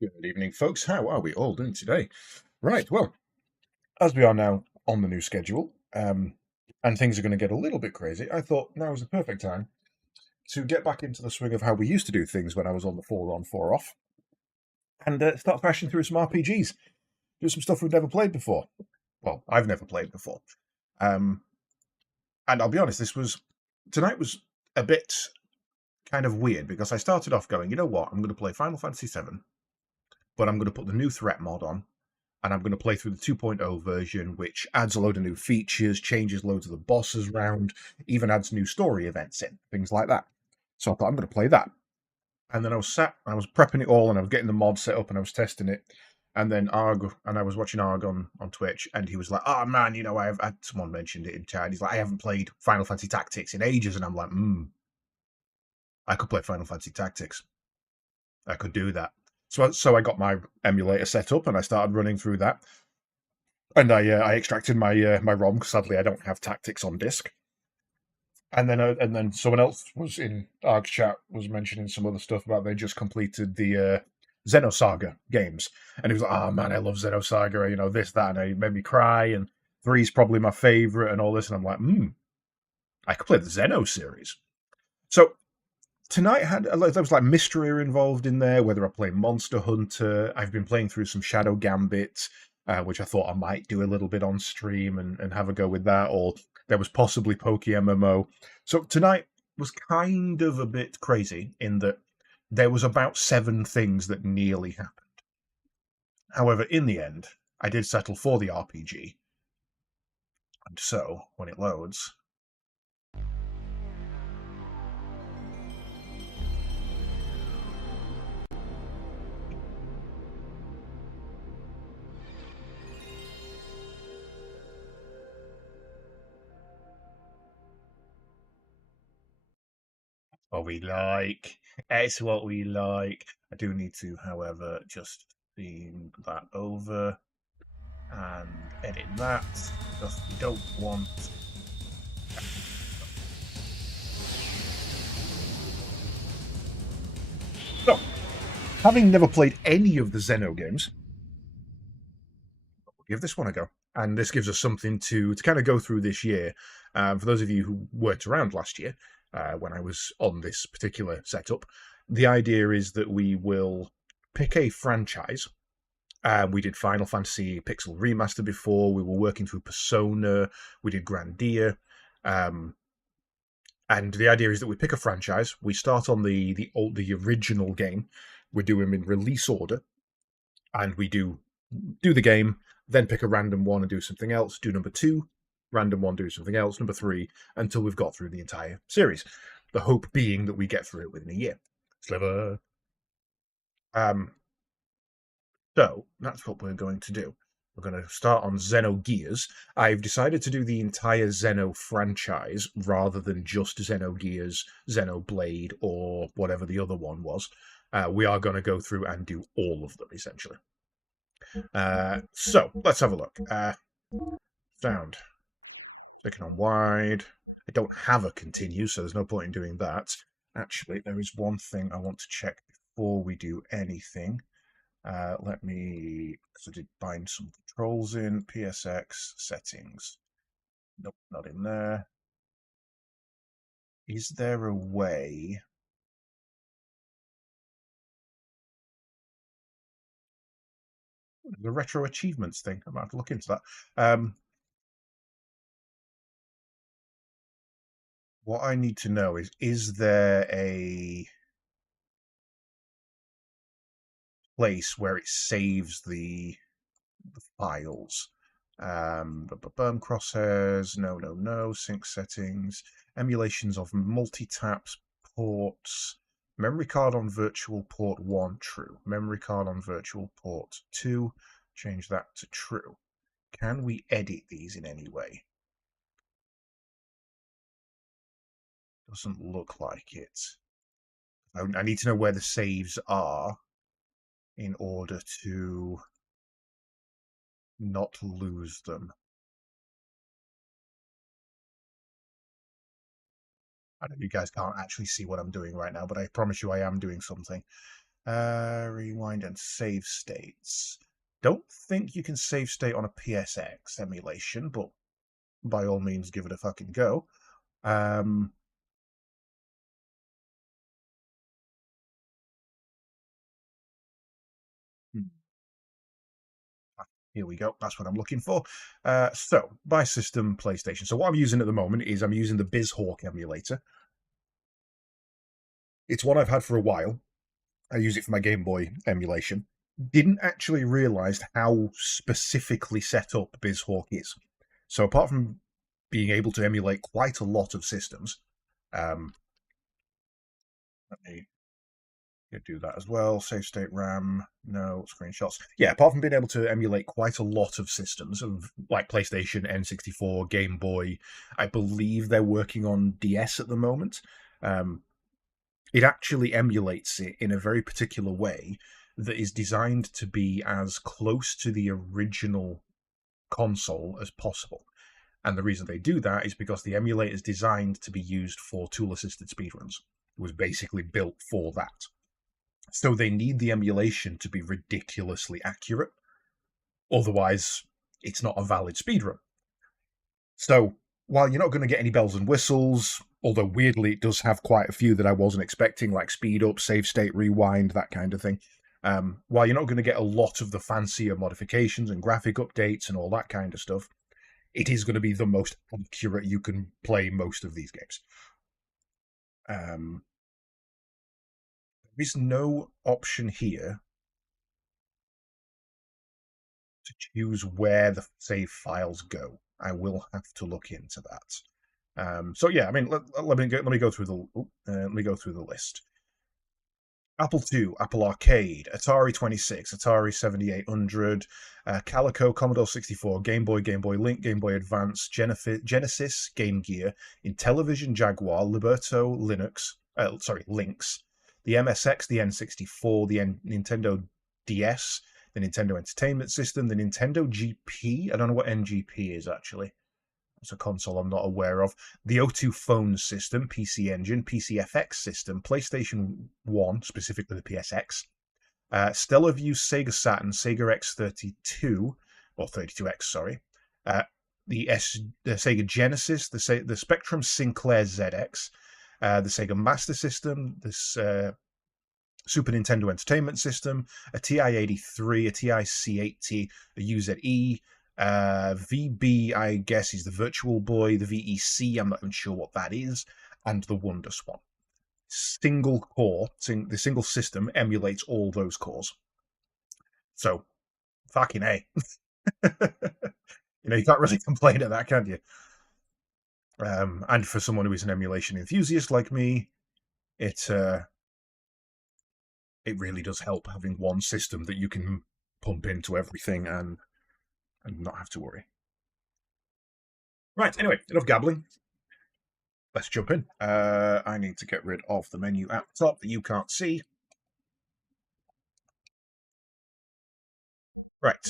Good evening, folks. How are we all doing today? Right, well, as we are now on the new schedule, and things are going to get a little bit crazy, I thought now was the perfect time to get back into the swing of how we used to do things when I was on the 4 on 4 off, and start crashing through some RPGs, do some stuff we've never played before. Well, I've never played before. Um, and I'll be honest, tonight was a bit kind of weird because I started off going, you know what, I'm going to play Final Fantasy VII, but I'm going to put the new threat mod on, and I'm going to play through the 2.0 version, which adds a load of new features, changes loads of the bosses round, even adds new story events in, things like that. So I thought I'm going to play that. And then I was prepping it all, and I was getting the mod set up, and I was testing it. And then I was watching Arg on Twitch, and he was like, "Oh man, someone mentioned it in chat. He's like, I haven't played Final Fantasy Tactics in ages," and I'm like, I could play Final Fantasy Tactics. I could do that. So I got my emulator set up, and I started running through that. And I extracted my my ROM because sadly I don't have Tactics on disk. And then someone else was in Arg's chat was mentioning some other stuff about they just completed the Xenosaga games, and he was like, "Oh man, I love Xenosaga. You know this, that, and it made me cry. And 3's probably my favorite, and all this." And I'm like, I could play the Xeno series. So tonight there was like mystery involved in there. Whether I play Monster Hunter, I've been playing through some Shadow Gambit, which I thought I might do a little bit on stream and have a go with that, or there was possibly Poke MMO. So tonight was kind of a bit crazy in that there was about 7 things that nearly happened. However, in the end, I did settle for the RPG. And so, when it loads, what we like. It's what we like. I do need to, however, just theme that over and edit that because we don't want. So, having never played any of the Xeno games, we'll give this one a go. And this gives us something to kind of go through this year. For those of you who weren't around last year, when I was on this particular setup, the idea is that we will pick a franchise. We did Final Fantasy Pixel Remaster before. We were working through Persona. We did Grandia. And the idea is that we pick a franchise. We start on the original game. We do them in release order, and we do the game. Then pick a random one and do something else. Do number 2, random one, do something else. Number 3, until we've got through the entire series. The hope being that we get through it within a year. Sliver. So that's what we're going to do. We're going to start on Xenogears. I've decided to do the entire Xeno franchise rather than just Xenogears, Xenoblade, or whatever the other one was. We are going to go through and do all of them, essentially. So let's have a look. Sound. Clicking on wide. I don't have a continue, so there's no point in doing that. Actually, there is one thing I want to check before we do anything. Let me, because I did bind some controls in, PSX, settings. Nope, not in there. Is there a way? The retro achievements thing, I might have to look into that. What I need to know is there a place where it saves the files? Crosshairs, no, sync settings, emulations of multi-taps, ports, memory card on virtual port 1, true. Memory card on virtual port 2, change that to true. Can we edit these in any way? Doesn't look like it. I need to know where the saves are in order to not lose them. I know you guys can't actually see what I'm doing right now, but I promise you I am doing something. Rewind and save states. Don't think you can save state on a PSX emulation, but by all means, give it a fucking go. Here we go. That's what I'm looking for. So, by system, PlayStation. So what I'm using at the moment is I'm using the BizHawk emulator. It's one I've had for a while. I use it for my Game Boy emulation. Didn't actually realize how specifically set up BizHawk is. So apart from being able to emulate quite a lot of systems, let me do that as well. Save state RAM, no screenshots. Yeah, apart from being able to emulate quite a lot of systems of like PlayStation, N64, Game Boy, I believe they're working on DS at the moment. It actually emulates it in a very particular way that is designed to be as close to the original console as possible. And the reason they do that is because the emulator is designed to be used for tool-assisted speedruns. It was basically built for that. So they need the emulation to be ridiculously accurate. Otherwise, it's not a valid speedrun. So while you're not going to get any bells and whistles, although weirdly it does have quite a few that I wasn't expecting, like speed up, save state, rewind, that kind of thing. While you're not going to get a lot of the fancier modifications and graphic updates and all that kind of stuff, it is going to be the most accurate you can play most of these games. There is no option here to choose where the save files go. I will have to look into that. So yeah, I mean, let me go through the list. Apple II, Apple Arcade, Atari 26, Atari 7800, Calico, Commodore 64, Game Boy, Game Boy Link, Game Boy Advance, Genesis, Game Gear, Intellivision, Jaguar, Liberto, Lynx, the MSX, the N64, the Nintendo DS, the Nintendo Entertainment System, the Nintendo GP. I don't know what NGP is actually. It's a console I'm not aware of. The O2 phone system, PC Engine, PCFX system, PlayStation 1, specifically the PSX, Stellarview, Sega Saturn, Sega X32, or 32X, sorry, the Sega Genesis, the Spectrum Sinclair ZX, the Sega Master System, this Super Nintendo Entertainment System, a TI-83, a TI-C80, a UZE, VB, I guess, is the Virtual Boy, the VEC, I'm not even sure what that is, and the Wonder Swan. Single core, the single system emulates all those cores. So, fucking A. You can't really complain at that, can you? And for someone who is an emulation enthusiast like me, it really does help having one system that you can pump into everything and not have to worry. Right, anyway, enough gabbling. Let's jump in. I need to get rid of the menu at the top that you can't see. Right,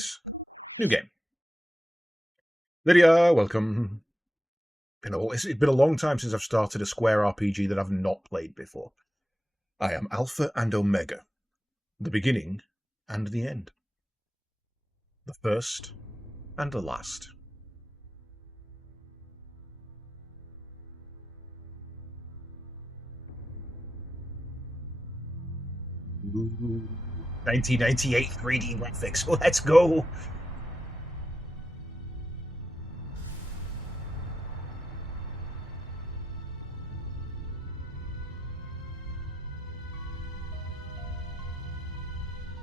new game. Lydia, welcome. It's been a long time since I've started a Square RPG that I've not played before. I am Alpha and Omega, the beginning and the end, the first and the last. Ooh, 1998 3D graphics. Let's go.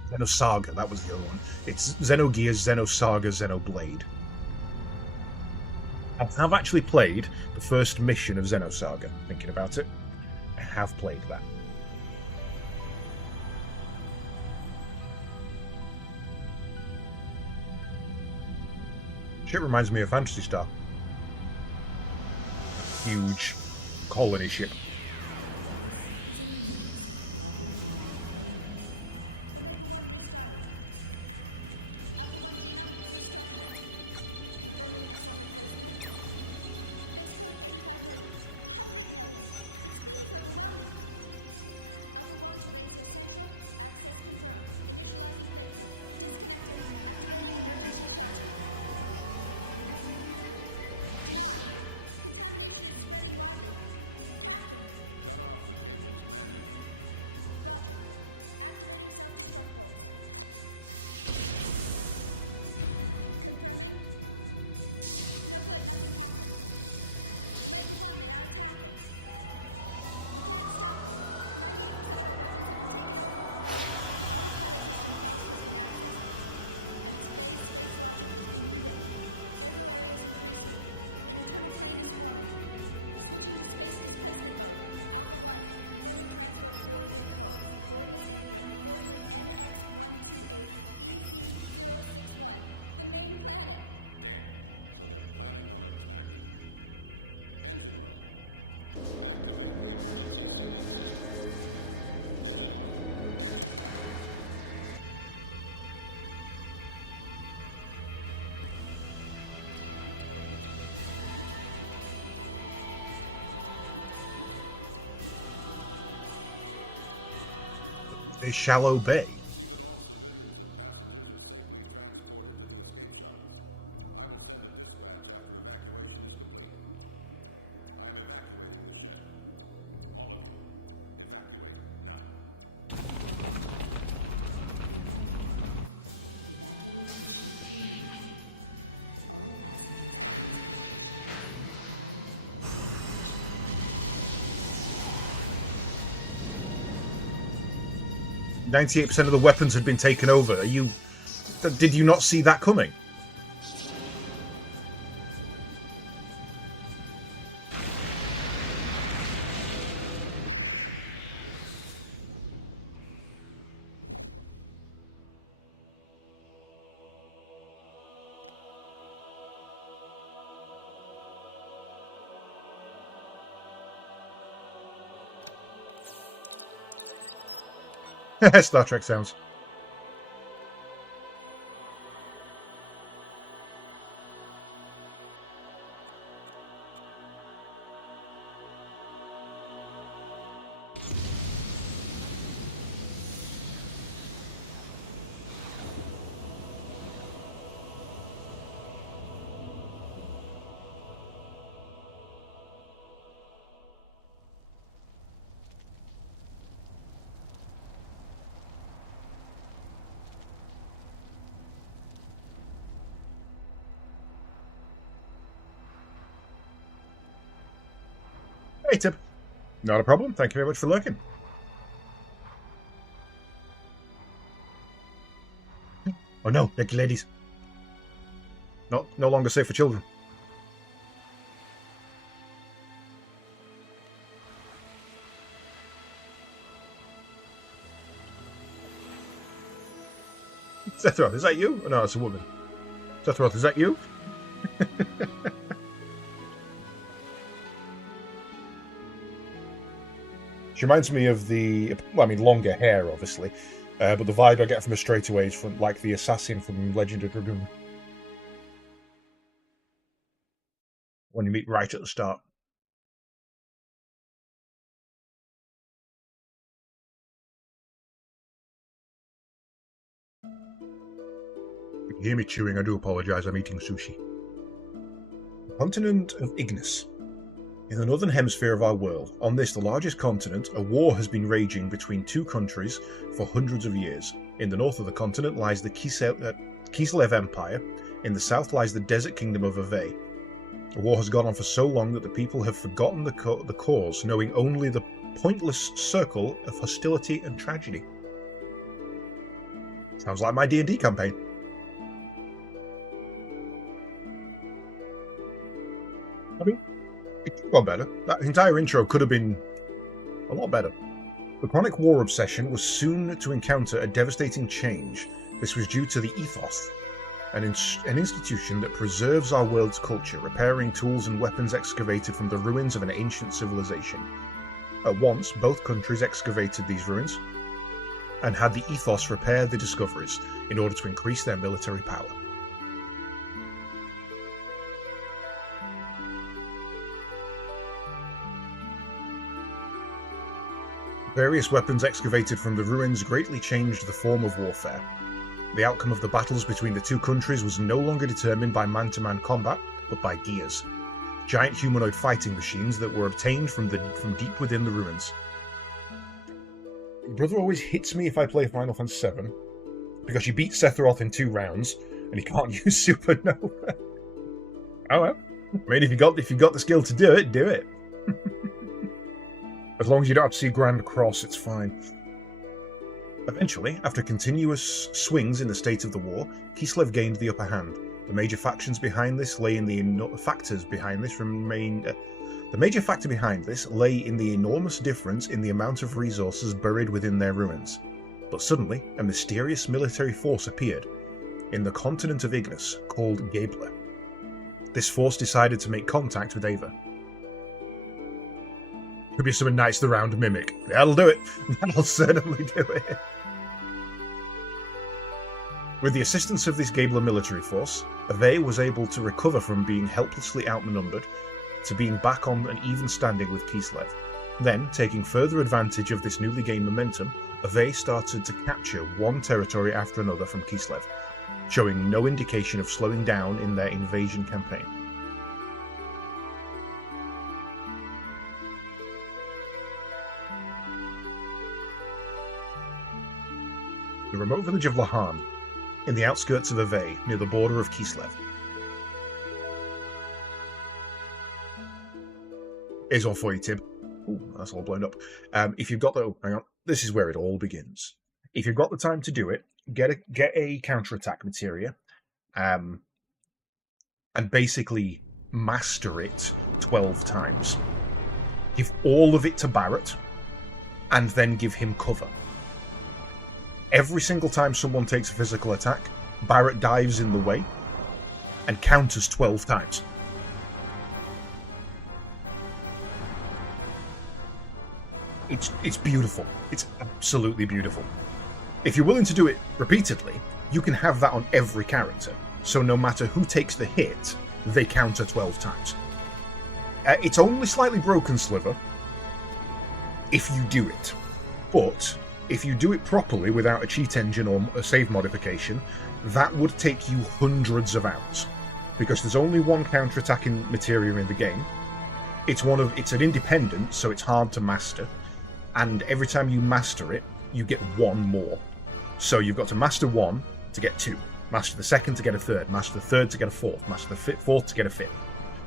Xenosaga, that was the other one. It's Xenogears, Xenosaga, Xenoblade. I have actually played the first mission of Xenosaga, thinking about it. I have played that. Shit reminds me of Phantasy Star. Huge colony ship. a shallow bay. "98% of the weapons had been taken over. Did you not see that coming?" Star Trek sounds. Hey, Tip. Not a problem. Thank you very much for lurking. Oh no, they're ladies. No longer safe for children. Sephiroth, is that you? Oh, no, it's a woman. Sephiroth, is that you? She reminds me of longer hair, obviously, but the vibe I get from her straight away is from, like, the assassin from Legend of Dragoon. When you meet right at the start. If you hear me chewing, I do apologise, I'm eating sushi. The continent of Ignis. In the northern hemisphere of our world, on this, the largest continent, a war has been raging between two countries for hundreds of years. In the north of the continent lies the Kislev Empire. In the south lies the desert kingdom of Ave. The war has gone on for so long that the people have forgotten the cause, knowing only the pointless circle of hostility and tragedy. Sounds like my D&D campaign. I mean, it could have gone better. That entire intro could have been a lot better. The chronic war obsession was soon to encounter a devastating change. This was due to the ethos, an institution that preserves our world's culture, repairing tools and weapons excavated from the ruins of an ancient civilization. At once, both countries excavated these ruins and had the ethos repair the discoveries in order to increase their military power. Various weapons excavated from the ruins greatly changed the form of warfare. The outcome of the battles between the two countries was no longer determined by man-to-man combat, but by gears. Giant humanoid fighting machines that were obtained from deep within the ruins. My brother always hits me if I play Final Fantasy VII, because you beat Sephiroth in 2 rounds, and he can't use Supernova. Oh well. I mean, if you got the skill to do it, do it. As long as you don't have to see Grand Cross, it's fine. Eventually, after continuous swings in the state of the war, Kislev gained the upper hand. The major factor behind this lay in the enormous difference in the amount of resources buried within their ruins. But suddenly, a mysterious military force appeared in the continent of Ignis, called Gabler. This force decided to make contact with Ava. Could be some Knights of the Round mimic. That'll do it. That'll certainly do it. With the assistance of this Gabler military force, Ave was able to recover from being helplessly outnumbered to being back on an even standing with Kislev. Then, taking further advantage of this newly gained momentum, they started to capture one territory after another from Kislev, showing no indication of slowing down in their invasion campaign. The remote village of Lahan, in the outskirts of Ave, near the border of Kislev. Here's all for you, Tim. Ooh, that's all blown up. If you've got the... hang on. This is where it all begins. If you've got the time to do it, get a counterattack materia, and basically master it 12 times. Give all of it to Barrett, and then give him cover. Every single time someone takes a physical attack, Barrett dives in the way and counters 12 times. It's beautiful. It's absolutely beautiful. If you're willing to do it repeatedly, you can have that on every character. So no matter who takes the hit, they counter 12 times. It's only slightly broken, Sliver, if you do it. But if you do it properly without a cheat engine or a save modification, that would take you hundreds of hours. Because there's only one counter-attacking materia in the game. It's an independent, so it's hard to master. And every time you master it, you get one more. So you've got to master one to get two. Master the second to get a third. Master the third to get a fourth. Master the fourth to get a fifth.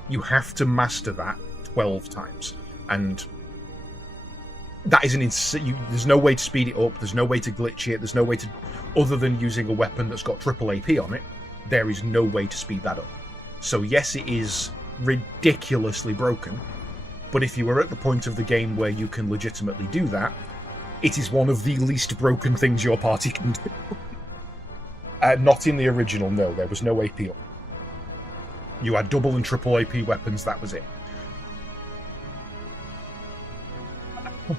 You have to master that 12 times. And that is an insane... there's no way to speed it up. There's no way to glitch it. There's no way to... other than using a weapon that's got triple AP on it, there is no way to speed that up. So yes, it is ridiculously broken. But if you are at the point of the game where you can legitimately do that, it is one of the least broken things your party can do. Not in the original, no. There was no AP on. You had double and triple AP weapons, that was it.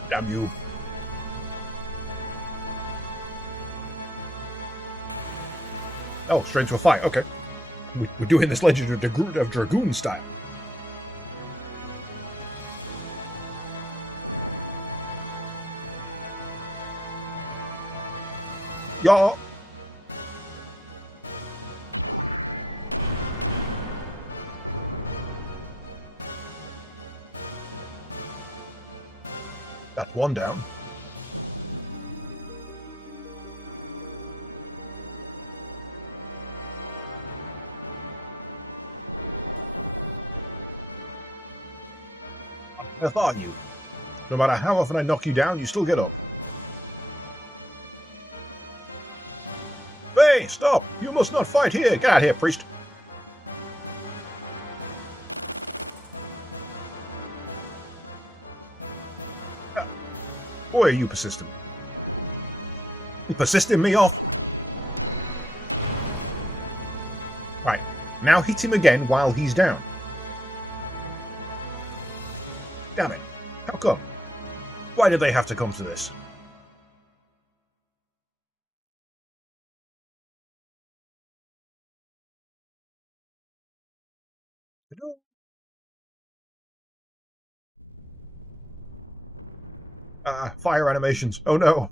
Damn you. Oh, straight to a fight, okay. We're doing this Legend of Dragoon style. Yeah. That's one down. What the hell are you? No matter how often I knock you down, you still get up. Hey, stop! You must not fight here! Get out of here, priest! Boy, are you persistent. You persisting me off! Right, now hit him again while he's down. Damn it. How come? Why did they have to come to this? Fire animations. Oh no.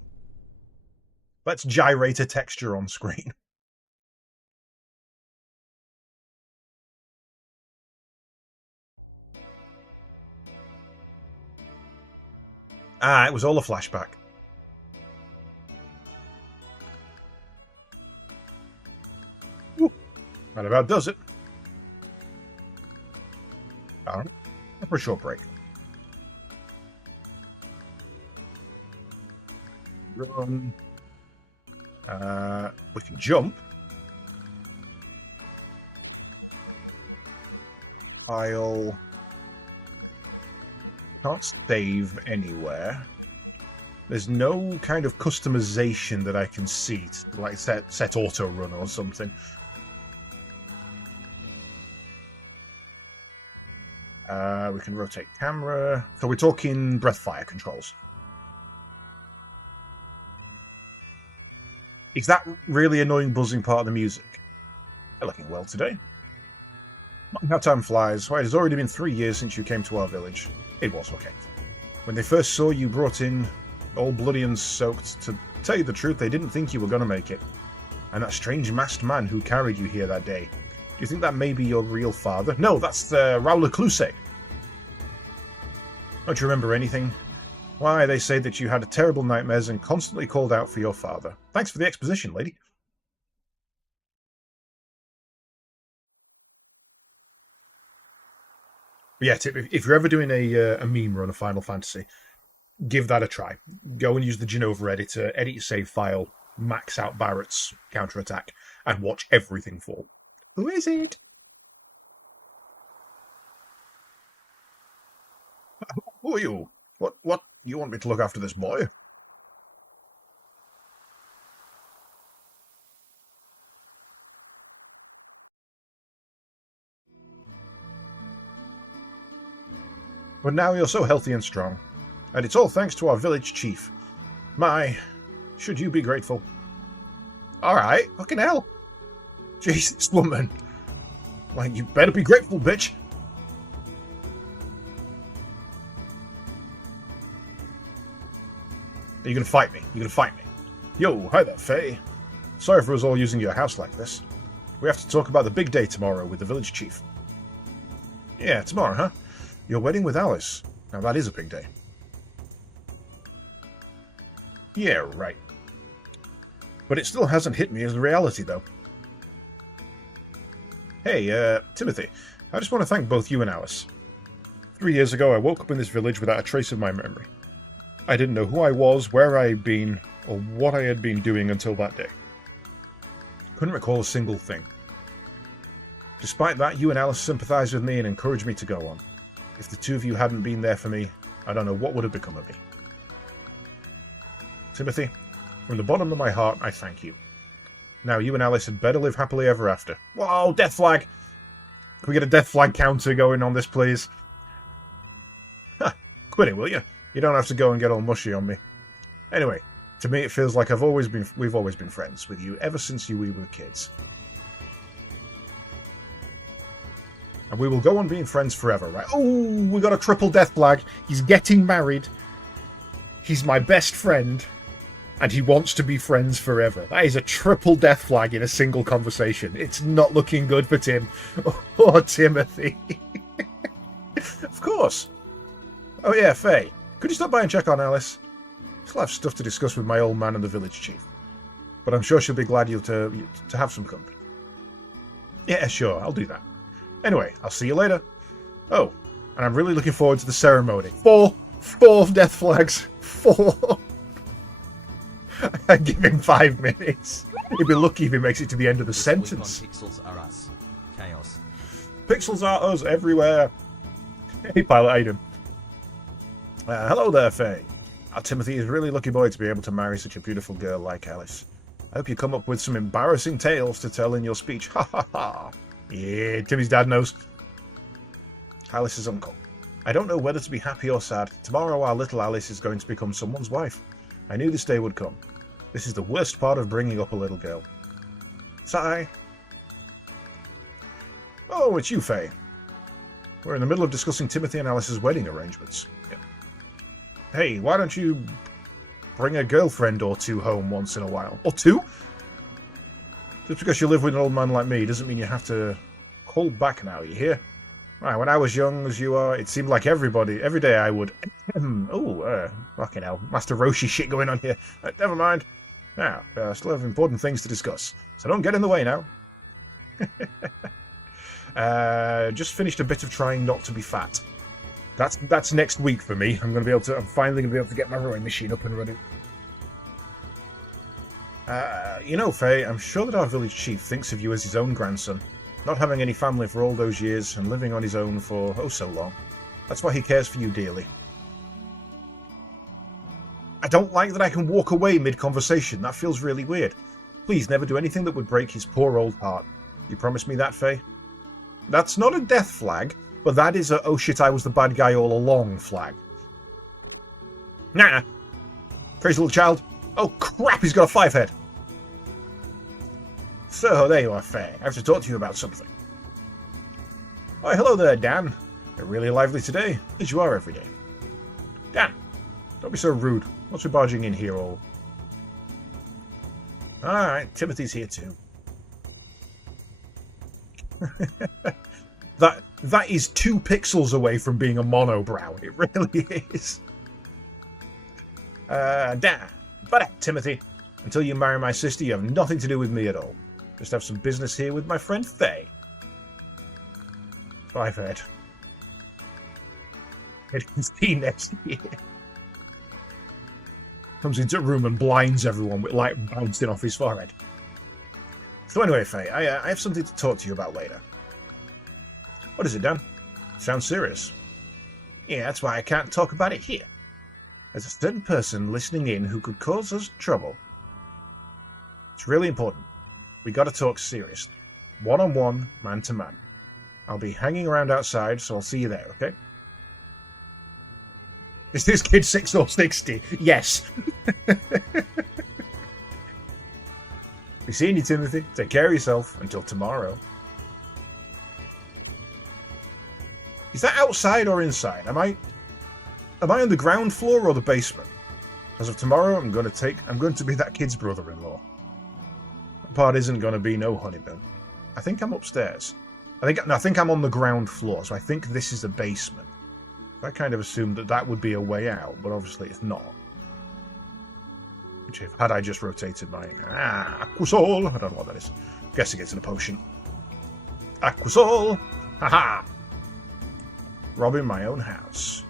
Let's gyrate a texture on screen. It was all a flashback. Woo. That about does it. Alright. For a short break. Run. We can jump. I'll... Can't save anywhere. There's no kind of customization that I can see to, like, set auto run or something. We can rotate camera. So we're talking breath-fire controls. Is that really annoying buzzing part of the music? You're looking well today. How time flies. Why, it has already been 3 years since you came to our village. It was okay. When they first saw you brought in all bloody and soaked. To tell you the truth, they didn't think you were going to make it. And that strange masked man who carried you here that day. Do you think that may be your real father? No, that's Raoul Lecluse. Don't you remember anything? Why, they say that you had terrible nightmares and constantly called out for your father. Thanks for the exposition, lady. But yeah, if you're ever doing a meme run of Final Fantasy, give that a try. Go and use the Genova editor, edit your save file, max out Barrett's counterattack, and watch everything fall. Who is it? Who are you? What? You want me to look after this boy? But now you're so healthy and strong. And it's all thanks to our village chief. My, should you be grateful. Alright, fucking hell. Jesus, woman. Like, you better be grateful, bitch. Are you gonna fight me? You gonna fight me? Yo, hi there, Faye. Sorry for us all using your house like this. We have to talk about the big day tomorrow with the village chief. Yeah, tomorrow, huh? Your wedding with Alice. Now that is a big day. Yeah, right. But it still hasn't hit me as a reality, though. Hey, Timothy, I just want to thank both you and Alice. 3 years ago, I woke up in this village without a trace of my memory. I didn't know who I was, where I had been, or what I had been doing until that day. Couldn't recall a single thing. Despite that, you and Alice sympathized with me and encouraged me to go on. If the two of you hadn't been there for me, I don't know what would have become of me. Timothy, from the bottom of my heart, I thank you. Now you and Alice had better live happily ever after. Whoa, death flag! Can we get a death flag counter going on this, please? Ha! Quit it, will you? You don't have to go and get all mushy on me. Anyway, to me it feels like we've always been friends with you ever since we were kids. And we will go on being friends forever, right? Oh, we got a triple death flag. He's getting married. He's my best friend. And he wants to be friends forever. That is a triple death flag in a single conversation. It's not looking good for Tim. Oh, Timothy. Of course. Oh yeah, Faye. Could you stop by and check on Alice? Still have stuff to discuss with my old man and the village chief. But I'm sure she'll be glad to have some company. Yeah, sure, I'll do that. Anyway, I'll see you later. Oh, and I'm really looking forward to the ceremony. Four death flags. 4. I give him 5 minutes. He'd be lucky if he makes it to the end of the sentence. Pixels are us. Chaos. Pixels are us everywhere. Hey, Pilot Aiden. Hello there, Faye. Timothy is a really lucky boy to be able to marry such a beautiful girl like Alice. I hope you come up with some embarrassing tales to tell in your speech. Ha ha ha. Yeah, Timmy's dad knows. Alice's uncle. I don't know whether to be happy or sad. Tomorrow our little Alice is going to become someone's wife. I knew this day would come. This is the worst part of bringing up a little girl. Sigh. Oh, it's you, Faye. We're in the middle of discussing Timothy and Alice's wedding arrangements. Yeah. Hey, why don't you bring a girlfriend or two home once in a while? Or two? Just because you live with an old man like me doesn't mean you have to hold back now, you hear? Right, when I was young as you are, it seemed like every day I would... fucking hell. Master Roshi shit going on here. Never mind. Now, I still have important things to discuss, so don't get in the way now. Just finished a bit of trying not to be fat. That's next week for me. I'm finally gonna be able to get my rowing machine up and running. You know, Faye, I'm sure that our village chief thinks of you as his own grandson, not having any family for all those years and living on his own for oh so long. That's why he cares for you dearly. I don't like that I can walk away mid-conversation. That feels really weird. Please never do anything that would break his poor old heart. You promise me that, Faye? That's not a death flag, but that is a oh shit I was the bad guy all along flag. Nah. Crazy little child. Oh crap, he's got a 5 head. So, there you are, Faye. I have to talk to you about something. Why, hello there, Dan. You're really lively today, as you are every day. Dan, don't be so rude. What's we barging in here all? Alright, Timothy's here too. That is 2 pixels away from being a monobrow. It really is. Damn. But Timothy, until you marry my sister, you have nothing to do with me at all. Just have some business here with my friend Faye. So I've heard. It is tea next year. Comes into a room and blinds everyone with light bouncing off his forehead. So anyway, Faye, I have something to talk to you about later. What is it, Dan? Sounds serious. Yeah, that's why I can't talk about it here. There's a certain person listening in who could cause us trouble. It's really important. We gotta talk seriously. One-on-one, man-to-man. I'll be hanging around outside, so I'll see you there, okay? Is this kid 6 or 60? Yes. Be seeing you, Timothy. Take care of yourself until tomorrow. Is that outside or inside? Am I on the ground floor or the basement? As of tomorrow, I'm going to be that kid's brother-in-law. That part isn't going to be no honeymoon. I think I'm upstairs. I think I'm on the ground floor, so I think this is the basement. I kind of assumed that would be a way out, but obviously it's not. Which, had I just rotated my Aquasol, I don't know what that is. Guessing it's in a potion. Aquasol! Haha! Robbing my own house.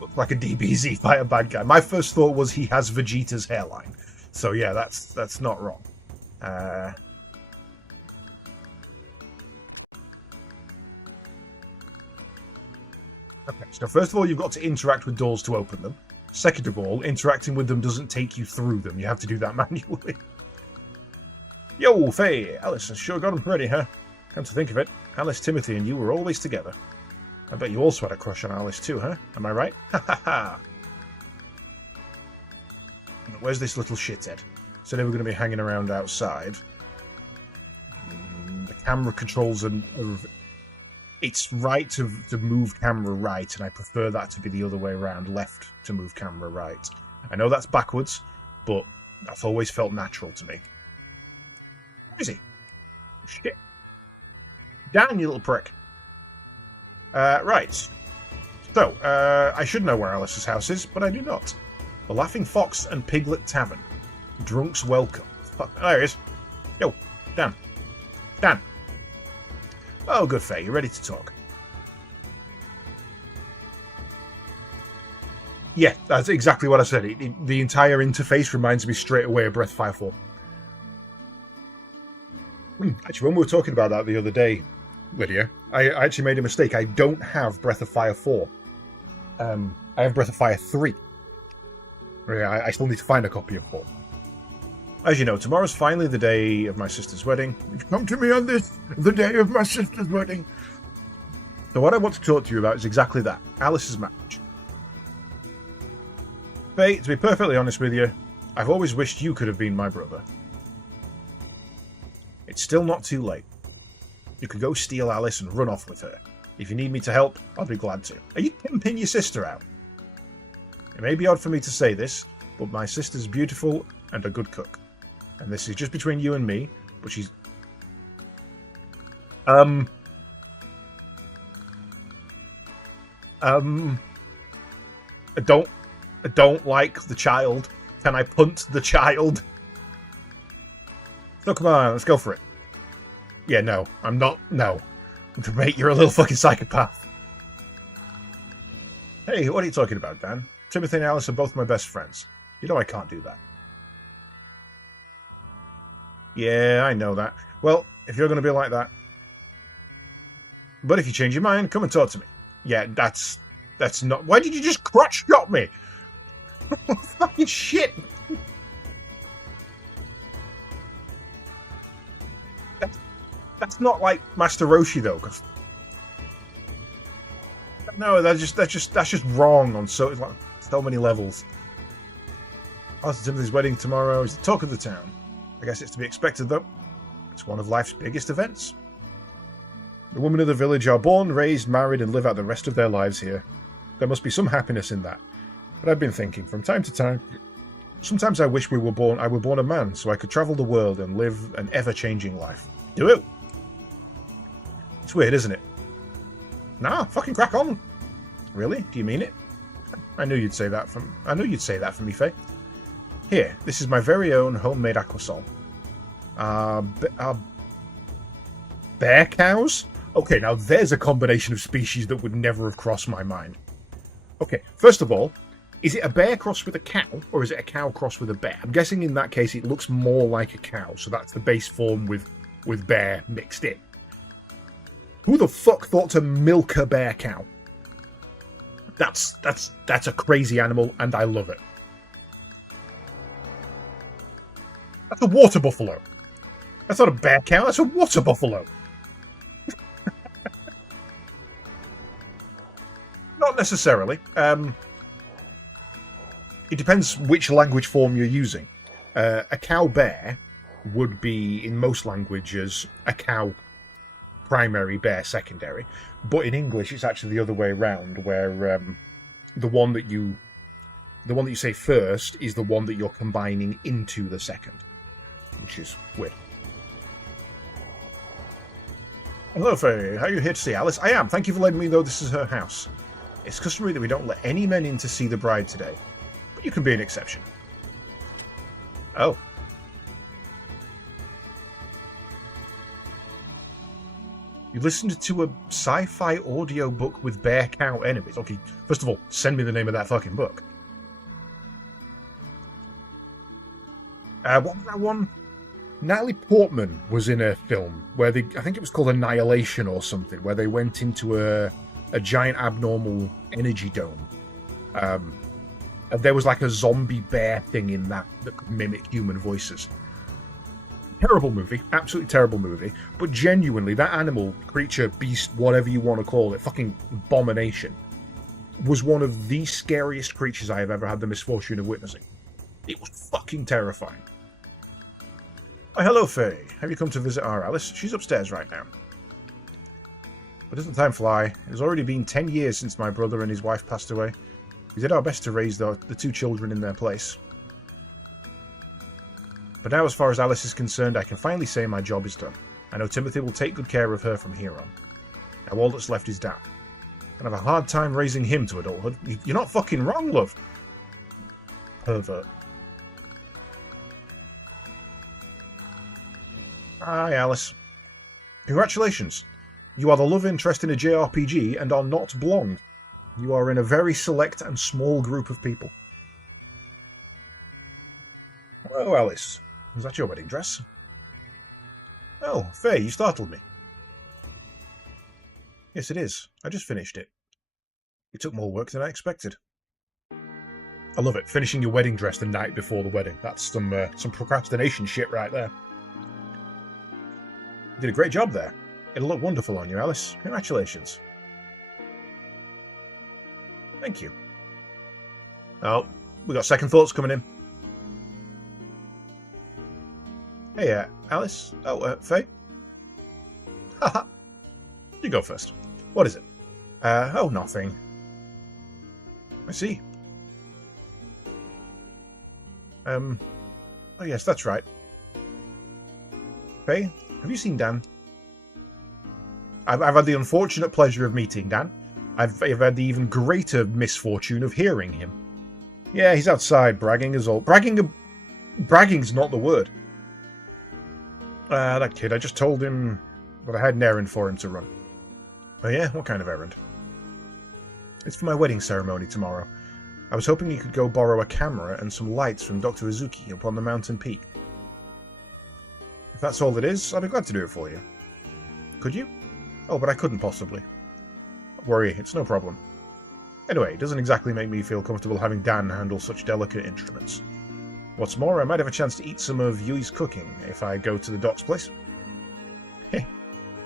Looks like a DBZ by a bad guy. My first thought was he has Vegeta's hairline. So yeah, that's not wrong. Okay, so first of all, you've got to interact with doors to open them. Second of all, interacting with them doesn't take you through them. You have to do that manually. Yo, Faye, Alice has sure got them ready, huh? Come to think of it, Alice, Timothy, and you were always together. I bet you also had a crush on Alice too, huh? Am I right? Ha ha ha! Where's this little shithead? So they were going to be hanging around outside. The camera controls it's right to move camera right, and I prefer that to be the other way around, left to move camera right. I know that's backwards, but that's always felt natural to me. Where is he? Shit. Down, you little prick. Right. So, I should know where Alice's house is, but I do not. The Laughing Fox and Piglet Tavern. Drunks welcome. There he is. Yo, Dan. Dan. Oh, good, Faye. You're ready to talk. Yeah, that's exactly what I said. The entire interface reminds me straight away of Breath of Fire 4. Actually, when we were talking about that the other day, Lydia, I actually made a mistake. I don't have Breath of Fire 4. I have Breath of Fire 3. I still need to find a copy of 4. As you know, tomorrow's finally the day of my sister's wedding. You've come to me on this, the day of my sister's wedding. So what I want to talk to you about is exactly that, Alice's marriage. Faye, to be perfectly honest with you, I've always wished you could have been my brother. It's still not too late. You could go steal Alice and run off with her. If you need me to help, I'll be glad to. Are you pimping your sister out? It may be odd for me to say this, but my sister's beautiful and a good cook. And this is just between you and me, but she's... I don't like the child. Can I punt the child? No, come on, let's go for it. Yeah, no, I'm not. No. Mate, you're a little fucking psychopath. Hey, what are you talking about, Dan? Timothy and Alice are both my best friends. You know I can't do that. Yeah, I know that. Well, if you're going to be like that... But if you change your mind, come and talk to me. Yeah, that's not... Why did you just crotch shot me? Fucking shit! That's not like Master Roshi though, because no, that's just wrong on so many levels. Alice and Timothy's wedding tomorrow is the talk of the town. I guess it's to be expected though. It's one of life's biggest events. The women of the village are born, raised, married, and live out the rest of their lives here. There must be some happiness in that. But I've been thinking, from time to time, sometimes I wish I were born a man, so I could travel the world and live an ever-changing life. Do it! It's weird, isn't it? Nah, fucking crack on! Really? Do you mean it? I knew you'd say that for me, Faye. Here, this is my very own homemade aquasol. Bear cows? Okay, now there's a combination of species that would never have crossed my mind. Okay, first of all, is it a bear crossed with a cow, or is it a cow crossed with a bear? I'm guessing in that case it looks more like a cow, so that's the base form with bear mixed in. Who the fuck thought to milk a bear cow? That's a crazy animal, and I love it. That's a water buffalo. That's not a bear cow, that's a water buffalo. Not necessarily. It depends which language form you're using. A cow bear would be, in most languages, a cow primary, bear secondary. But in English, it's actually the other way around, where the one that you say first is the one that you're combining into the second, which is weird. Hello, Faye. How are you here to see Alice? I am. Thank you for letting me know this is her house. It's customary that we don't let any men in to see the bride today, but you can be an exception. Oh. You listened to a sci-fi audio book with bear cow enemies. Okay, first of all, send me the name of that fucking book. What was that one? Natalie Portman was in a film where I think it was called Annihilation or something, where they went into a giant abnormal energy dome. And there was like a zombie bear thing in that could mimic human voices. Terrible movie, absolutely terrible movie, but genuinely, that animal, creature, beast, whatever you want to call it, fucking abomination, was one of the scariest creatures I have ever had the misfortune of witnessing. It was fucking terrifying. Oh, hello, Faye. Have you come to visit our Alice? She's upstairs right now. But doesn't time fly? It has already been 10 years since my brother and his wife passed away. We did our best to raise the two children in their place. But now, as far as Alice is concerned, I can finally say my job is done. I know Timothy will take good care of her from here on. Now all that's left is Dan. I have a hard time raising him to adulthood. You're not fucking wrong, love. Pervert. Hi, Alice. Congratulations. You are the love interest in a JRPG and are not blonde. You are in a very select and small group of people. Hello, Alice. Was that your wedding dress? Oh, Faye, you startled me. Yes, it is. I just finished it. It took more work than I expected. I love it. Finishing your wedding dress the night before the wedding. That's some procrastination shit right there. You did a great job there. It'll look wonderful on you, Alice. Congratulations. Thank you. Oh, we got second thoughts coming in. Hey, Alice. Oh, Faye. Haha. You go first. What is it? Oh, nothing. I see. Oh yes, that's right. Faye, have you seen Dan? I've had the unfortunate pleasure of meeting Dan. I've had the even greater misfortune of hearing him. Yeah, he's outside bragging as all. Bragging's not the word. That kid, I just told him that I had an errand for him to run. Oh yeah? What kind of errand? It's for my wedding ceremony tomorrow. I was hoping you could go borrow a camera and some lights from Dr. Izuki up on the mountain peak. If that's all it is, I'd be glad to do it for you. Could you? Oh, but I couldn't possibly. Don't worry, it's no problem. Anyway, it doesn't exactly make me feel comfortable having Dan handle such delicate instruments. What's more, I might have a chance to eat some of Yui's cooking if I go to the doc's place. Heh,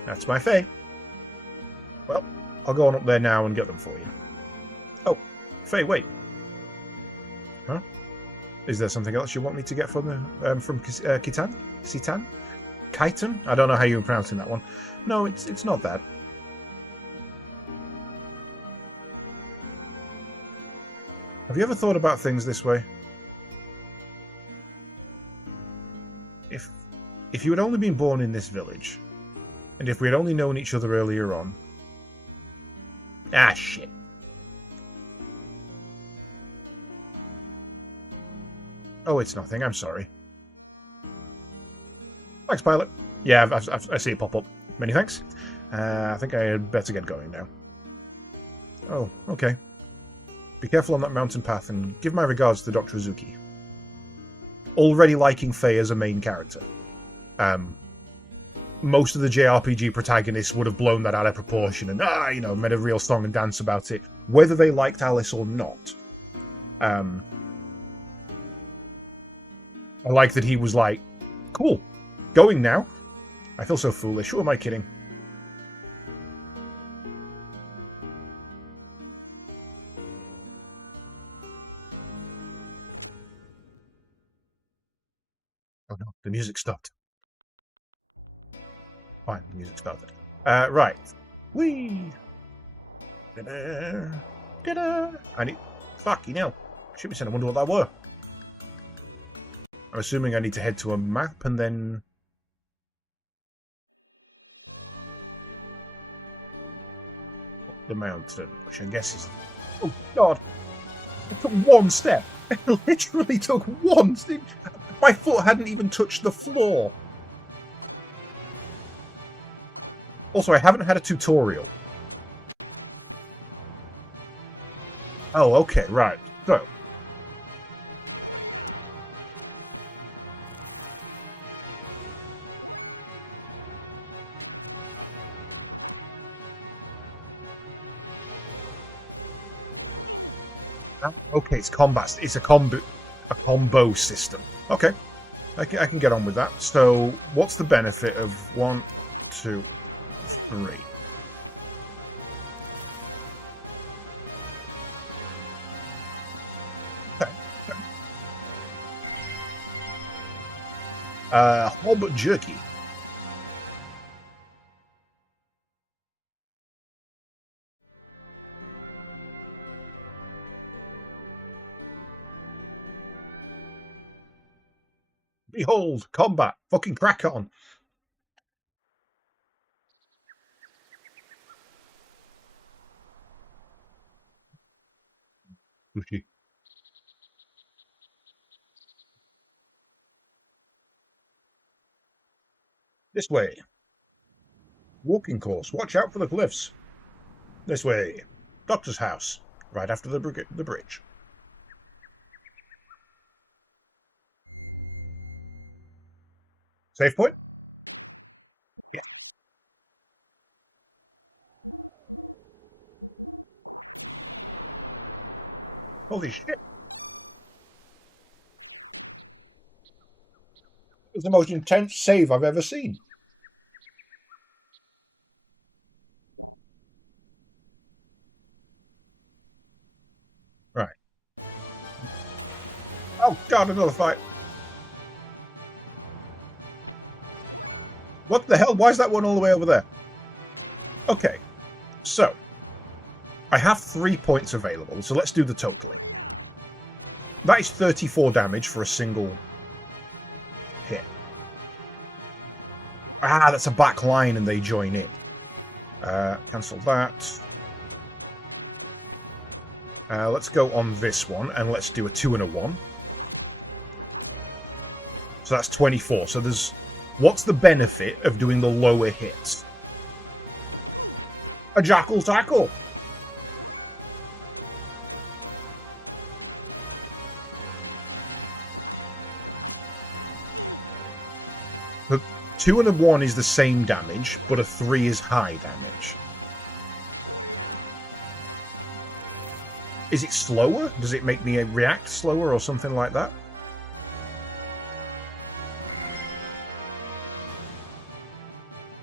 that's my Faye. Well, I'll go on up there now and get them for you. Oh, Faye, wait. Huh? Is there something else you want me to get from Kitan? Sitan? Kaitan? I don't know how you're pronouncing that one. No, it's not that. Have you ever thought about things this way? If you had only been born in this village, and if we had only known each other earlier on... Ah, shit. Oh, it's nothing. I'm sorry. Thanks, pilot. Yeah, I see it pop up. Many thanks. I think I had better get going now. Oh, okay. Be careful on that mountain path, and give my regards to Dr. Azuki. Already liking Faye as a main character. Most of the JRPG protagonists would have blown that out of proportion and, made a real song and dance about it, whether they liked Alice or not. I like that he was like, cool, going now. I feel so foolish. Who am I kidding? Oh no, the music stopped. Fine, the music started. Right. Whee! Ta-da! Ta-da! I need... Fuck, Shoot me, son. I wonder what that were. I'm assuming I need to head to a map and then... Up the mountain, which I guess is... Oh, God! I took one step! I literally took one step! My foot hadn't even touched the floor! Also, I haven't had a tutorial. Oh, okay, right. So. Okay, it's combat. It's a combo system. Okay, I can get on with that. So, what's the benefit of 1, 2, 3? Okay. Hob jerky. Behold, combat. Fucking crack on. Sushi. This way. Walking course. Watch out for the cliffs. This way. Doctor's house. Right after the bridge. Save point? Yes. Holy shit. It was the most intense save I've ever seen. Right. Oh god, another fight. What the hell? Why is that one all the way over there? Okay, so I have 3 points available, so let's do the totaling. That is 34 damage for a single hit. Ah, that's a back line and they join in. Cancel that. Let's go on this one and let's do a 2 and a 1. So that's 24. So there's... What's the benefit of doing the lower hits? A jackal tackle! The 2 and a 1 is the same damage, but a 3 is high damage. Is it slower? Does it make me react slower or something like that?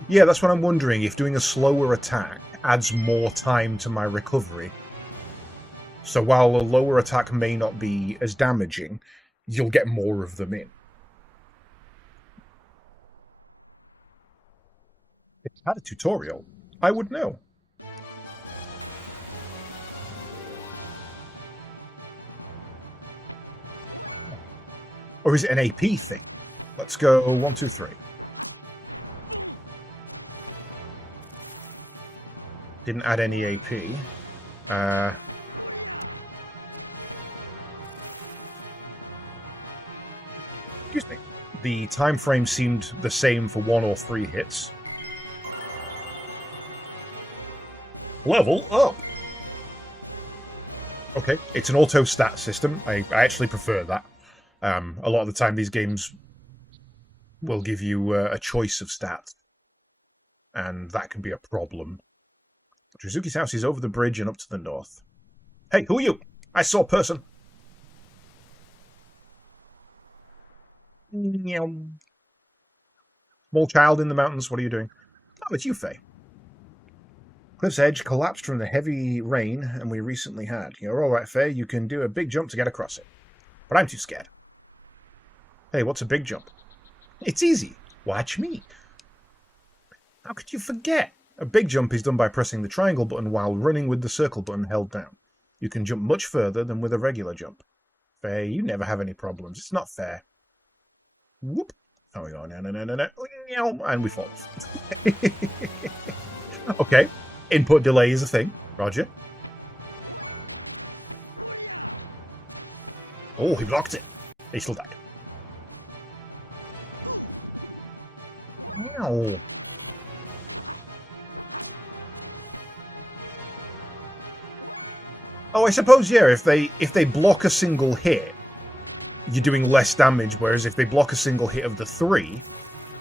Yeah, that's what I'm wondering, if doing a slower attack adds more time to my recovery. So while a lower attack may not be as damaging, you'll get more of them in. If it had a tutorial, I would know. Or is it an AP thing? Let's go 1, 2, 3. Didn't add any AP. Excuse me. The time frame seemed the same for 1 or 3 hits. Level up! Okay, it's an auto stat system. I actually prefer that. A lot of the time these games will give you a choice of stats, and that can be a problem. Trizuki's house is over the bridge and up to the north. Hey, who are you? I saw a person. Small child in the mountains, what are you doing? Oh, it's you, Faye. Cliff's edge collapsed from the heavy rain and we recently had. You're alright, Faye. You can do a big jump to get across it. But I'm too scared. Hey, what's a big jump? It's easy. Watch me. How could you forget? A big jump is done by pressing the triangle button while running with the circle button held down. You can jump much further than with a regular jump. Faye, you never have any problems. It's not fair. Whoop. Oh, we go. No. And we fall off. Okay. Input delay is a thing. Roger. Oh, he blocked it. He still died. Wow. Oh, I suppose, yeah, if they block a single hit, you're doing less damage, whereas if they block a single hit of the 3,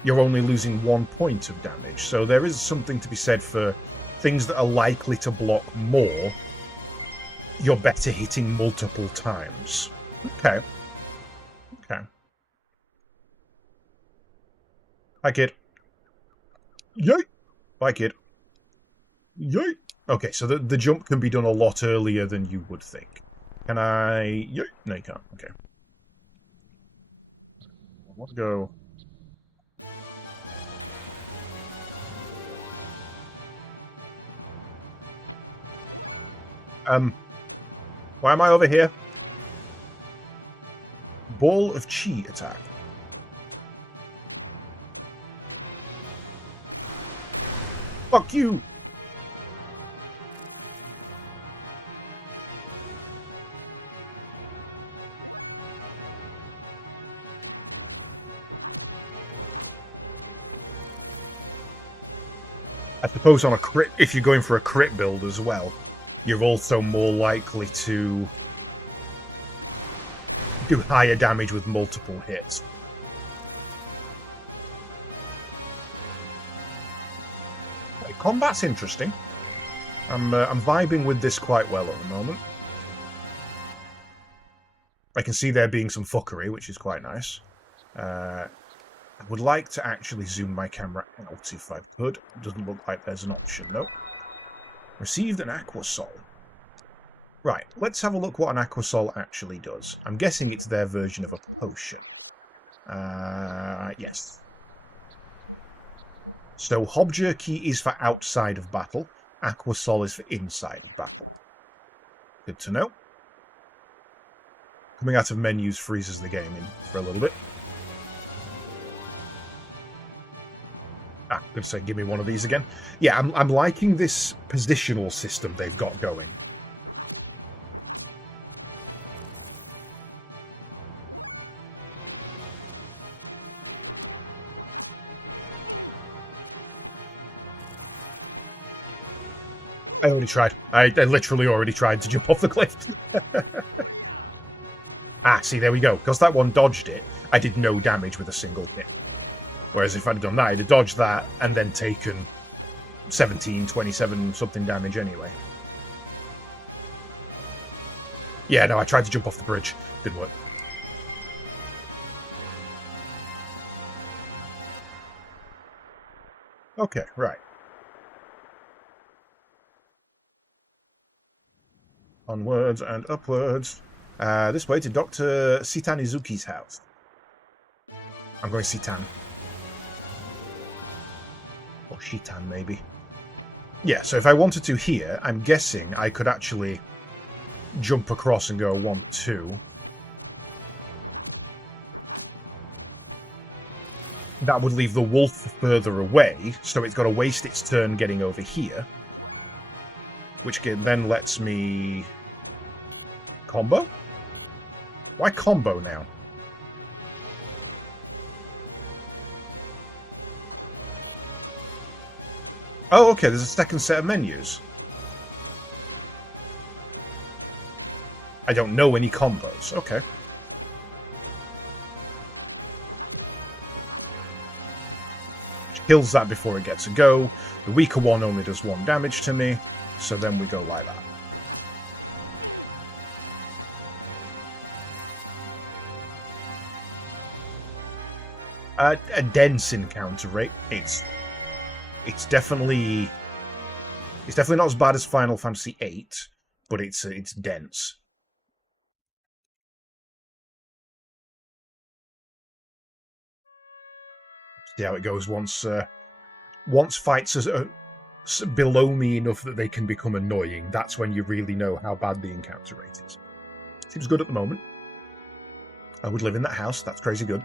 you're only losing 1 point of damage. So there is something to be said for things that are likely to block more, you're better hitting multiple times. Okay. Okay. Hi, kid. Yay! Bye, kid. Yay! Okay, so the jump can be done a lot earlier than you would think. Can I... Yay! No, you can't. Okay. Let's go... Why am I over here? Ball of Chi attack. Fuck you! I suppose on a crit, if you're going for a crit build as well, you're also more likely to do higher damage with multiple hits. Combat's interesting. I'm vibing with this quite well at the moment. I can see there being some fuckery, which is quite nice. I would like to actually zoom my camera out if I could. It doesn't look like there's an option, though. Received an Aquasol. Right, let's have a look what an Aquasol actually does. I'm guessing it's their version of a potion. Yes. So Hob Jerky is for outside of battle. Aquasol is for inside of battle. Good to know. Coming out of menus freezes the game in for a little bit. I'm going to say, give me one of these again. Yeah, I'm liking this positional system they've got going. I already tried. I literally already tried to jump off the cliff. See, there we go. Because that one dodged it, I did no damage with a single hit. Whereas if I'd done that, I'd have dodged that and then taken 17, 27 something damage anyway. Yeah, no, I tried to jump off the bridge. Didn't work. Okay, right. Onwards and upwards. This way to Dr. Sitanizuki's house. I'm going Sitan. Or Shitan, maybe. Yeah, so if I wanted to here, I'm guessing I could actually jump across and go 1, 2. that would leave the wolf further away, so it's got to waste its turn getting over here. Which then lets me... combo? Why combo now? Oh, okay, there's a second set of menus. I don't know any combos. Okay. Which kills that before it gets a go. The weaker one only does 1 damage to me, so then we go like that. A dense encounter rate. It's definitely not as bad as Final Fantasy VIII, but it's dense. See how it goes once fights are below me enough that they can become annoying. That's when you really know how bad the encounter rate is. Seems good at the moment. I would live in that house. That's crazy good.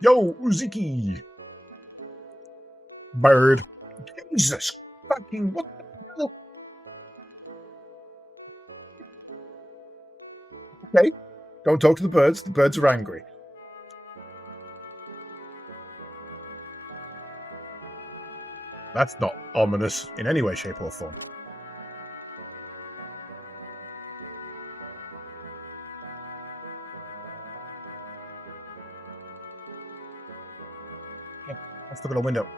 Yo, Uziki! Bird. Jesus fucking what the hell? Okay. Don't talk to the birds. The birds are angry. That's not ominous in any way, shape, or form. Yeah, let's look at a window.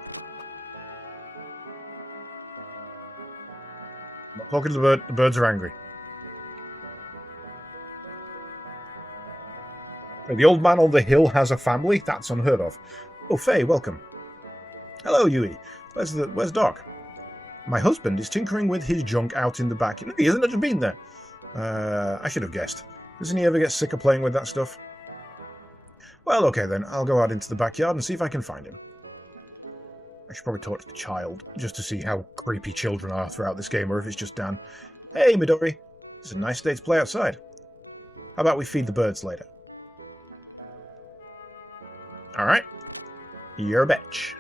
I'm not talking to the bird. The birds are angry. The old man on the hill has a family? That's unheard of. Oh, Faye, welcome. Hello, Yui. Where's Doc? My husband is tinkering with his junk out in the back. No, he hasn't just been there. I should have guessed. Doesn't he ever get sick of playing with that stuff? Well, okay then. I'll go out into the backyard and see if I can find him. I should probably talk to the child, just to see how creepy children are throughout this game, or if it's just Dan. Hey, Midori. It's a nice day to play outside. How about we feed the birds later? Alright. You're a bitch.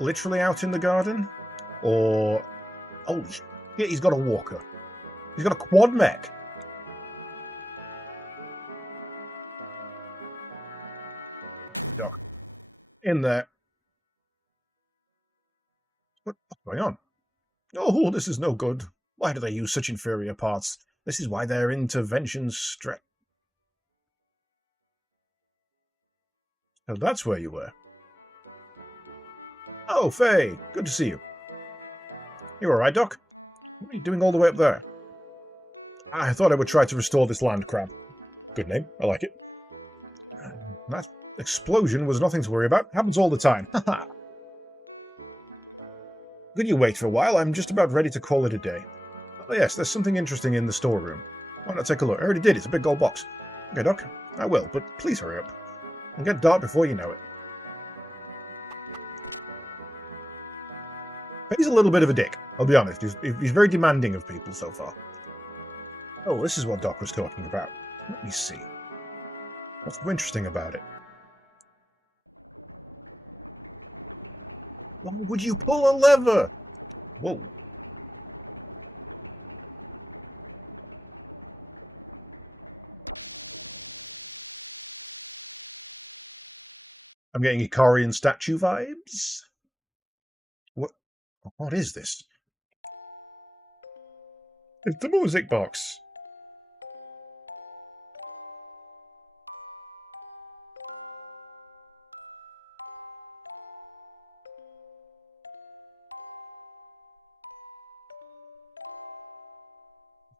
Literally out in the garden? Or... oh, shit, he's got a walker. He's got a quad mech. Doc. In there. What's going on? Oh, this is no good. Why do they use such inferior parts? This is why their interventions stretch. So that's where you were. Oh, Faye. Good to see you. You alright, Doc? What are you doing all the way up there? I thought I would try to restore this land crab. Good name. I like it. That explosion was nothing to worry about. Happens all the time. Haha. Could you wait for a while? I'm just about ready to call it a day. Oh yes, there's something interesting in the storeroom. Why not take a look? I already did. It's a big gold box. Okay, Doc. I will, but please hurry up. It'll get dark before you know it. He's a little bit of a dick, I'll be honest. He's very demanding of people so far. Oh, this is what Doc was talking about. Let me see. What's so interesting about it? Why would you pull a lever? Whoa. I'm getting Ikarian statue vibes. What is this? It's the music box.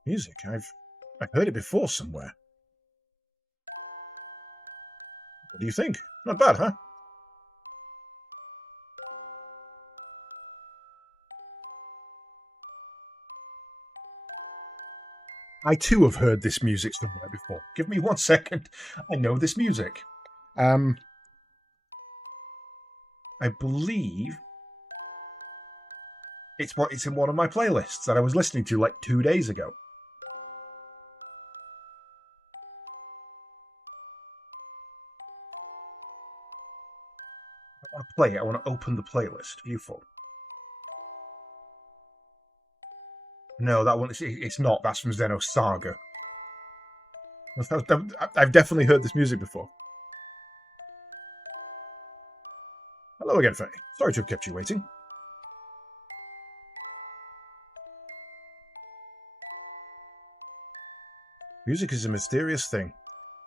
Music. I've heard it before somewhere. What do you think? Not bad, huh? I too have heard this music somewhere before. Give me 1 second. I know this music. I believe It's in one of my playlists that I was listening to like 2 days ago. I want to play it. I want to open the playlist. Viewful. No, that one. It's not. That's from Xenosaga. I've definitely heard this music before. Hello again, Faye. Sorry to have kept you waiting. Music is a mysterious thing.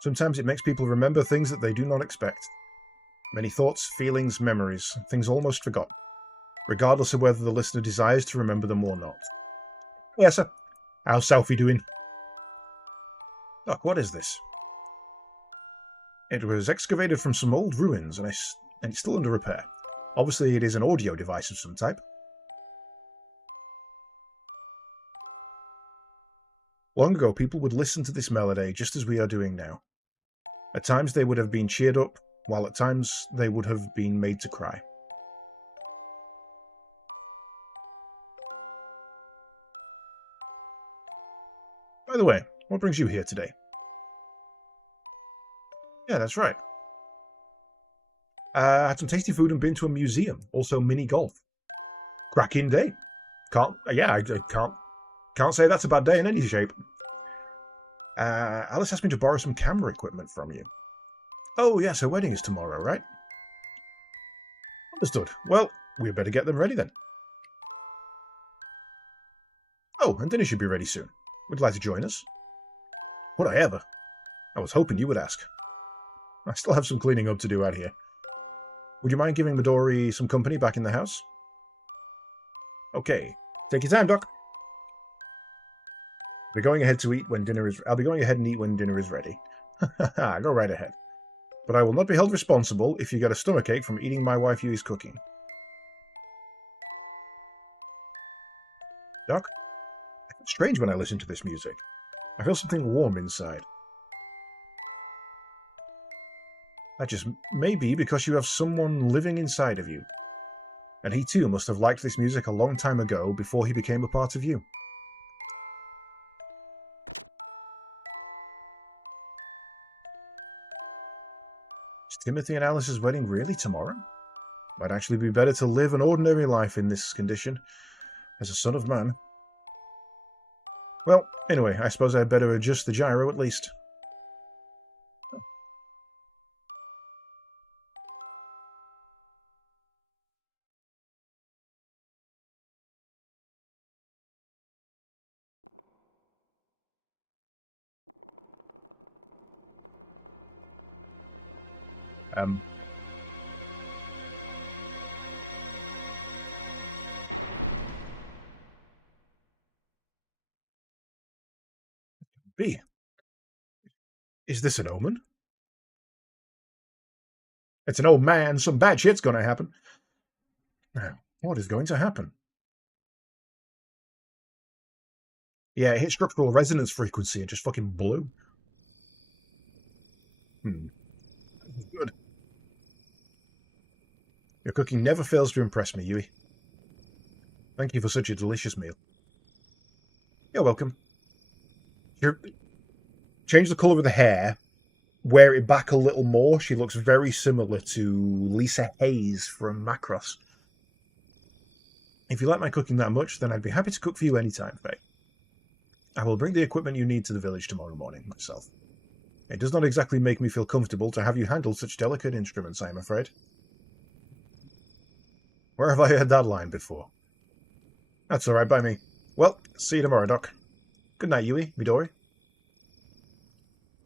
Sometimes it makes people remember things that they do not expect. Many thoughts, feelings, memories, things almost forgotten, regardless of whether the listener desires to remember them or not. Yes, sir. How's Selfie doing? Doc, what is this? It was excavated from some old ruins, and it's still under repair. Obviously, it is an audio device of some type. Long ago, people would listen to this melody just as we are doing now. At times, they would have been cheered up, while at times, they would have been made to cry. By the way, what brings you here today? Yeah, that's right. Had some tasty food and been to a museum. Also, mini golf. Cracking day. I can't say that's a bad day in any shape. Alice asked me to borrow some camera equipment from you. Oh, yes, her wedding is tomorrow, right? Understood. Well, we better get them ready then. Oh, and dinner should be ready soon. Would you like to join us? Would I ever? I was hoping you would ask. I still have some cleaning up to do out here. Would you mind giving Midori some company back in the house? Okay. Take your time, Doc. I'll be going ahead and eat when dinner is ready. Go right ahead. But I will not be held responsible if you get a stomachache from eating my wife Yui's cooking. Doc? It's strange when I listen to this music. I feel something warm inside. That just may be because you have someone living inside of you. And he too must have liked this music a long time ago before he became a part of you. Is Timothy and Alice's wedding really tomorrow? Might actually be better to live an ordinary life in this condition, as a son of man. Well, anyway, I suppose I'd better adjust the gyro at least. B. Is this an omen? It's an old man. Some bad shit's going to happen. Now, what is going to happen? Yeah, it hit structural resonance frequency and just fucking blew. Good. Your cooking never fails to impress me, Yui. Thank you for such a delicious meal. You're welcome. Change the colour of the hair, wear it back a little more. She looks very similar to Lisa Hayes from Macross. If you like my cooking that much, then I'd be happy to cook for you anytime, Faye. I will bring the equipment you need to the village tomorrow morning, myself. It does not exactly make me feel comfortable to have you handle such delicate instruments, I am afraid. Where have I heard that line before? That's all right by me. Well, see you tomorrow, Doc. Good night, Yui, Midori.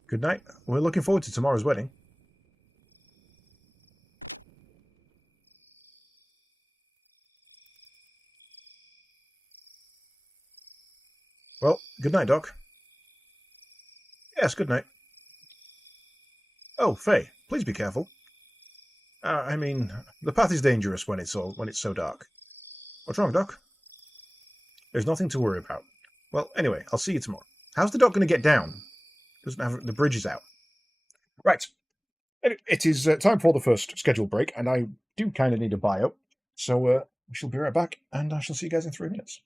Good night. We're looking forward to tomorrow's wedding. Well, good night, Doc. Yes, good night. Oh, Faye, please be careful. I mean, the path is dangerous when it's so dark. What's wrong, Doc? There's nothing to worry about. Well, anyway, I'll see you tomorrow. How's the Doc going to get down? Doesn't have the bridge is out. Right. It is time for the first scheduled break, and I do kind of need a bio. So we shall be right back, and I shall see you guys in 3 minutes.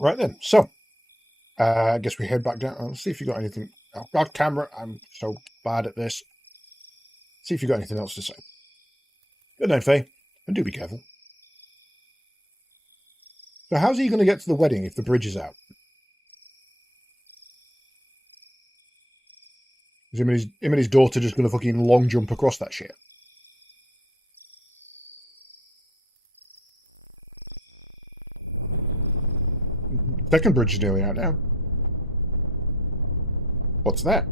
Right then, so I guess we head back down. Let's see if you got anything. Oh God, camera! I'm so bad at this. See if you got anything else to say. Good night, Faye, and do be careful. So, how's he going to get to the wedding if the bridge is out? Is him and his daughter just going to fucking long jump across that shit? Second bridge is nearly out now. What's that?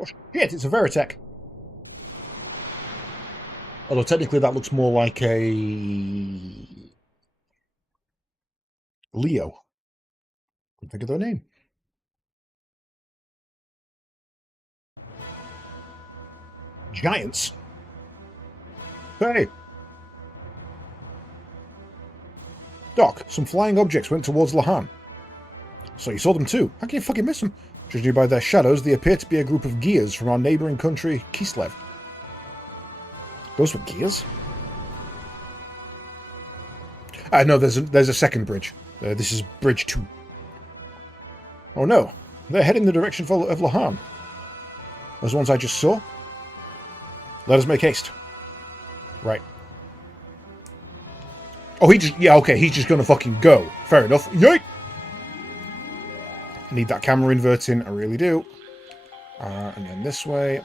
Oh shit, it's a Veritech. Although technically that looks more like a Leo. Couldn't think of their name. Giants? Hey! Doc, some flying objects went towards Lahan. So you saw them too? How can you fucking miss them? Judging by their shadows, they appear to be a group of gears from our neighbouring country, Kislev. Those were gears? No, there's a second bridge. This is Bridge 2. Oh no, they're heading the direction of Lahan. Those ones I just saw? Let us make haste. Right. Oh, he's just gonna fucking go. Fair enough. Yay! I need that camera inverting, I really do. And then this way.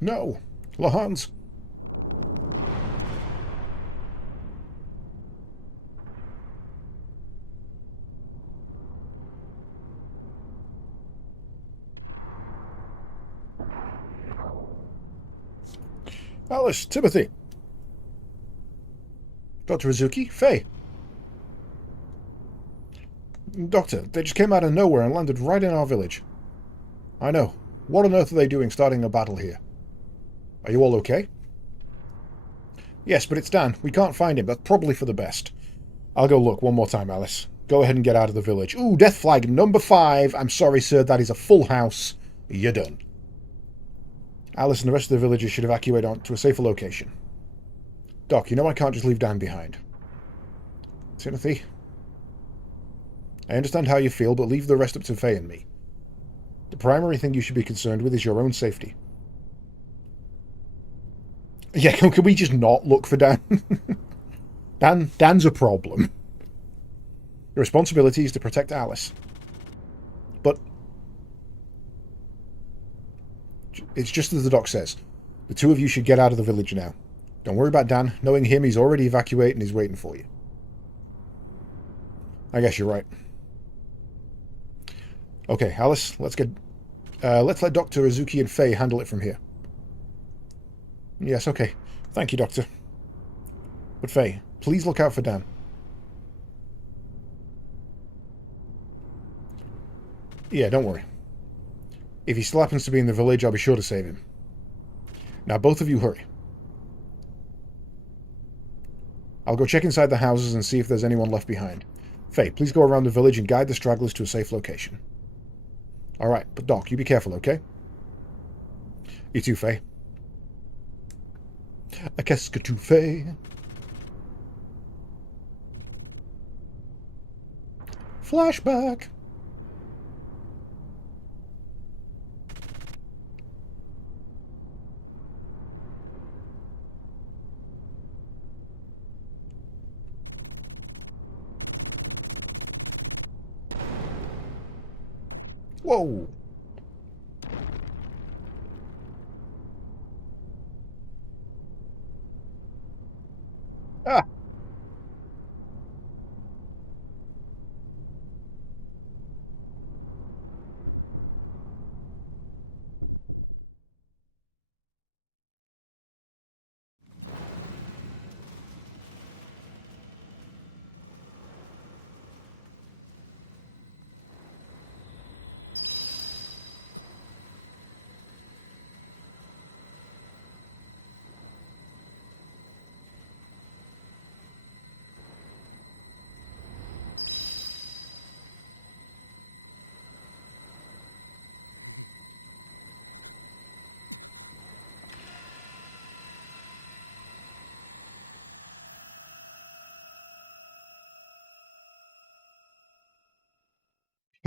No! Lahan's. Alice, Timothy. Dr. Izuki, Faye. Doctor, they just came out of nowhere and landed right in our village. I know. What on earth are they doing starting a battle here? Are you all okay? Yes, but it's Dan. We can't find him. That's probably for the best. I'll go look one more time, Alice. Go ahead and get out of the village. Ooh, death flag number 5. I'm sorry, sir. That is a full house. You're done. Alice and the rest of the villagers should evacuate on to a safer location. Doc, you know I can't just leave Dan behind. Timothy? I understand how you feel, but leave the rest up to Faye and me. The primary thing you should be concerned with is your own safety. Yeah, can we just not look for Dan? Dan's a problem. Your responsibility is to protect Alice. But it's just as the doc says. The two of you should get out of the village now. Don't worry about Dan. Knowing him, he's already evacuated and he's waiting for you. I guess you're right. Okay, Alice, let's let Dr. Izuki and Faye handle it from here. Yes, okay. Thank you, Doctor. But Faye, please look out for Dan. Yeah, don't worry. If he still happens to be in the village, I'll be sure to save him. Now, both of you hurry. I'll go check inside the houses and see if there's anyone left behind. Faye, please go around the village and guide the stragglers to a safe location. Alright, but Doc, you be careful, okay? You too, Faye. Qu'est-ce que tu fais? Flashback. Whoa. Ah.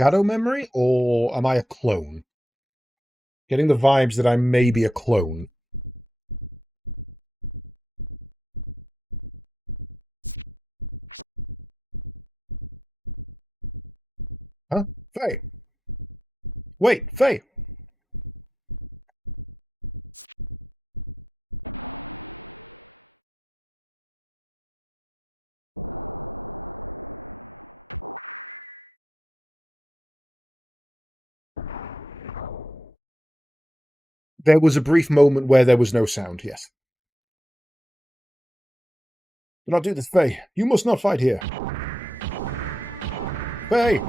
Shadow memory, or am I a clone? Getting the vibes that I may be a clone. Huh? Faye. Wait, Faye. There was a brief moment where there was no sound, yes. Do not do this, Faye. You must not fight here. Faye!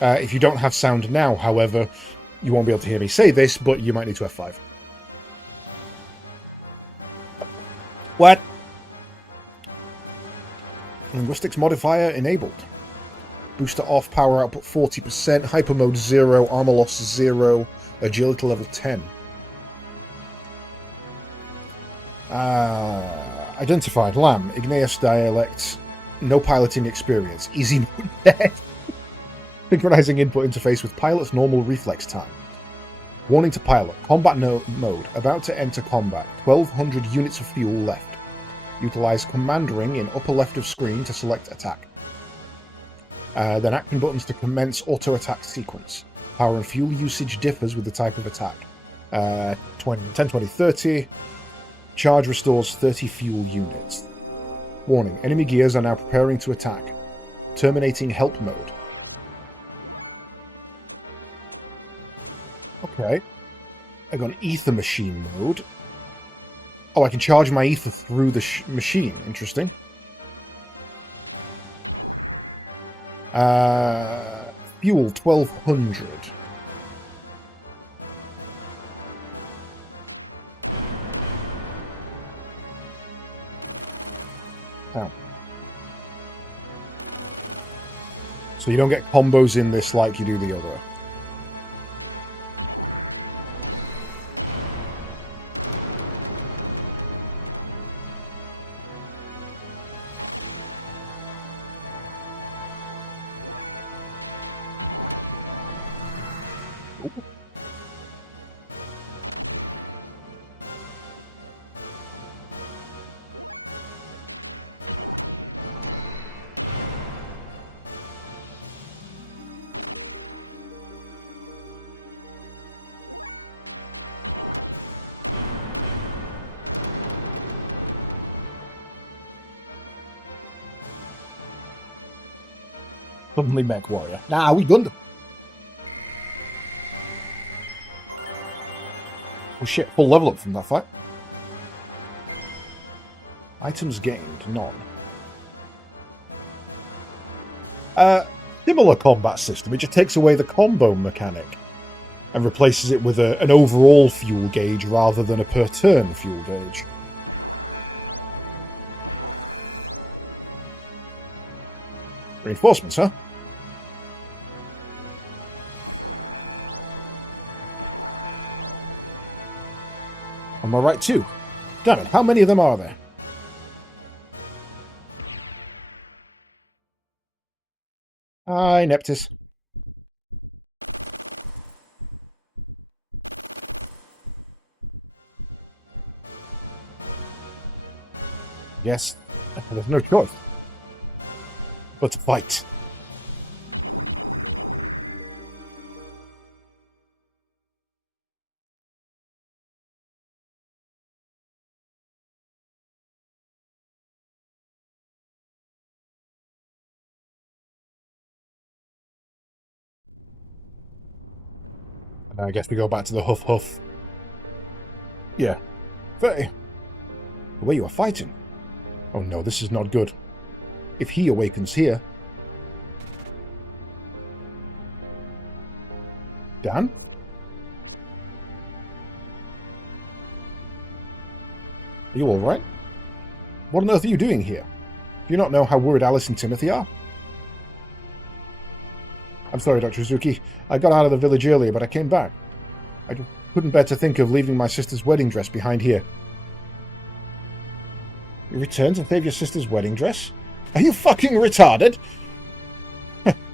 If you don't have sound now, however, you won't be able to hear me say this, but you might need to F5. What? Linguistics modifier enabled. Booster off, power output 40%, hyper mode 0, armor loss 0, agility level 10. Identified. Lamb. Igneous dialect. No piloting experience. Easy mode dead. Synchronizing input interface with pilot's normal reflex time. Warning to pilot. Combat mode. About to enter combat. 1200 units of fuel left. Utilize command ring in upper left of screen to select attack. Then action buttons to commence auto attack sequence. Power and fuel usage differs with the type of attack. 10, 20, 30. Charge restores 30 fuel units. Warning, enemy gears are now preparing to attack. Terminating help mode. Okay. I got an ether machine mode. Oh, I can charge my ether through the machine. Interesting. Fuel 1200. Oh. So you don't get combos in this like you do the other. Suddenly Mech Warrior. Nah, we Gundam. Oh shit, full level up from that fight. Items gained, none. Similar combat system, it just takes away the combo mechanic and replaces it with an overall fuel gauge rather than a per turn fuel gauge. Reinforcements, huh? Am I right too? Damn it, how many of them are there? Hi, Neptus. Yes, there's no choice but to fight. And I guess we go back to the Huff Huff. Yeah. Faye. The way you are fighting. Oh no, this is not good. If he awakens here... Dan? Are you alright? What on earth are you doing here? Do you not know how worried Alice and Timothy are? I'm sorry, Dr. Suzuki. I got out of the village earlier, but I came back. I couldn't bear to think of leaving my sister's wedding dress behind here. You returned to save your sister's wedding dress? Are you fucking retarded?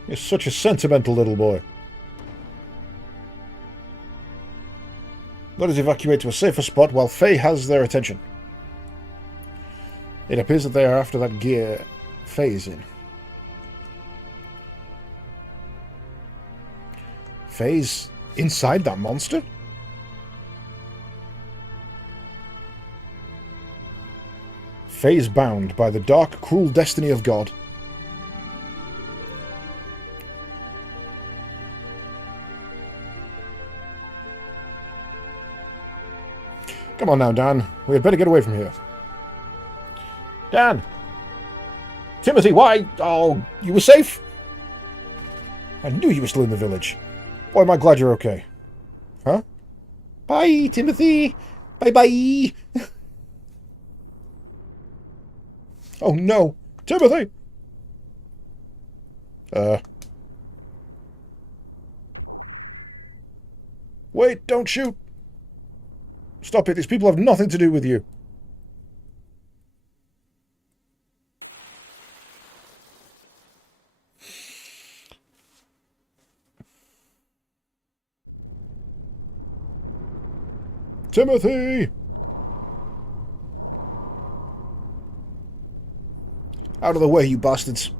You're such a sentimental little boy. Let us evacuate to a safer spot while Faye has their attention. It appears that they are after that gear Faye's in. Faye's inside that monster? Faye's bound by the dark, cruel destiny of God. Come on now, Dan. We had better get away from here. Dan! Timothy, why? Oh, you were safe? I knew you were still in the village. Boy, am I glad you're okay. Huh? Bye, Timothy! Bye-bye! Oh no! Timothy! Wait, don't shoot! Stop it, these people have nothing to do with you. Timothy! Out of the way, you bastards.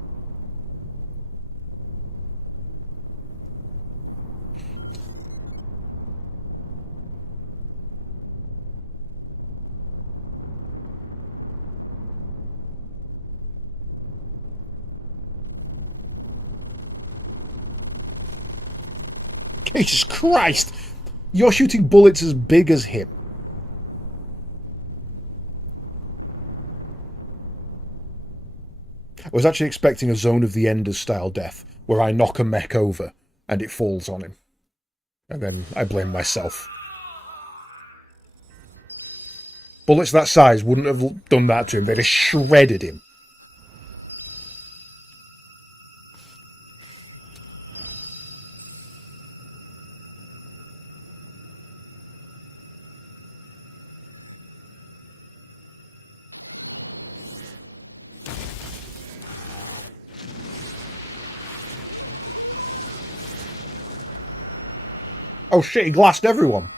Jesus Christ! You're shooting bullets as big as him. I was actually expecting a Zone of the Enders style death, where I knock a mech over and it falls on him. And then I blame myself. Bullets that size wouldn't have done that to him. They'd have shredded him. Oh shit, he glassed everyone.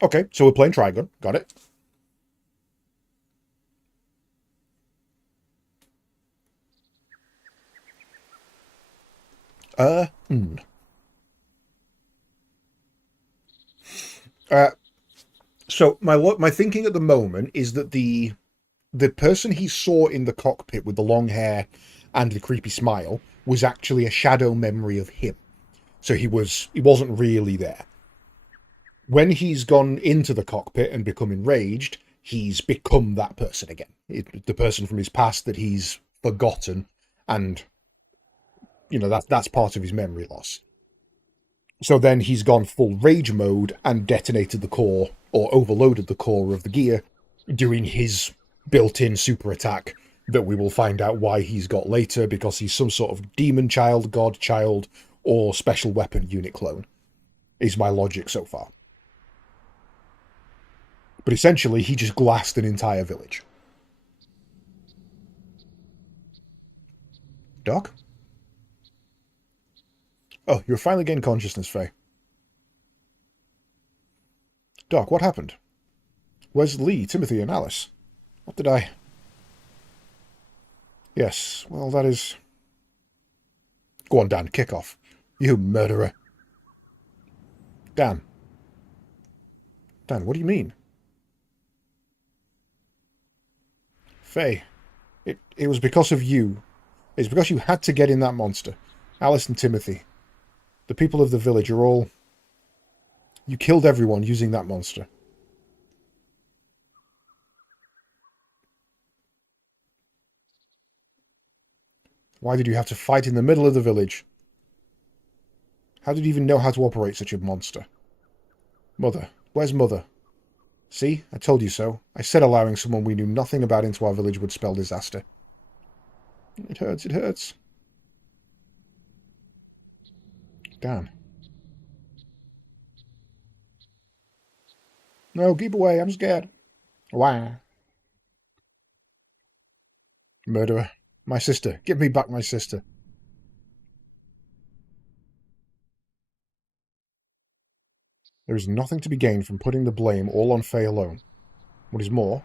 Okay, so we're playing Trigun. Got it. Hmm. So my thinking at the moment is that the person he saw in the cockpit with the long hair and the creepy smile was actually a shadow memory of him. So he wasn't really there. When he's gone into the cockpit and become enraged, he's become that person again. The person from his past that he's forgotten, and that's part of his memory loss. So then he's gone full rage mode and detonated the core, or overloaded the core of the gear, doing his built-in super attack that we will find out why he's got later, because he's some sort of demon child, god child, or special weapon unit clone, is my logic so far. But essentially, he just glassed an entire village. Doc? Oh, you're finally getting consciousness, Faye. Doc, what happened? Where's Lee, Timothy, and Alice? What did I... Yes, well, that is... Go on, Dan, kick off. You murderer. Dan. Dan, what do you mean? Faye, it was because of you. It's because you had to get in that monster. Alice and Timothy. The people of the village are all... You killed everyone using that monster. Why did you have to fight in the middle of the village? How did you even know how to operate such a monster? Mother. Where's Mother? See? I told you so. I said allowing someone we knew nothing about into our village would spell disaster. It hurts, it hurts. Dan. No, keep away, I'm scared. Why? Murderer. My sister. Give me back my sister. There is nothing to be gained from putting the blame all on Faye alone. What is more,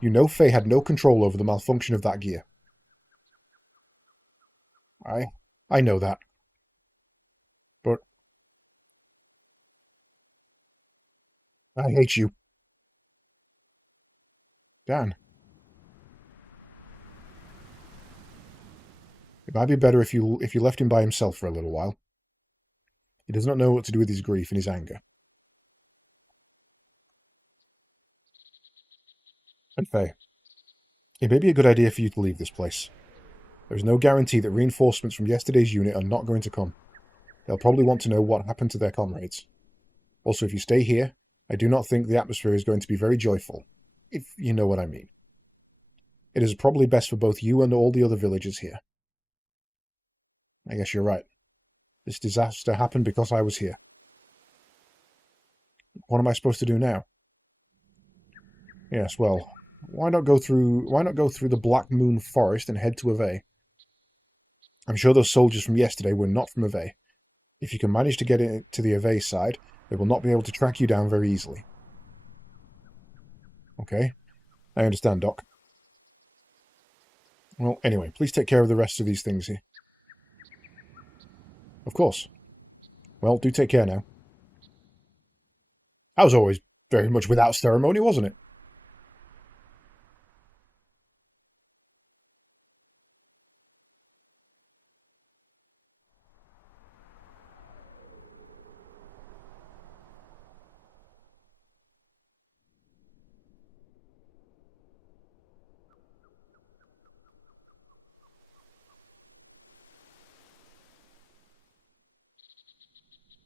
you know Faye had no control over the malfunction of that gear. I know that. But I hate you. Dan. It might be better if you left him by himself for a little while. He does not know what to do with his grief and his anger. And Faye, it may be a good idea for you to leave this place. There is no guarantee that reinforcements from yesterday's unit are not going to come. They'll probably want to know what happened to their comrades. Also, if you stay here, I do not think the atmosphere is going to be very joyful, if you know what I mean. It is probably best for both you and all the other villagers here. I guess you're right. This disaster happened because I was here. What am I supposed to do now? Yes, well, why not go through the Black Moon Forest and head to Ave? I'm sure those soldiers from yesterday were not from Ave. If you can manage to get it to the Ave side, they will not be able to track you down very easily. Okay, I understand, Doc. Well, anyway, please take care of the rest of these things here. Of course. Well, do take care now. That was always very much without ceremony, wasn't it?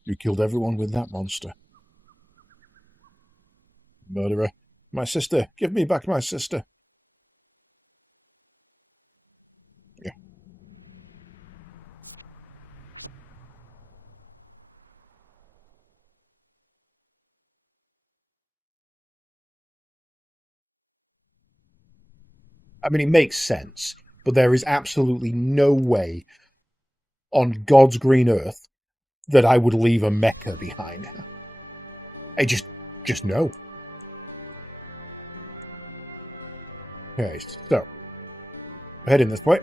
You killed everyone with that monster. Murderer. My sister. Give me back my sister. Yeah. I mean, it makes sense, but there is absolutely no way on God's green earth that I would leave a mecha behind. I just no. Okay, so we're heading this way.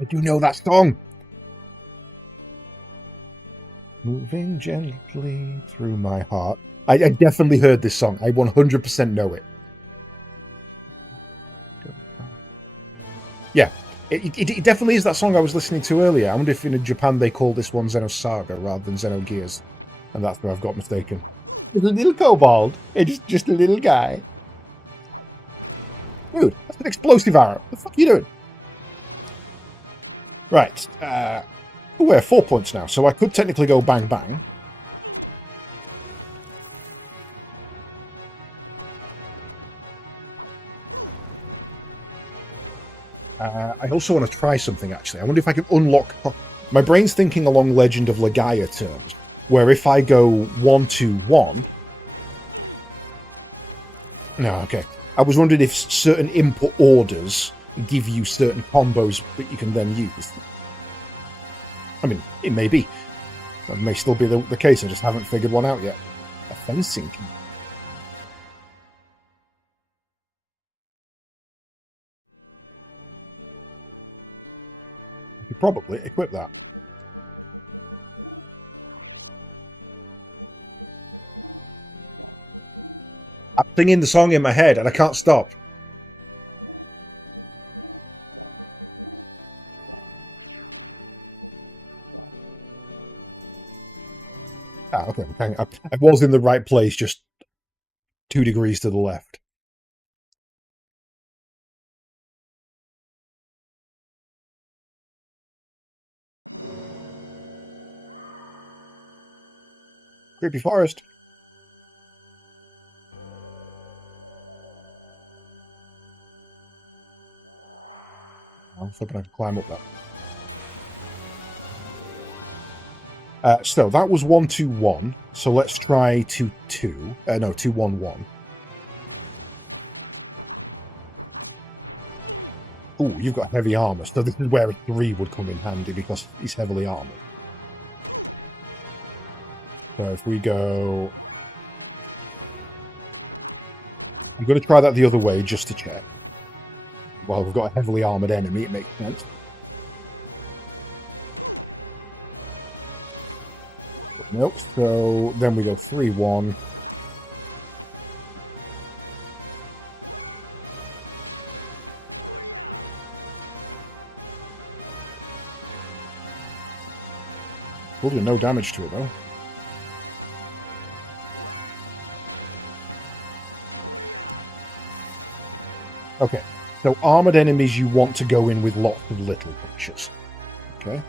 I do know that song. Moving gently through my heart. I definitely heard this song. I 100% know it. Yeah, it definitely is that song I was listening to earlier. I wonder if in Japan they call this one Xenosaga rather than Xenogears. And that's where I've got mistaken. It's a little kobold. It's just a little guy. Dude, that's an explosive arrow. What the fuck are you doing? Right. We're 4 points now, so I could technically go bang bang. I also want to try something, actually. I wonder if I can unlock... My brain's thinking along Legend of Legaia terms, where if I go 1-2-1... No, okay. I was wondering if certain input orders give you certain combos that you can then use. I mean, it may be. That may still be the case, I just haven't figured one out yet. A fencing key. I could probably equip that. I'm singing the song in my head and I can't stop. Ah, okay. I was in the right place, just 2 degrees to the left. Creepy forest. I'm hoping I can climb up that. So that was 1-2-1. So let's try 2-2. No, 2-1-1. Ooh, you've got heavy armor. So this is where a 3 would come in handy because he's heavily armored. So if we go... I'm going to try that the other way just to check. Well, we've got a heavily armored enemy. It makes sense. Nope. So then we go 3-1. We'll do no damage to it though. Okay, so armored enemies, you want to go in with lots of little punches. Okay.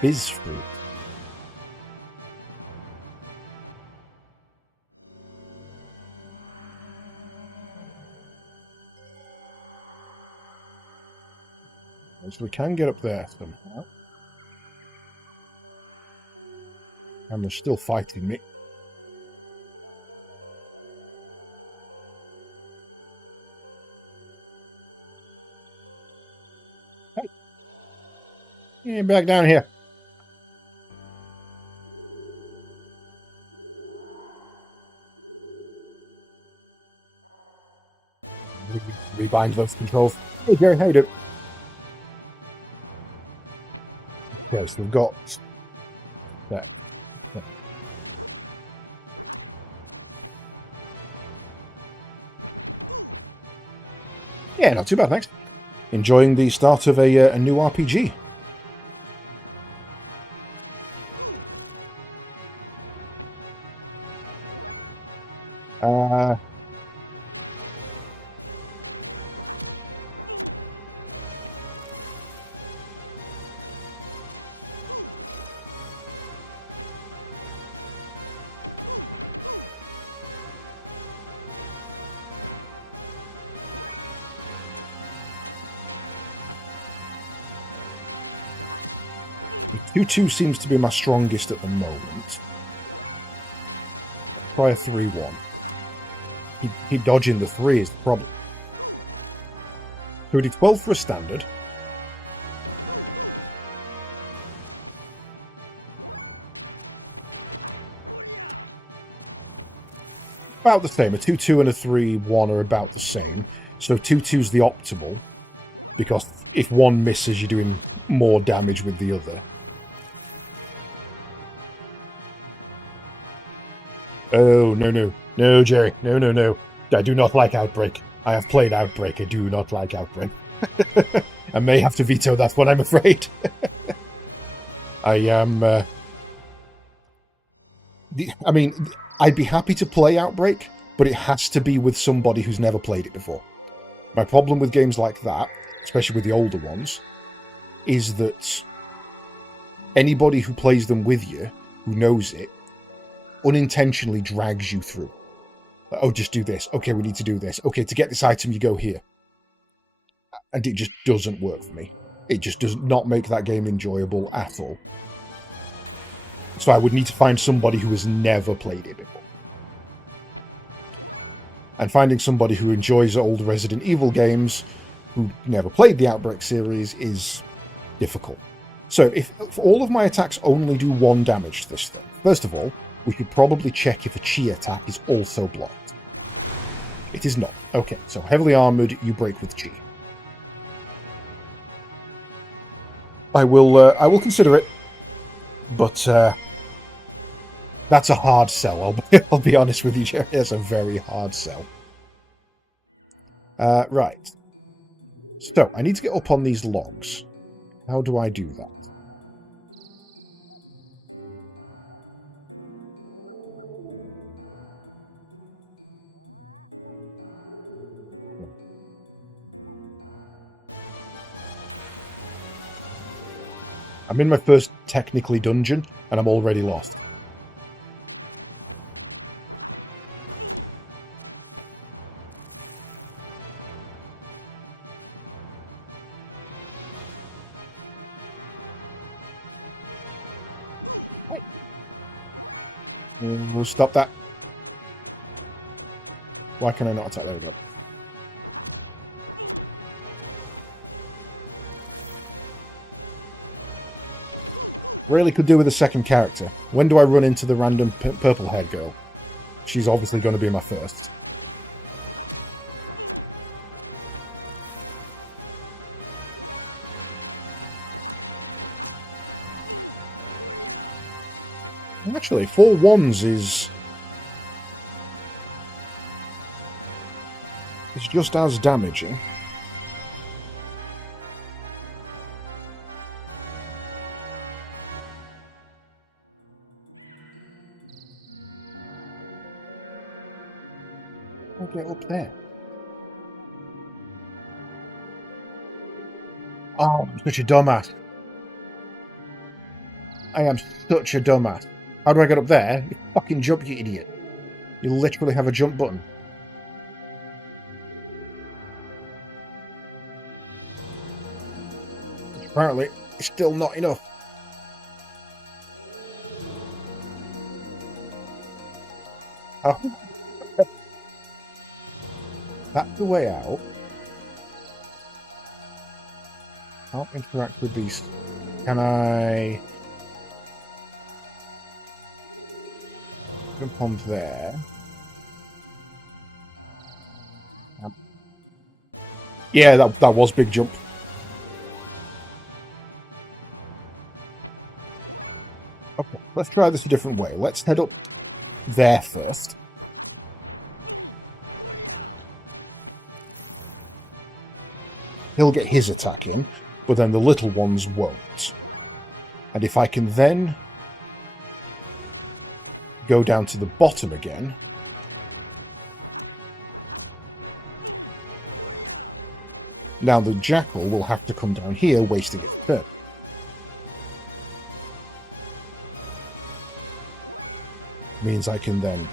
Fizz fruit. So we can get up there somehow. And they're still fighting me. Hey! Get back down here. Rebind those controls. Hey, Jerry, how you doing? Okay, so we've got that. Yeah, not too bad, thanks. Enjoying the start of a new RPG. The 2-2 seems to be my strongest at the moment. Try a 3-1. He dodging the 3 is the problem. So we did 12 for a standard. About the same. A 2-2 and a 3-1 are about the same. So 2-2 is the optimal, because if one misses, you're doing more damage with the other. Oh, no, no. No, Jerry. No, no, no. I do not like Outbreak. I have played Outbreak. I do not like Outbreak. I may have to veto that one, I'm afraid. I am... I mean, I'd be happy to play Outbreak, but it has to be with somebody who's never played it before. My problem with games like that, especially with the older ones, is that anybody who plays them with you, who knows it, unintentionally drags you through. Like, oh, just do this. Okay, we need to do this. Okay, to get this item, you go here. And it just doesn't work for me. It just does not make that game enjoyable at all. So I would need to find somebody who has never played it before. And finding somebody who enjoys old Resident Evil games, who never played the Outbreak series, is difficult. So if all of my attacks only do 1 damage to this thing, first of all, we should probably check if a chi attack is also blocked. It is not. Okay, so heavily armored, you break with chi. I will consider it, but that's a hard sell. I'll be honest with you, Jerry. That's a very hard sell. Right. So I need to get up on these logs. How do I do that? I'm in my first technically dungeon, and I'm already lost. We'll stop that. Why can I not attack? There we go. Really could do with a second character. When do I run into the random purple-haired girl? She's obviously going to be my first. Actually, 4 1s is just as damaging. I get up there? Oh, I'm such a dumbass. I am such a dumbass. How do I get up there? You fucking jump, you idiot. You literally have a jump button. Apparently, it's still not enough. Oh. That's the way out. Can't interact with these. Can I jump on there? Yeah, that was big jump. Okay, let's try this a different way. Let's head up there first. He'll get his attack in, but then the little ones won't. And if I can then go down to the bottom again, now the jackal will have to come down here, wasting its turn. Means I can then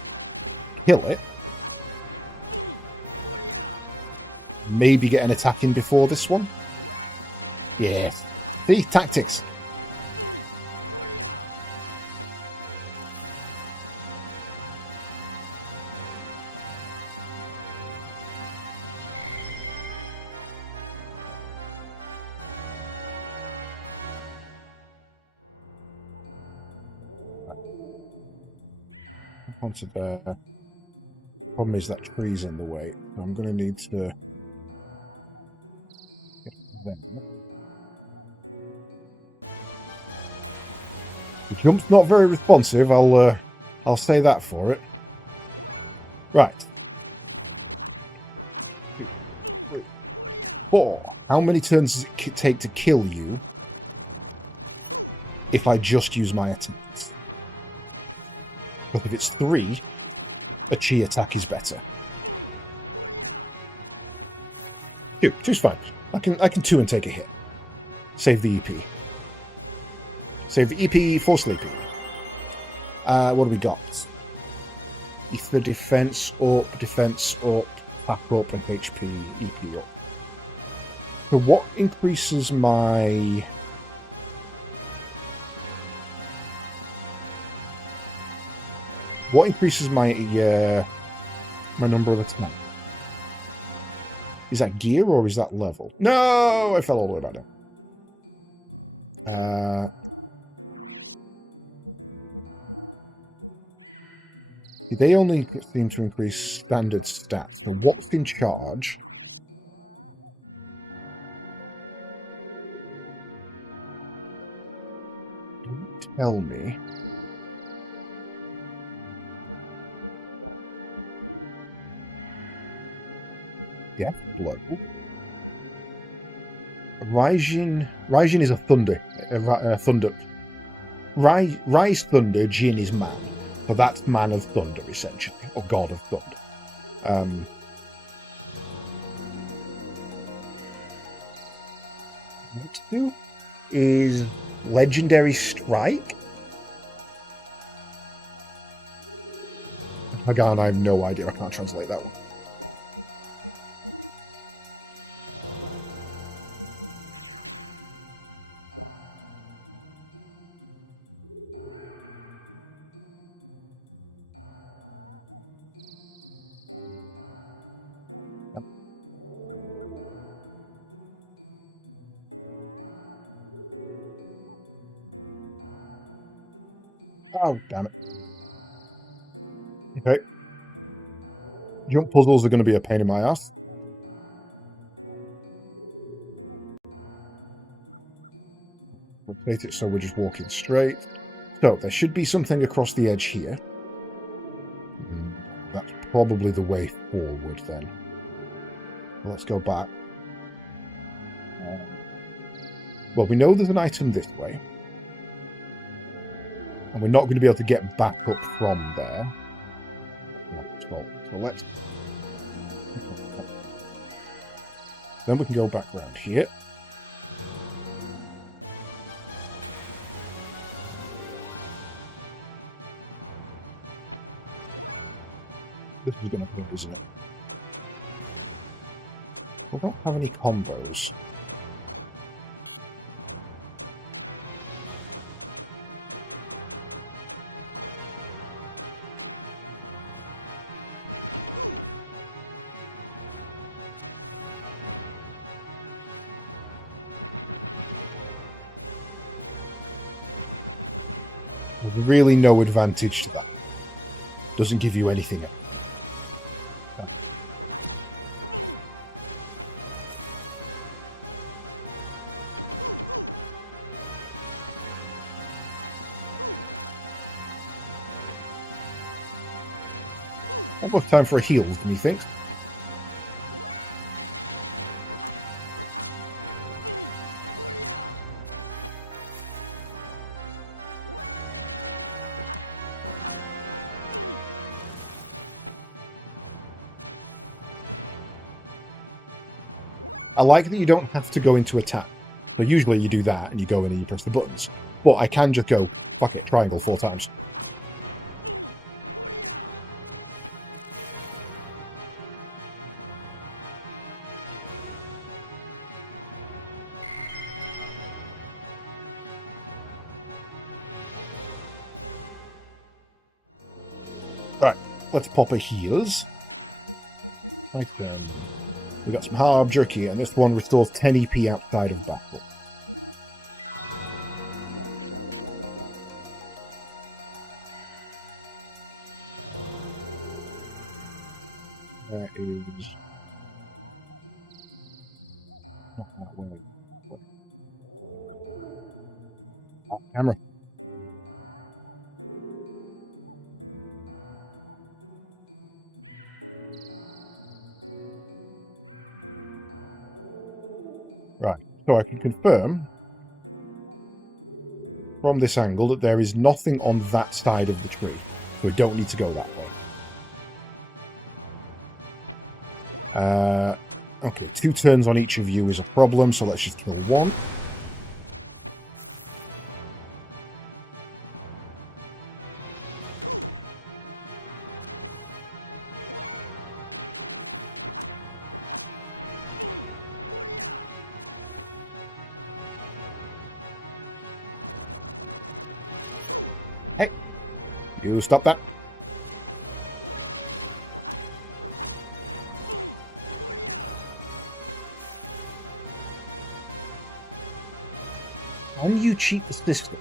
kill it. Maybe get an attack in before this one. Yeah. See? Tactics. Onto there. Problem is that tree's in the way, so I'm going to need to get there. The jump's not very responsive. I'll say that for it. Right. 2, 3, 4. How many turns does it take to kill you if I just use my attacks? But if it's 3, a chi attack is better. 2. 2's fine. I can 2 and take a hit. Save the EP. Save the EP for sleeping. What do we got? Ether defense up, attack up, and HP, EP up. So what increases my... What increases my my number of attacks? Is that gear or is that level? No, I fell all the way back down. They only seem to increase standard stats. So what's in charge? Don't tell me. Death blow. Raijin is a thunder. Thunder. Rise thunder. Jin is man. So that's man of thunder, essentially, or god of thunder. Next two is legendary strike. Again, I have no idea. I can't translate that one. Oh, damn it. Okay. Jump puzzles are going to be a pain in my ass. Rotate it so we're just walking straight. So, there should be something across the edge here. That's probably the way forward, then. Let's go back. Well, we know there's an item this way. And we're not going to be able to get back up from there. So let's Then we can go back around here. This is going to hurt, isn't it? We don't have any combos. There's really no advantage to that. Doesn't give you anything else. Almost time for a heal, methinks. I like that you don't have to go into attack. So usually you do that and you go in and you press the buttons. But I can just go, fuck it, triangle 4 times. Right, let's pop a heals. Right, we got some hard jerky, and this one restores 10 EP outside of battle. That is not that way. Camera. Right, so I can confirm from this angle that there is nothing on that side of the tree, so we don't need to go that way. Okay, 2 turns on each of you is a problem, so let's just kill 1. Hey, you stop that. Can you cheat the system?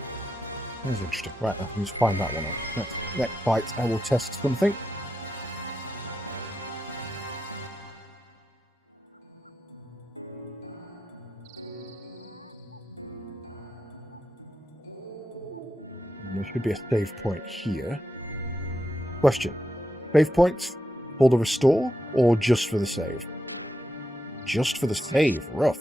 That's interesting. Right, I can just find that one out. Next fight, I will test something. There should be a save point here. Question. Save points for the restore or just for the save? Just for the save. Rough.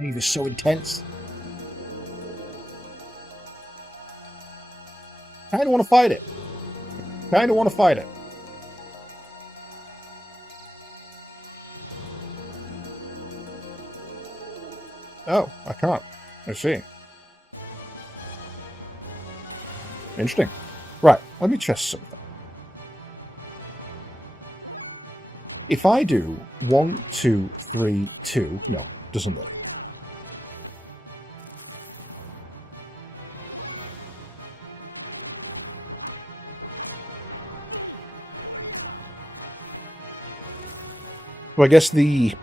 Save is so intense. Kinda want to fight it. Kinda want to fight it. Oh, I can't. I see. Interesting. Right, let me test something. If I do 1, 2, 3, 2... No, doesn't look. So I guess the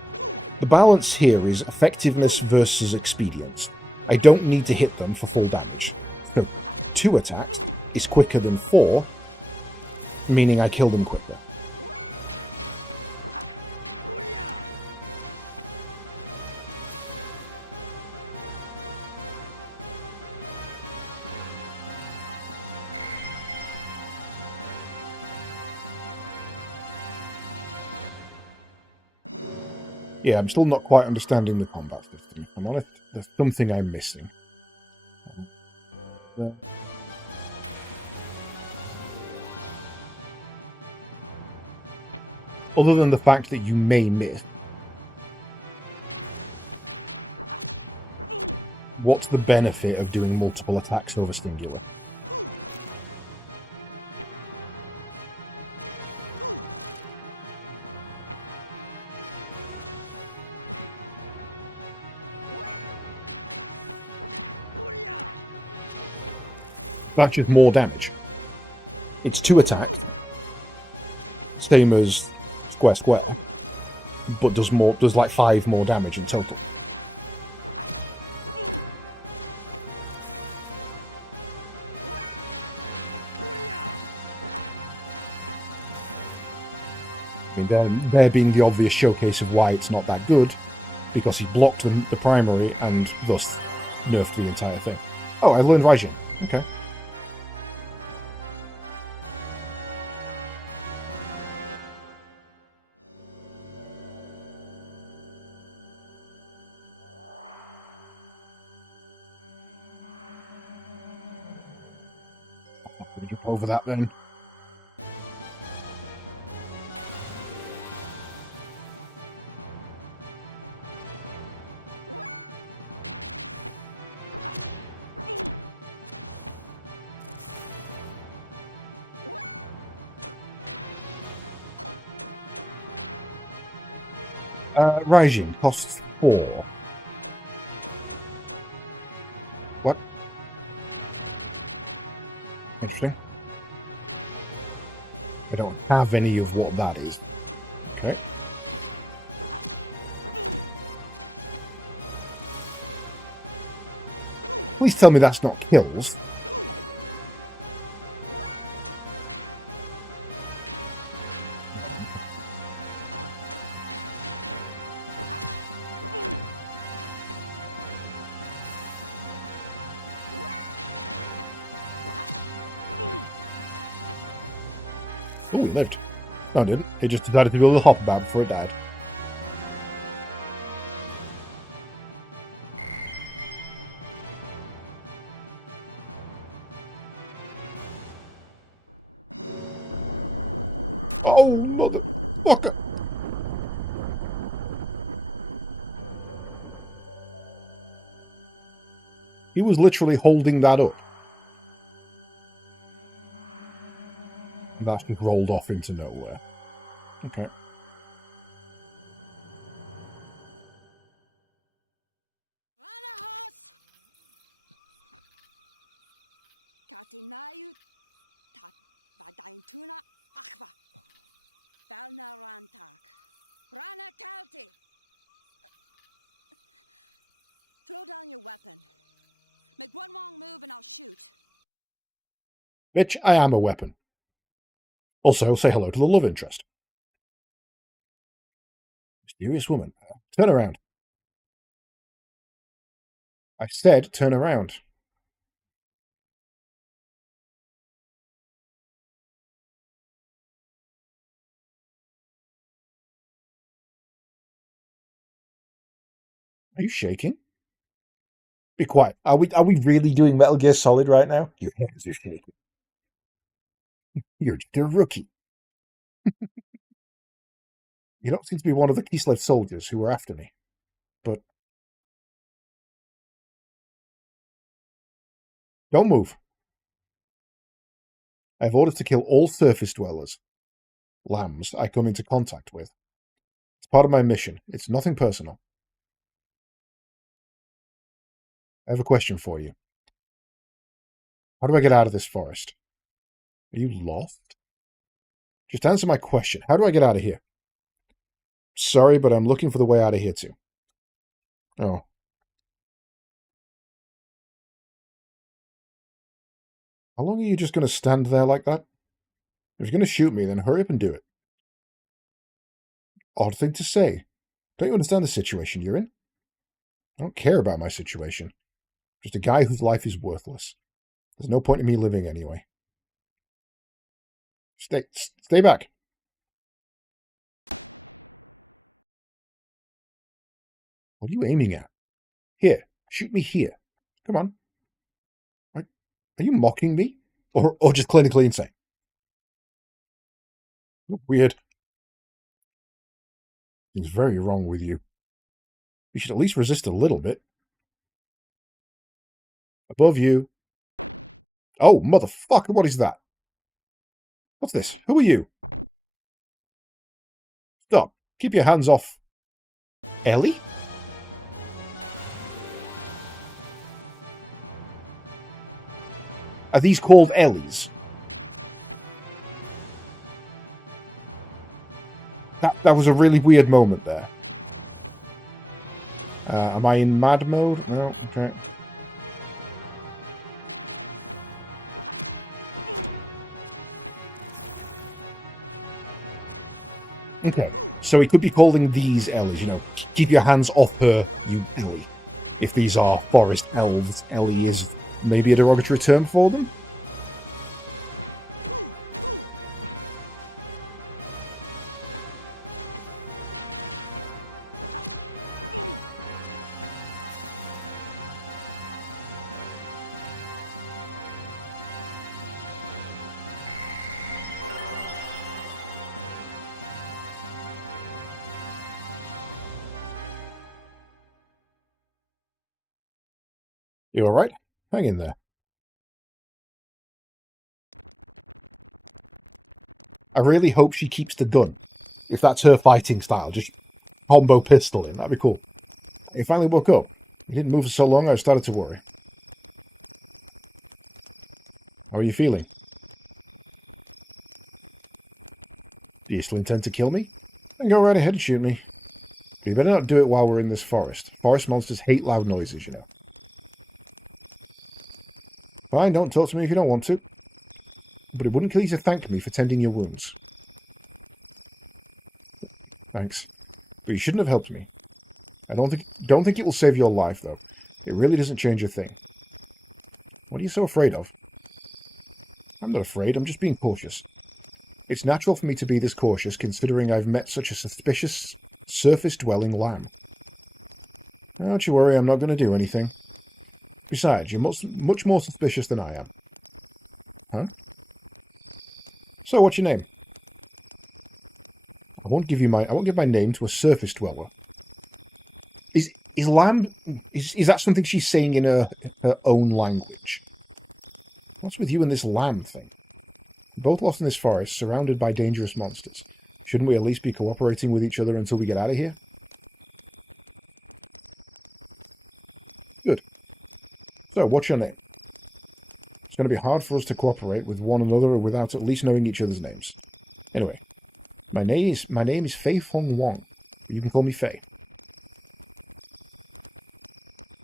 balance here is effectiveness versus expedience. I don't need to hit them for full damage. So 2 attacks is quicker than 4, meaning I kill them quicker. Yeah, I'm still not quite understanding the combat system. If I'm honest, there's something I'm missing. Other than the fact that you may miss, what's the benefit of doing multiple attacks over singular? That's just more damage. It's 2 attacks, same as square square, but does like 5 more damage in total. I mean, there being the obvious showcase of why it's not that good, because he blocked the primary and thus nerfed the entire thing. Oh, I learned Raijin. Okay. I'll jump over that then. Raijin costs 4. What? Interesting. I don't have any of what that is. Okay. Please tell me that's not kills. Oh, he lived. No, it didn't. It just decided to do a little hop about before it died. Oh, motherfucker! He was literally holding that up. And that's just rolled off into nowhere. Okay. Bitch, I am a weapon. Also, say hello to the love interest. Mysterious woman. Turn around. I said turn around. Are you shaking? Be quiet. Are we really doing Metal Gear Solid right now? Your hands are shaking. You're just a rookie. You don't seem to be one of the Kislev soldiers who were after me. But don't move. I have orders to kill all surface dwellers, lambs, I come into contact with. It's part of my mission. It's nothing personal. I have a question for you. How do I get out of this forest? Are you lost? Just answer my question. How do I get out of here? Sorry, but I'm looking for the way out of here too. Oh. How long are you just going to stand there like that? If you're going to shoot me, then hurry up and do it. Odd thing to say. Don't you understand the situation you're in? I don't care about my situation. Just a guy whose life is worthless. There's no point in me living anyway. Stay back. What are you aiming at? Here, shoot me here. Come on. Are you mocking me? Or just clinically insane? Weird. Things very wrong with you. You should at least resist a little bit. Above you. Oh, motherfucker, what is that? What's this? Who are you? Stop. Keep your hands off. Ellie? Are these called Ellies? That was a really weird moment there. Am I in mad mode? No, okay. Okay, so he could be calling these Ellies, you know, keep your hands off her, you Ellie. If these are forest elves, Ellie is maybe a derogatory term for them? You alright? Hang in there. I really hope she keeps the gun. If that's her fighting style, just combo pistol in, that'd be cool. He finally woke up. He didn't move for so long, I started to worry. How are you feeling? Do you still intend to kill me? Then go right ahead and shoot me. But you better not do it while we're in this forest. Forest monsters hate loud noises, you know. Fine, don't talk to me if you don't want to. But it wouldn't kill you to thank me for tending your wounds. Thanks. But you shouldn't have helped me. I don't think it will save your life, though. It really doesn't change a thing. What are you so afraid of? I'm not afraid, I'm just being cautious. It's natural for me to be this cautious, considering I've met such a suspicious, surface-dwelling lamb. Don't you worry, I'm not going to do anything. Besides, you're much more suspicious than I am. Huh? So, what's your name? I won't give my name to a surface dweller. Is lamb is that something she's saying in her own language? What's with you and this lamb thing? We're both lost in this forest, surrounded by dangerous monsters. Shouldn't we at least be cooperating with each other until we get out of here? Good. So, what's your name? It's going to be hard for us to cooperate with one another without at least knowing each other's names. Anyway, my name is Fei Fong Wong. You can call me Fei.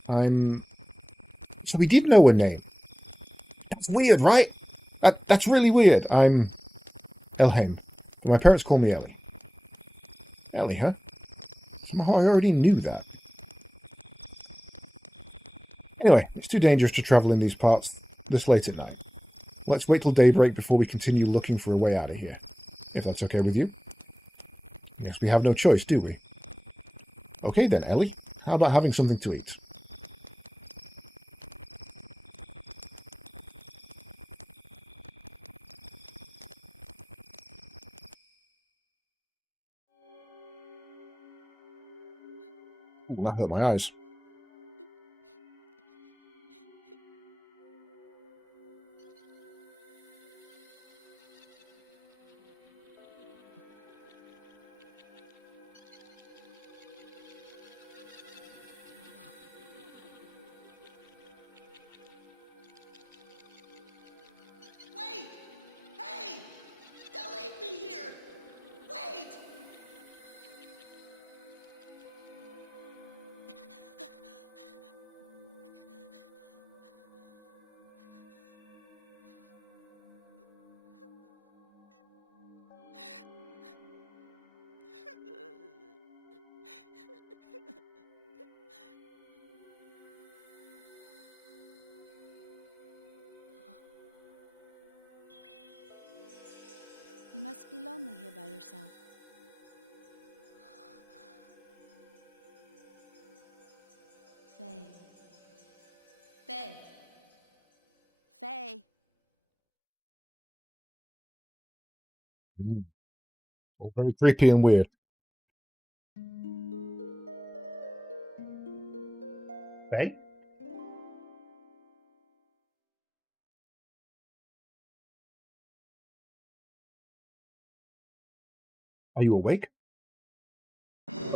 So we did know her name. That's weird, right? That's really weird. I'm Elhaim, but my parents call me Ellie. Ellie, huh? Somehow I already knew that. Anyway, it's too dangerous to travel in these parts this late at night. Let's wait till daybreak before we continue looking for a way out of here. If that's okay with you. Yes, we have no choice, do we? Okay then, Ellie. How about having something to eat? Ooh, that hurt my eyes. All very creepy and weird. Hey? Are you awake?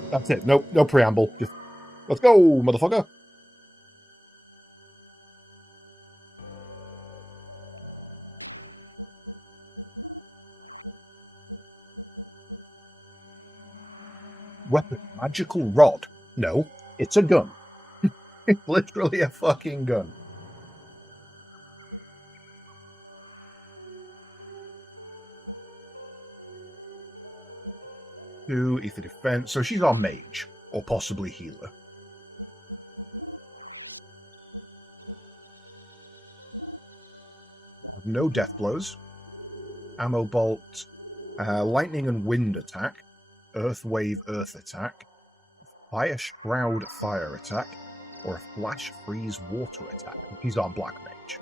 That's it. No preamble. Just let's go, motherfucker. Weapon, magical rod. No, it's a gun. It's literally a fucking gun. 2 ether defense. So she's our mage, or possibly healer. No death blows. Ammo bolt. Lightning and wind attack. Earth wave earth attack. Fire shroud fire attack. Or a flash freeze water attack. He's our black mage.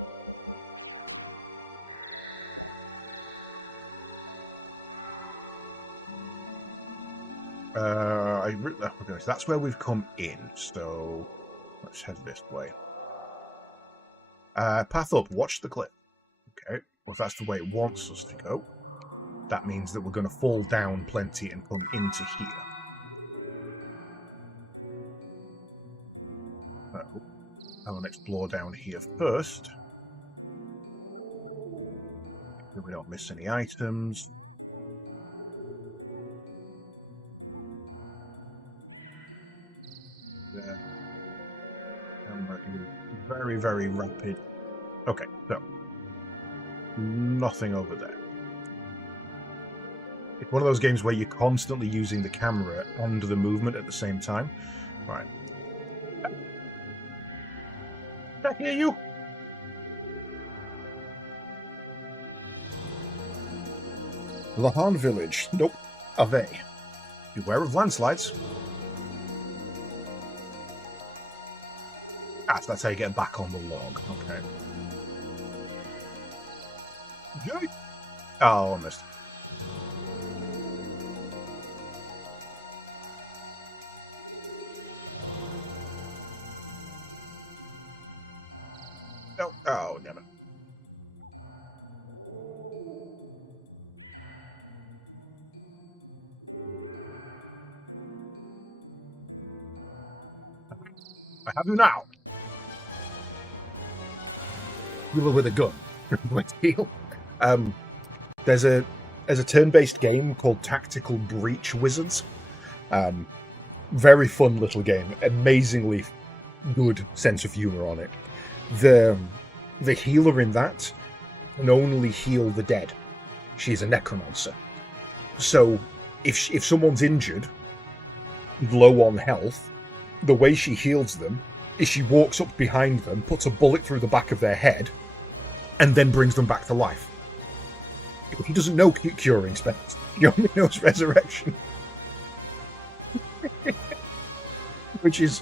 Okay, so that's where we've come in. So let's head this way. Path up. Watch the cliff. Okay. Well, if that's the way it wants us to go, that means that we're going to fall down plenty and come into here. So, I'll explore down here first. So we don't miss any items. There. Very, very rapid. Okay, so nothing over there. It's one of those games where you're constantly using the camera and the movement at the same time. Right. I hear you. Lahan Village. Nope. Ave. Beware of landslides. Ah, so that's how you get back on the log. Okay. Okay. Oh, I missed. No. Oh, damn it. I have you now. Healer with a gun. There's a turn-based game called Tactical Breach Wizards. Very fun little game. Amazingly good sense of humor on it. The healer in that can only heal the dead. She's a necromancer. So if someone's injured, low on health, the way she heals them is she walks up behind them, puts a bullet through the back of their head, and then brings them back to life. He doesn't know curing spells. He only knows resurrection. Which is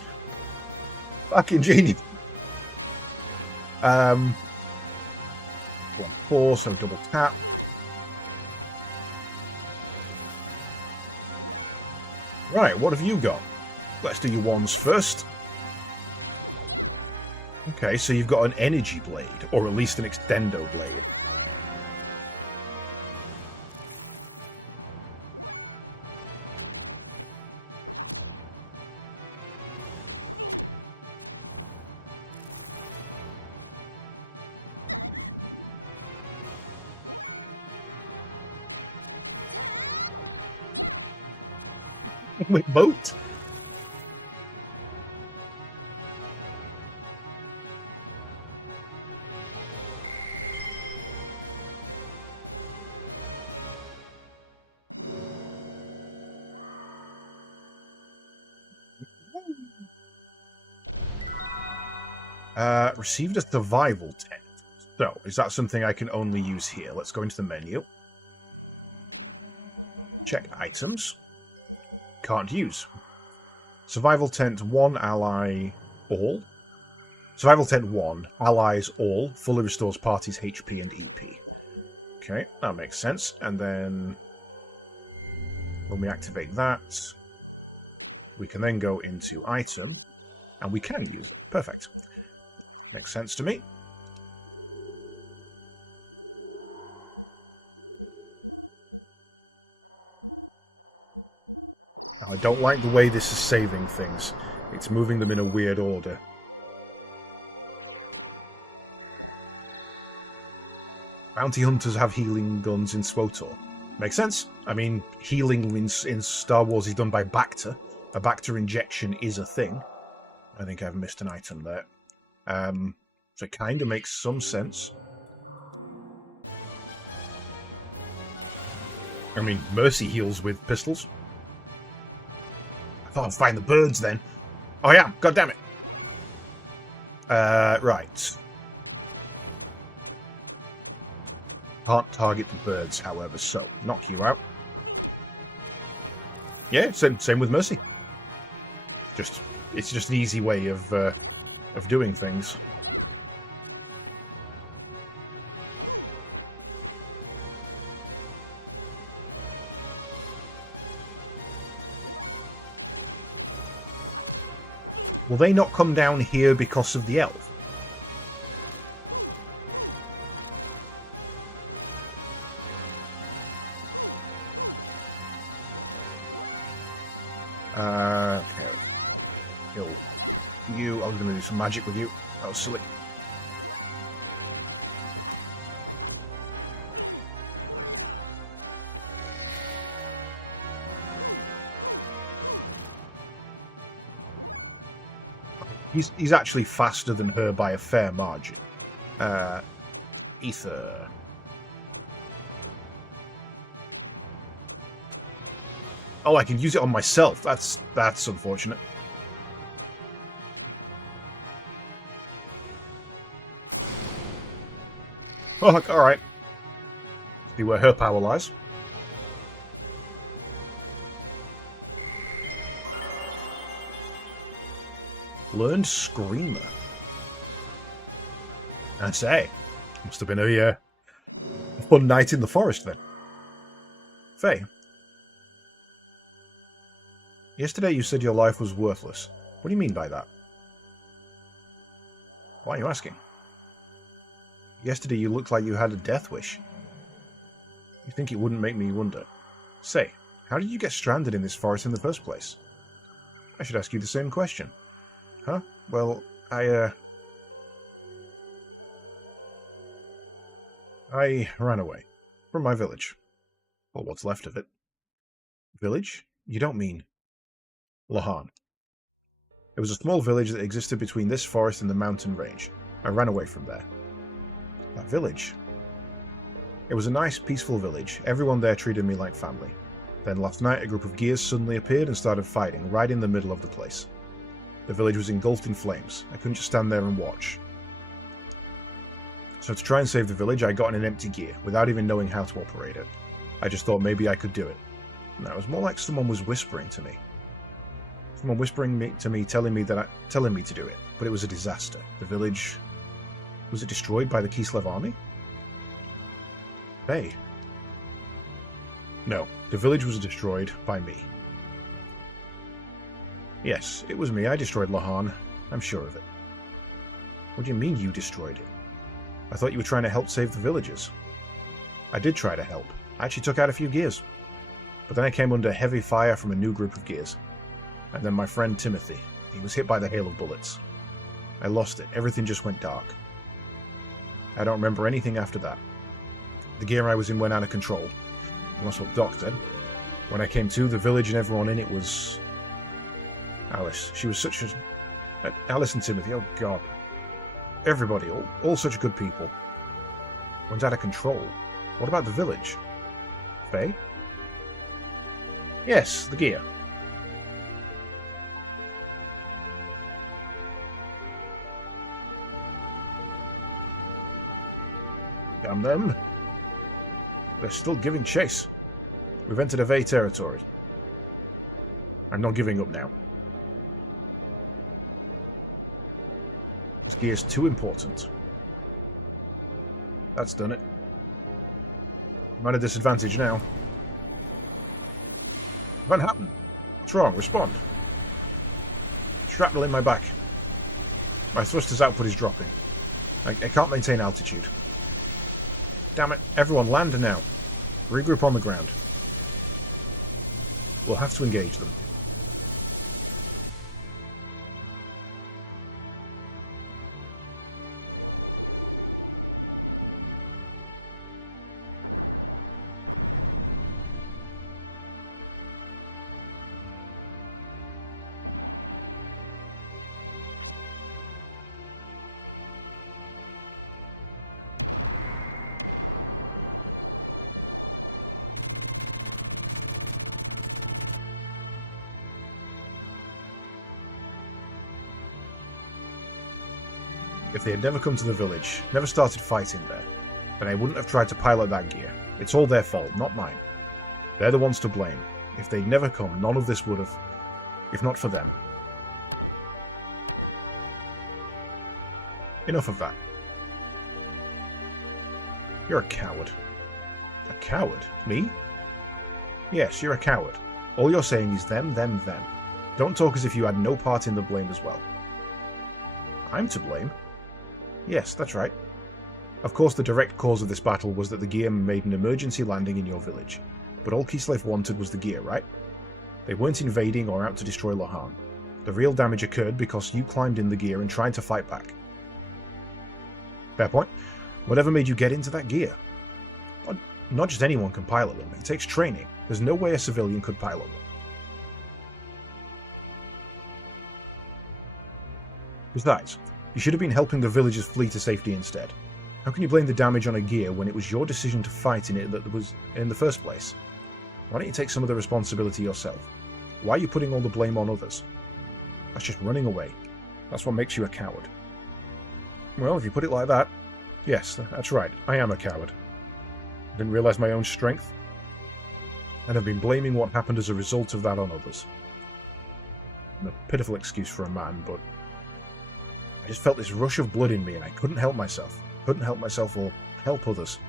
fucking genius. 4, so double tap. Right, what have you got? Let's do your ones first. Okay, so you've got an energy blade, or at least an extendo blade. With boat. Received a survival tent. So, is that something I can only use here? Let's go into the menu. Check items. Can't use. Survival tent 1, ally all. Survival tent 1, allies all. Fully restores party's HP and EP. Okay, that makes sense. And then When we activate that, we can then go into item, and we can use it. Perfect. Makes sense to me. Now, I don't like the way this is saving things. It's moving them in a weird order. Bounty hunters have healing guns in SWTOR. Makes sense. I mean, healing in Star Wars is done by Bacta. A Bacta injection is a thing. I think I've missed an item there. So it kind of makes some sense. I mean, Mercy heals with pistols. I thought I'd find the birds then. Oh yeah, god damn it. Right. Can't target the birds, however, so knock you out. Yeah, same with Mercy. It's just an easy way of doing things. Will they not come down here because of the elf? Okay. Kill you. I was going to do some magic with you. That was silly. He's actually faster than her by a fair margin. Ether. Oh, I can use it on myself. That's unfortunate. Oh, alright. See where her power lies. Learned Screamer. I say, must have been a fun night in the forest then. Faye. Yesterday you said your life was worthless. What do you mean by that? Why are you asking? Yesterday you looked like you had a death wish. You think it wouldn't make me wonder? Say, how did you get stranded in this forest in the first place? I should ask you the same question. Huh? Well, I ran away. From my village. Well, what's left of it. Village? You don't mean... Lahan. It was a small village that existed between this forest and the mountain range. I ran away from there. That village? It was a nice, peaceful village. Everyone there treated me like family. Then last night, a group of gears suddenly appeared and started fighting, right in the middle of the place. The village was engulfed in flames. I couldn't just stand there and watch. So to try and save the village, I got in an empty gear, without even knowing how to operate it. I just thought maybe I could do it. No, it was more like someone was whispering to me. Someone whispering to me, telling me to do it. But it was a disaster. The village... Was it destroyed by the Kislev army? Hey. No, the village was destroyed by me. Yes, it was me. I destroyed Lahan. I'm sure of it. What do you mean you destroyed it? I thought you were trying to help save the villagers. I did try to help. I actually took out a few gears. But then I came under heavy fire from a new group of gears. And then my friend Timothy. He was hit by the hail of bullets. I lost it. Everything just went dark. I don't remember anything after that. The gear I was in went out of control. And that's what Doc said. When I came to, the village and everyone in it was... Alice. She was such a... Alice and Timothy, oh god. Everybody, all such good people. Went out of control. What about the village? Faye? Yes, the gear. Damn them. They're still giving chase. We've entered Ave territory. I'm not giving up now. This gear's too important. That's done it. I'm at a disadvantage now. Van Hatten, what's wrong? Respond. Shrapnel in my back. My thruster's output is dropping. I can't maintain altitude. Damn it. Everyone land now. Regroup on the ground. We'll have to engage them. If they had never come to the village, never started fighting there, then I wouldn't have tried to pilot that gear. It's all their fault, not mine. They're the ones to blame. If they'd never come, none of this would have, if not for them. Enough of that. You're a coward. A coward? Me? Yes, you're a coward. All you're saying is them, them, them. Don't talk as if you had no part in the blame as well. I'm to blame? Yes, that's right. Of course, the direct cause of this battle was that the gear made an emergency landing in your village. But all Kislev wanted was the gear, right? They weren't invading or out to destroy Lohan. The real damage occurred because you climbed in the gear and tried to fight back. Fair point. Whatever made you get into that gear? Not just anyone can pilot them. It takes training. There's no way a civilian could pilot them. Besides, you should have been helping the villagers flee to safety instead. How can you blame the damage on a gear when it was your decision to fight in it that was in the first place? Why don't you take some of the responsibility yourself? Why are you putting all the blame on others? That's just running away. That's what makes you a coward. Well, if you put it like that, yes, that's right. I am a coward. I didn't realize my own strength, and have been blaming what happened as a result of that on others. A pitiful excuse for a man, but I just felt this rush of blood in me and I couldn't help myself. Couldn't help myself or help others.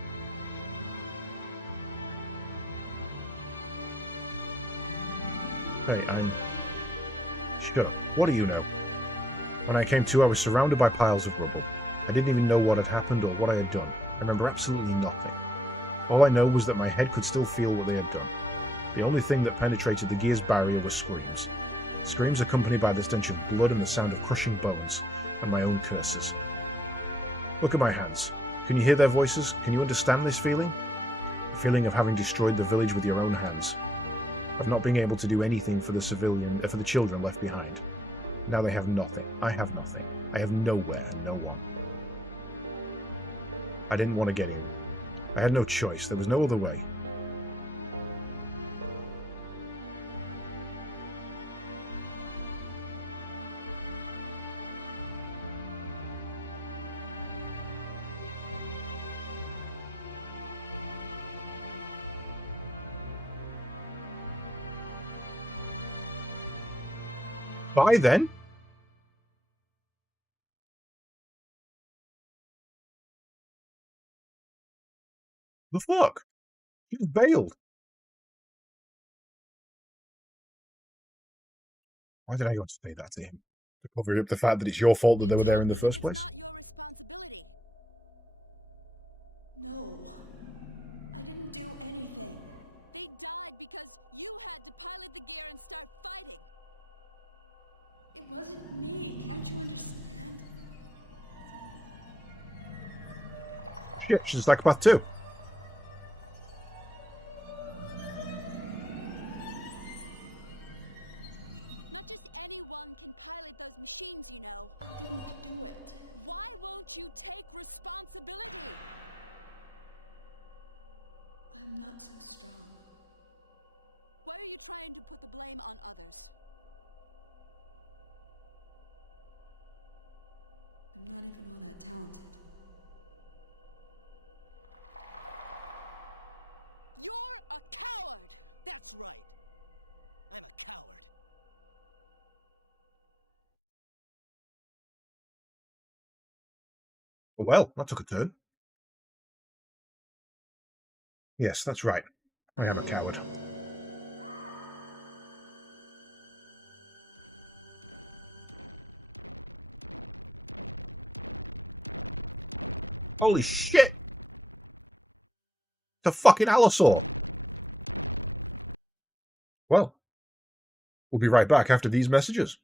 Hey, Shut up. What do you know? When I came to, I was surrounded by piles of rubble. I didn't even know what had happened or what I had done. I remember absolutely nothing. All I know was that my head could still feel what they had done. The only thing that penetrated the gear's barrier was screams. Screams accompanied by the stench of blood and the sound of crushing bones, and my own curses. Look at my hands. Can you hear their voices? Can you understand this feeling? The feeling of having destroyed the village with your own hands. Of not being able to do anything for the children left behind. Now they have nothing. I have nothing. I have nowhere and no one. I didn't want to get in. I had no choice. There was no other way. Bye then. The fuck? He just bailed. Why did I want to say that to him? To cover up the fact that it's your fault that they were there in the first place? Shit, she's a psychopath too. Well, that took a turn. Yes, that's right. I am a coward. Holy shit! It's a fucking allosaur. Well, we'll be right back after these messages.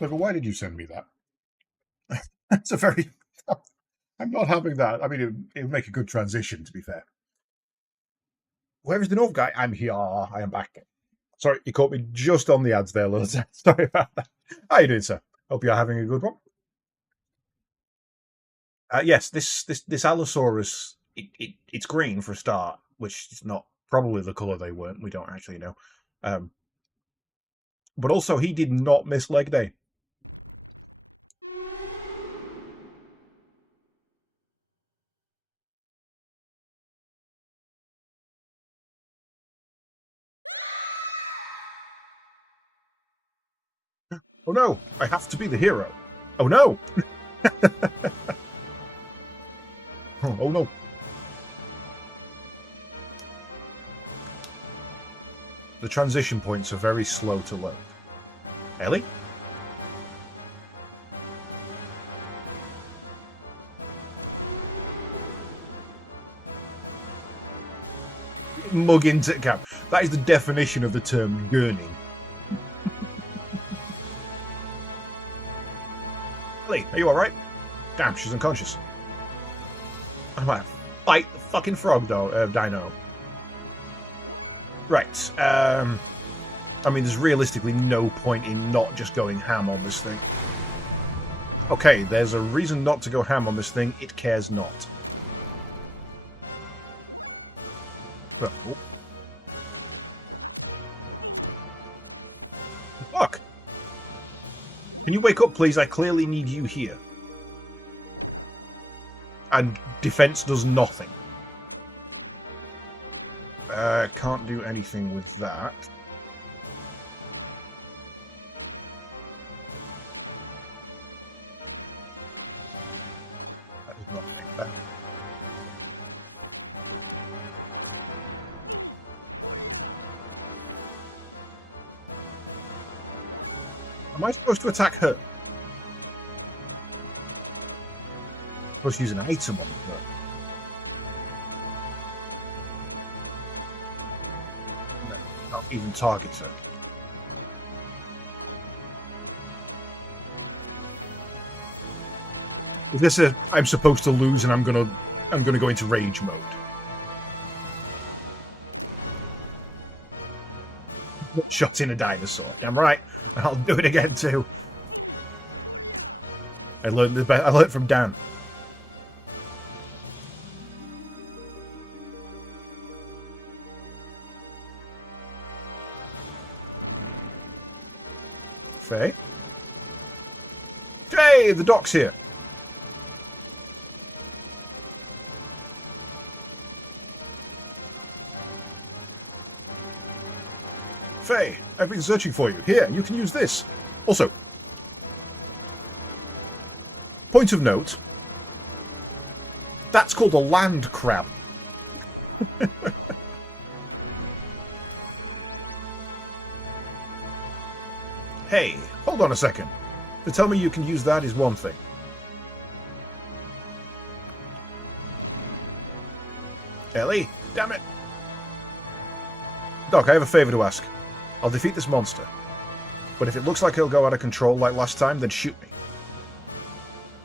But why did you send me that? That's a very... I'm not having that. I mean, it would make a good transition, to be fair. Where is the North guy? I'm here. I am back. Sorry, you caught me just on the ads there, Lils. Sorry about that. How you doing, sir? Hope you're having a good one. Yes, this Allosaurus, it's green for a start, which is not probably the colour they weren't. We don't actually know. But also, he did not miss leg day. Oh no, I have to be the hero. Oh no! Oh no. The transition points are very slow to load. Ellie? Mug into cap. That is the definition of the term gurning. Ellie, are you alright? Damn, she's unconscious. I'm about to fight the fucking frog dino. Right. I mean, there's realistically no point in not just going ham on this thing. Okay, there's a reason not to go ham on this thing. It cares not. Oh. Can you wake up, please? I clearly need you here. And defense does nothing. Can't do anything with that. That does nothing. Am I supposed to attack her? I'm supposed to use an item on her. No, not even target her. Is this a I'm supposed to lose and I'm gonna go into rage mode? Shot in a dinosaur. Damn right. I'll do it again too. I learned from Dan. Faye? Hey, the doc's here. Faye, I've been searching for you. Here, you can use this. Also, point of note, that's called a land crab. Hey, hold on a second. To tell me you can use that is one thing. Ellie, damn it. Doc, I have a favour to ask. I'll defeat this monster. But if it looks like he'll go out of control like last time, then shoot me.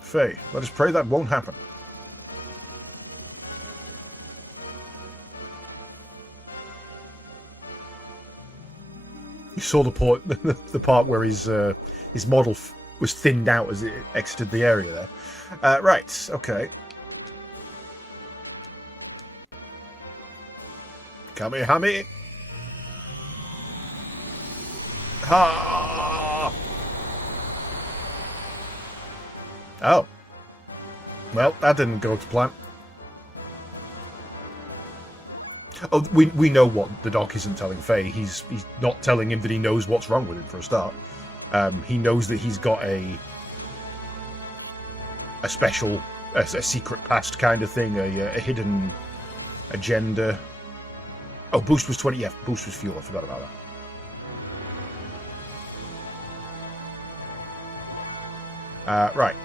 Faye, let us pray that won't happen. You saw the part where his model was thinned out as it exited the area there. Right, okay. Kamehame! Ha! Oh. Well, that didn't go to plan. Oh, we know what the doc isn't telling Faye. He's not telling him that he knows what's wrong with him, for a start. He knows that he's got a special, a secret past kind of thing, a hidden agenda. Oh, boost was 20. Yeah, boost was fuel. I forgot about that. Right.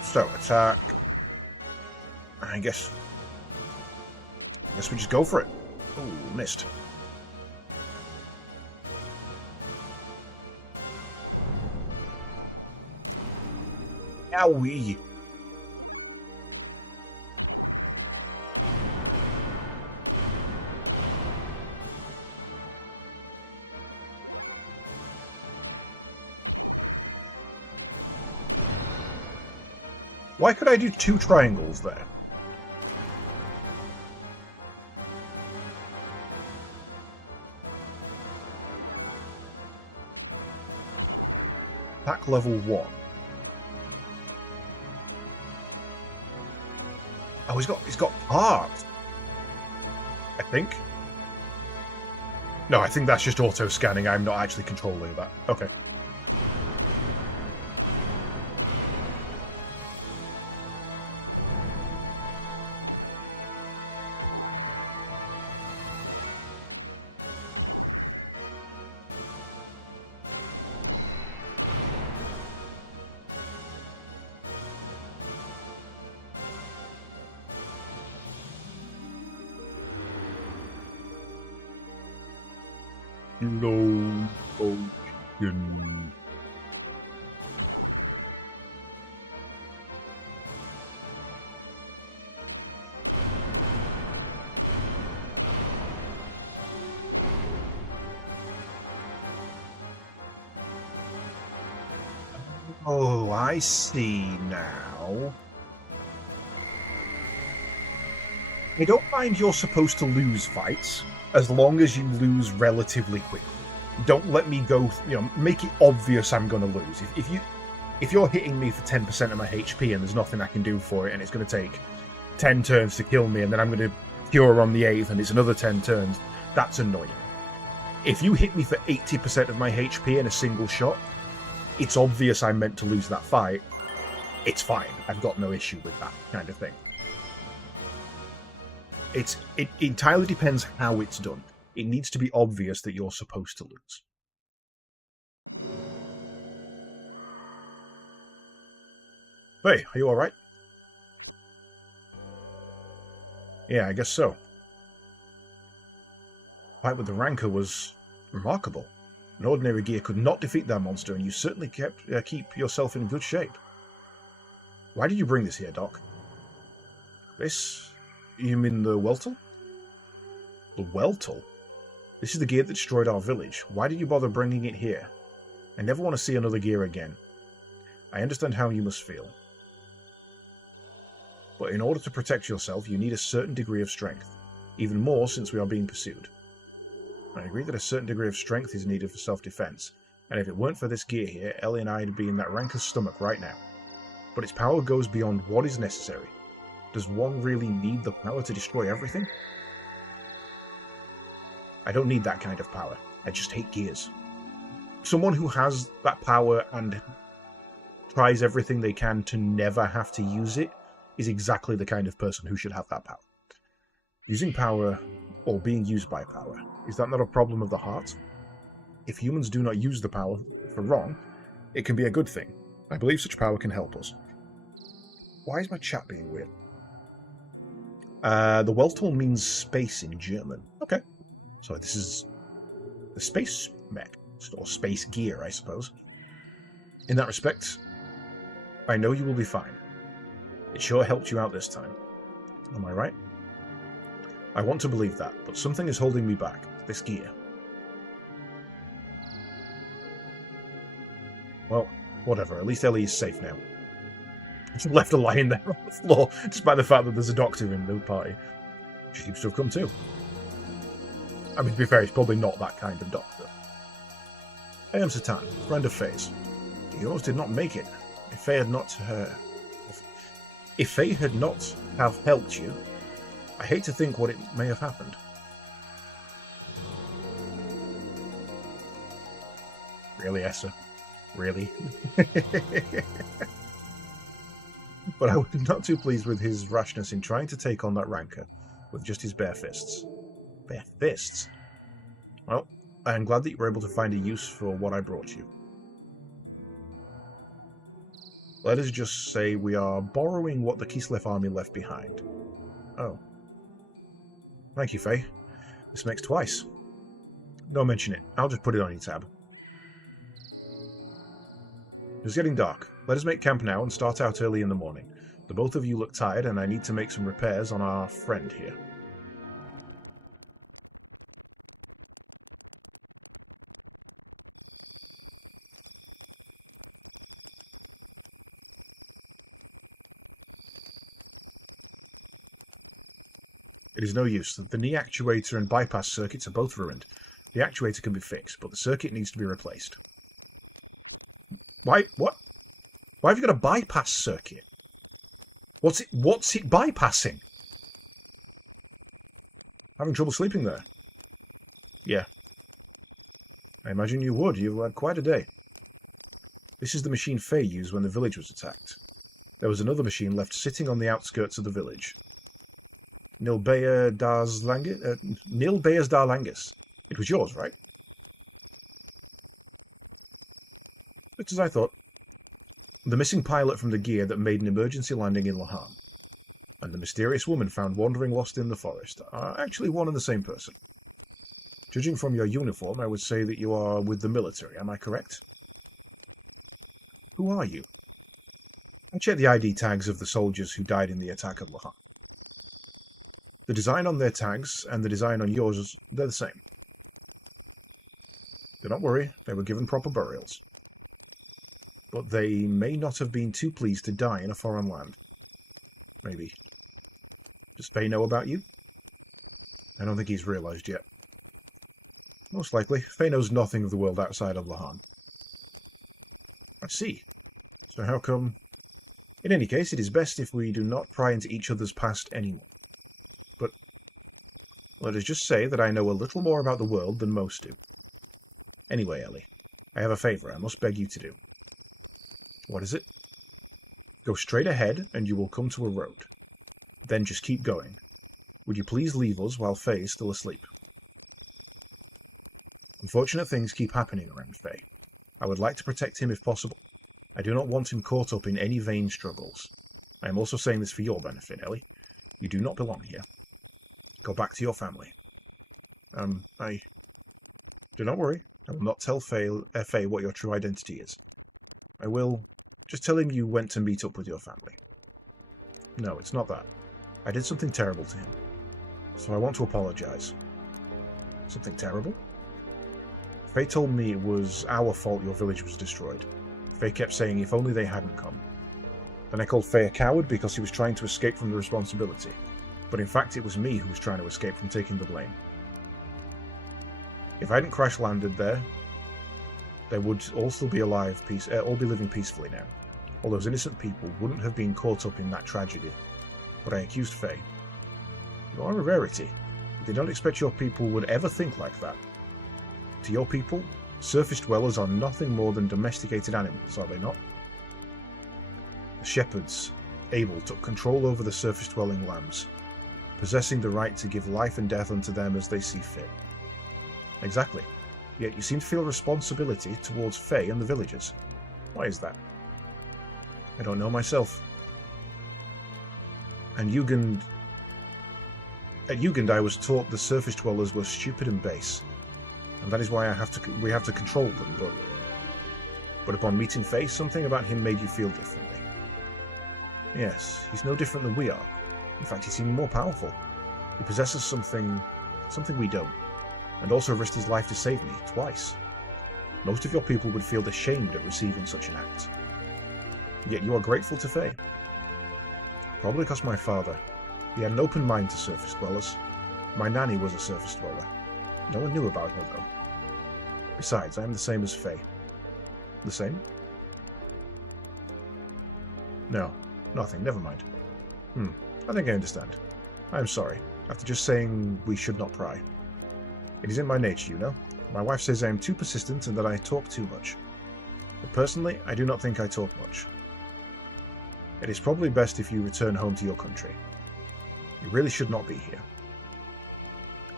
So, attack. I guess we just go for it. Ooh, missed. Owie. Why could I do 2 triangles there? Attack level 1. Oh, he's got parts. I think. No, I think that's just auto scanning. I'm not actually controlling that. Okay. No ocean. Oh, I see now. I don't mind you're supposed to lose fights, as long as you lose relatively quickly. Don't let me go, make it obvious I'm going to lose. If you're hitting me for 10% of my HP and there's nothing I can do for it, and it's going to take 10 turns to kill me, and then I'm going to cure on the 8th and it's another 10 turns, that's annoying. If you hit me for 80% of my HP in a single shot, it's obvious I'm meant to lose that fight. It's fine. I've got no issue with that kind of thing. It entirely depends how it's done. It needs to be obvious that you're supposed to lose. Hey, are you alright? Yeah, I guess so. The fight with the Rancor was remarkable. An ordinary gear could not defeat that monster, and you certainly keep yourself in good shape. Why did you bring this here, Doc? This? You mean the Weltle? The Weltle? This is the gear that destroyed our village. Why did you bother bringing it here? I never want to see another gear again. I understand how you must feel. But in order to protect yourself, you need a certain degree of strength. Even more since we are being pursued. I agree that a certain degree of strength is needed for self-defense, and if it weren't for this gear here, Ellie and I would be in that Rancor's stomach right now. But its power goes beyond what is necessary. Does one really need the power to destroy everything? I don't need that kind of power. I just hate gears. Someone who has that power and tries everything they can to never have to use it is exactly the kind of person who should have that power. Using power, or being used by power, is that not a problem of the heart? If humans do not use the power for wrong, it can be a good thing. I believe such power can help us. Why is my chat being weird? The Weltle means space in German. Okay. So this is the space mech, or space gear, I suppose. In that respect, I know you will be fine. It sure helped you out this time. Am I right? I want to believe that, but something is holding me back. This gear. Well, whatever. At least Ellie is safe now. She left her lying there on the floor, despite the fact that there's a doctor in the party. She seems to have come too. I mean, to be fair, he's probably not that kind of doctor. I am Satan, friend of Faye's. Yours did not make it. If Faye had not if Faye had not have helped you, I hate to think what it may have happened. Really, Essa? Really? But I was not too pleased with his rashness in trying to take on that Rancor with just his bare fists. Bare fists? Well, I am glad that you were able to find a use for what I brought you. Let us just say we are borrowing what the Kislev army left behind. Oh. Thank you, Faye. This makes twice. Don't mention it. I'll just put it on your tab. It's getting dark. Let us make camp now and start out early in the morning. The both of you look tired, and I need to make some repairs on our friend here. It is no use. The knee actuator and bypass circuits are both ruined. The actuator can be fixed, but the circuit needs to be replaced. Why? What? Why have you got a bypass circuit? What's it bypassing? Having trouble sleeping there? Yeah. I imagine you would. You've had quite a day. This is the machine Faye used when the village was attacked. There was another machine left sitting on the outskirts of the village. Nil Beyer Dar's Langus. It was yours, right? Just as I thought. The missing pilot from the gear that made an emergency landing in Lahan, and the mysterious woman found wandering lost in the forest are actually one and the same person. Judging from your uniform, I would say that you are with the military. Am I correct? Who are you? I checked the ID tags of the soldiers who died in the attack of Lahan. The design on their tags and the design on yours, they're the same. Do not worry, they were given proper burials. But they may not have been too pleased to die in a foreign land. Maybe. Does Faye know about you? I don't think he's realised yet. Most likely. Faye knows nothing of the world outside of Lahan. I see. So how come... In any case, it is best if we do not pry into each other's past anymore. But let us just say that I know a little more about the world than most do. Anyway, Ellie, I have a favour I must beg you to do. What is it? Go straight ahead and you will come to a road. Then just keep going. Would you please leave us while Faye is still asleep? Unfortunate things keep happening around Faye. I would like to protect him if possible. I do not want him caught up in any vain struggles. I am also saying this for your benefit, Ellie. You do not belong here. Go back to your family. Do not worry. I will not tell Faye what your true identity is. I will just tell him you went to meet up with your family. No, it's not that. I did something terrible to him. So I want to apologize. Something terrible? Faye told me it was our fault your village was destroyed. Faye kept saying if only they hadn't come. Then I called Faye a coward because he was trying to escape from the responsibility. But in fact it was me who was trying to escape from taking the blame. If I hadn't crash-landed there, they would all still be alive, all be living peacefully now. All those innocent people wouldn't have been caught up in that tragedy. But I accused Faye. You are a rarity. I did not expect your people would ever think like that. To your people, surface dwellers are nothing more than domesticated animals, are they not? The shepherds, Abel, took control over the surface-dwelling lambs, possessing the right to give life and death unto them as they see fit. Exactly. Yet you seem to feel responsibility towards Faye and the villagers. Why is that? I don't know myself. And at Jugend I was taught the surface dwellers were stupid and base, and that is why we have to control them, but upon meeting Faye, something about him made you feel differently. Yes, he's no different than we are. In fact, he seemed more powerful. He possesses something we don't, and also risked his life to save me, twice. Most of your people would feel ashamed at receiving such an act. Yet you are grateful to Faye. Probably because my father. He had an open mind to surface dwellers. My nanny was a surface dweller. No one knew about her, though. Besides, I am the same as Faye. The same? No, nothing, never mind. I think I understand. I am sorry, after just saying we should not pry. It is in my nature, you know. My wife says I am too persistent and that I talk too much. But personally, I do not think I talk much. It is probably best if you return home to your country. You really should not be here.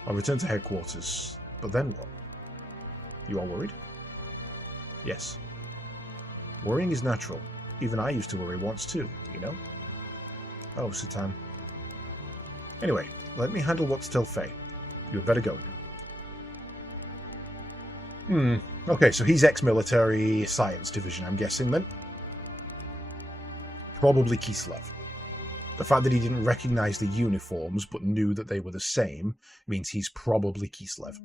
I'll return to headquarters, but then what? You are worried? Yes. Worrying is natural. Even I used to worry once too, you know? Oh, Satan. Anyway, let me handle what to tell Faye. You had better go now. Okay, so he's ex-military science division, I'm guessing then. Probably Kislev. The fact that he didn't recognize the uniforms but knew that they were the same means he's probably Kislev.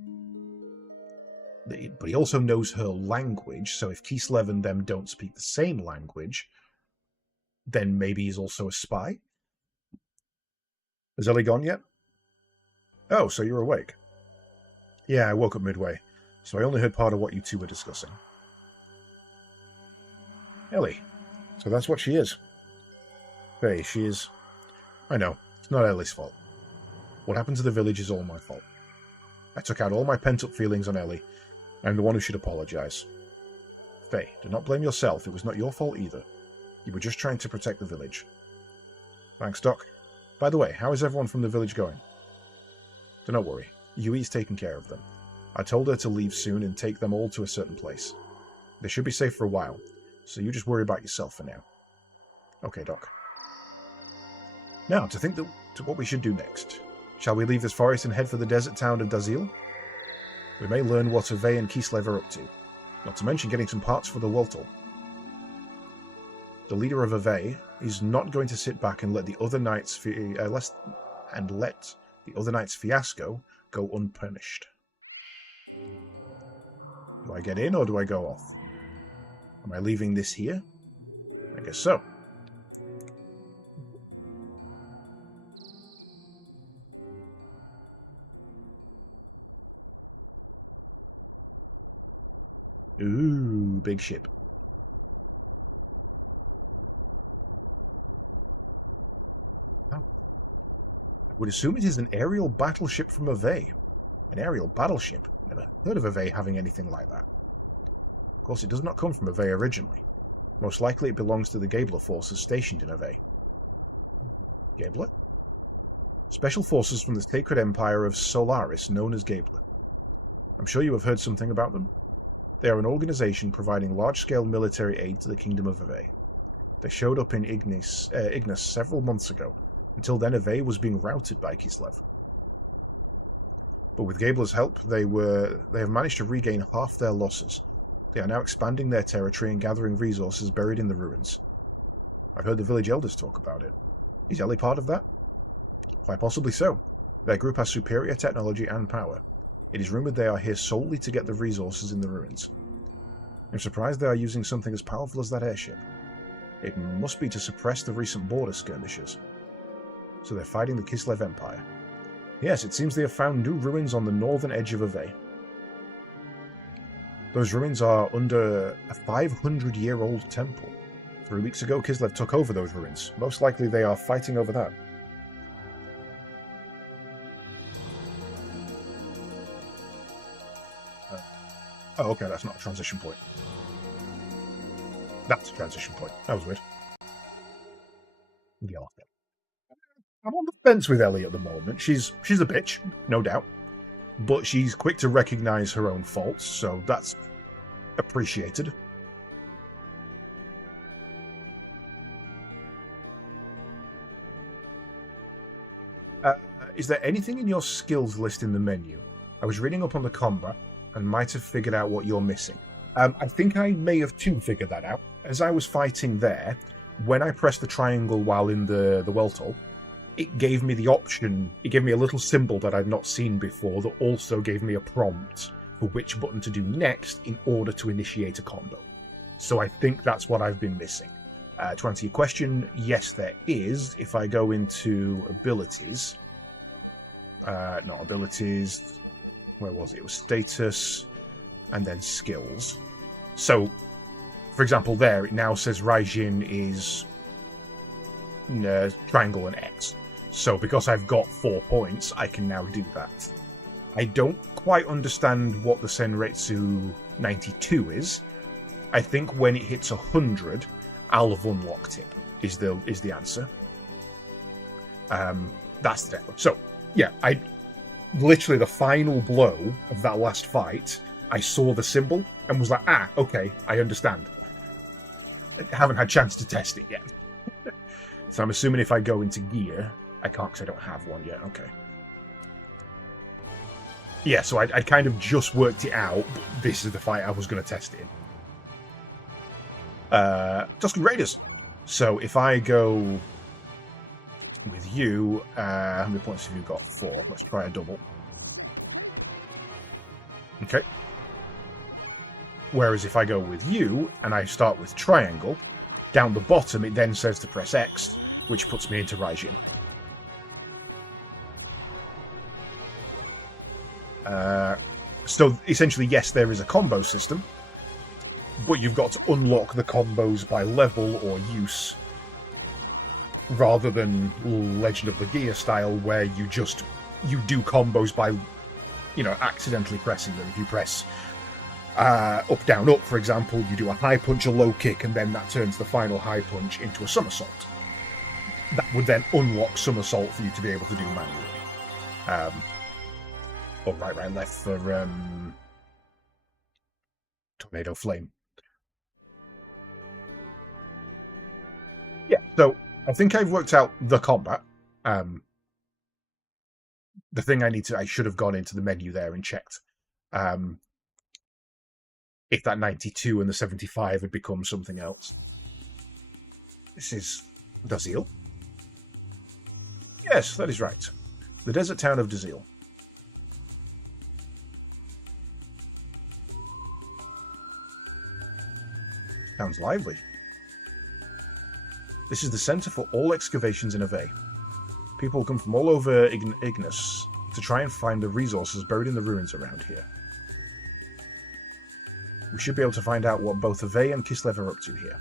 But he also knows her language, so if Kislev and them don't speak the same language, then maybe he's also a spy? Has Ellie gone yet? Oh, so you're awake. Yeah, I woke up midway, so I only heard part of what you two were discussing. Ellie. So that's what she is. Faye, she is... I know, it's not Ellie's fault. What happened to the village is all my fault. I took out all my pent-up feelings on Ellie. I'm the one who should apologize. Faye, do not blame yourself. It was not your fault either. You were just trying to protect the village. Thanks, Doc. By the way, how is everyone from the village going? Do not worry. Yui's taking care of them. I told her to leave soon and take them all to a certain place. They should be safe for a while, so you just worry about yourself for now. Okay, Doc. Now, to think to what we should do next. Shall we leave this forest and head for the desert town of Dazil? We may learn what Ave and Kislev are up to, not to mention getting some parts for the Woltel. The leader of Ave is not going to sit back and let the other knight's fiasco go unpunished. Do I get in or do I go off? Am I leaving this here? I guess so. big ship. Oh. I would assume it is an aerial battleship from Ave. An aerial battleship? Never heard of Ave having anything like that. Of course, it does not come from Ave originally. Most likely it belongs to the Gabler forces stationed in Ave. Gabler? Special forces from the Sacred Empire of Solaris known as Gabler. I'm sure you have heard something about them. They are an organization providing large-scale military aid to the Kingdom of Ave. They showed up in Ignis several months ago. Until then, Ave was being routed by Kislev. But with Gabler's help, they have managed to regain half their losses. They are now expanding their territory and gathering resources buried in the ruins. I've heard the village elders talk about it. Is Ellie part of that? Quite possibly so. Their group has superior technology and power. It is rumored they are here solely to get the resources in the ruins. I'm surprised they are using something as powerful as that airship. It must be to suppress the recent border skirmishes. So they're fighting the Kislev Empire. Yes, it seems they have found new ruins on the northern edge of Ave. Those ruins are under a 500-year-old temple. 3 weeks ago, Kislev took over those ruins. Most likely they are fighting over that. Oh, okay, that's not a transition point. That's a transition point. That was weird. Yeah, I'm on the fence with Ellie at the moment. She's a bitch, no doubt. But she's quick to recognise her own faults, so that's appreciated. Is there anything in your skills list in the menu? I was reading up on the combat and might have figured out what you're missing. I think I may have too figured that out. As I was fighting there, when I pressed the triangle while in the Weltall, it gave me the option, it gave me a little symbol that I'd not seen before that also gave me a prompt for which button to do next in order to initiate a combo. So I think that's what I've been missing. To answer your question, yes there is. If I go into abilities, not abilities, where was it? It was status and then skills. So, for example there, it now says Raijin is triangle and X. So because I've got 4 points, I can now do that. I don't quite understand what the Senretsu 92 is. I think when it hits 100, I'll have unlocked it, is the answer. That's the difference. So, yeah, I literally the final blow of that last fight, I saw the symbol and was like, okay, I understand. I haven't had a chance to test it yet. So I'm assuming if I go into gear, I can't because I don't have one yet. Okay. Yeah, so I kind of just worked it out. But this is the fight I was going to test it in. Tusken Raiders. So if I go with you, how many points have you got? 4. Let's try a double. Okay. Whereas if I go with you, and I start with triangle, down the bottom it then says to press X, which puts me into Raijin. So essentially, yes, there is a combo system, but you've got to unlock the combos by level or use, rather than Legend of the Gear style, where you do combos by, accidentally pressing them. If you press up, down, up, for example, you do a high punch, a low kick, and then that turns the final high punch into a somersault. That would then unlock somersault for you to be able to do manually. Or right, left for Tornado Flame. Yeah, so I think I've worked out the combat. The thing I should have gone into the menu there and checked if that 92 and the 75 had become something else. This is Dazil. Yes, that is right. The desert town of Dazil. Sounds lively. This is the center for all excavations in Ave. People come from all over Ignis to try and find the resources buried in the ruins around here. we should be able to find out what both Ave and Kislev are up to here.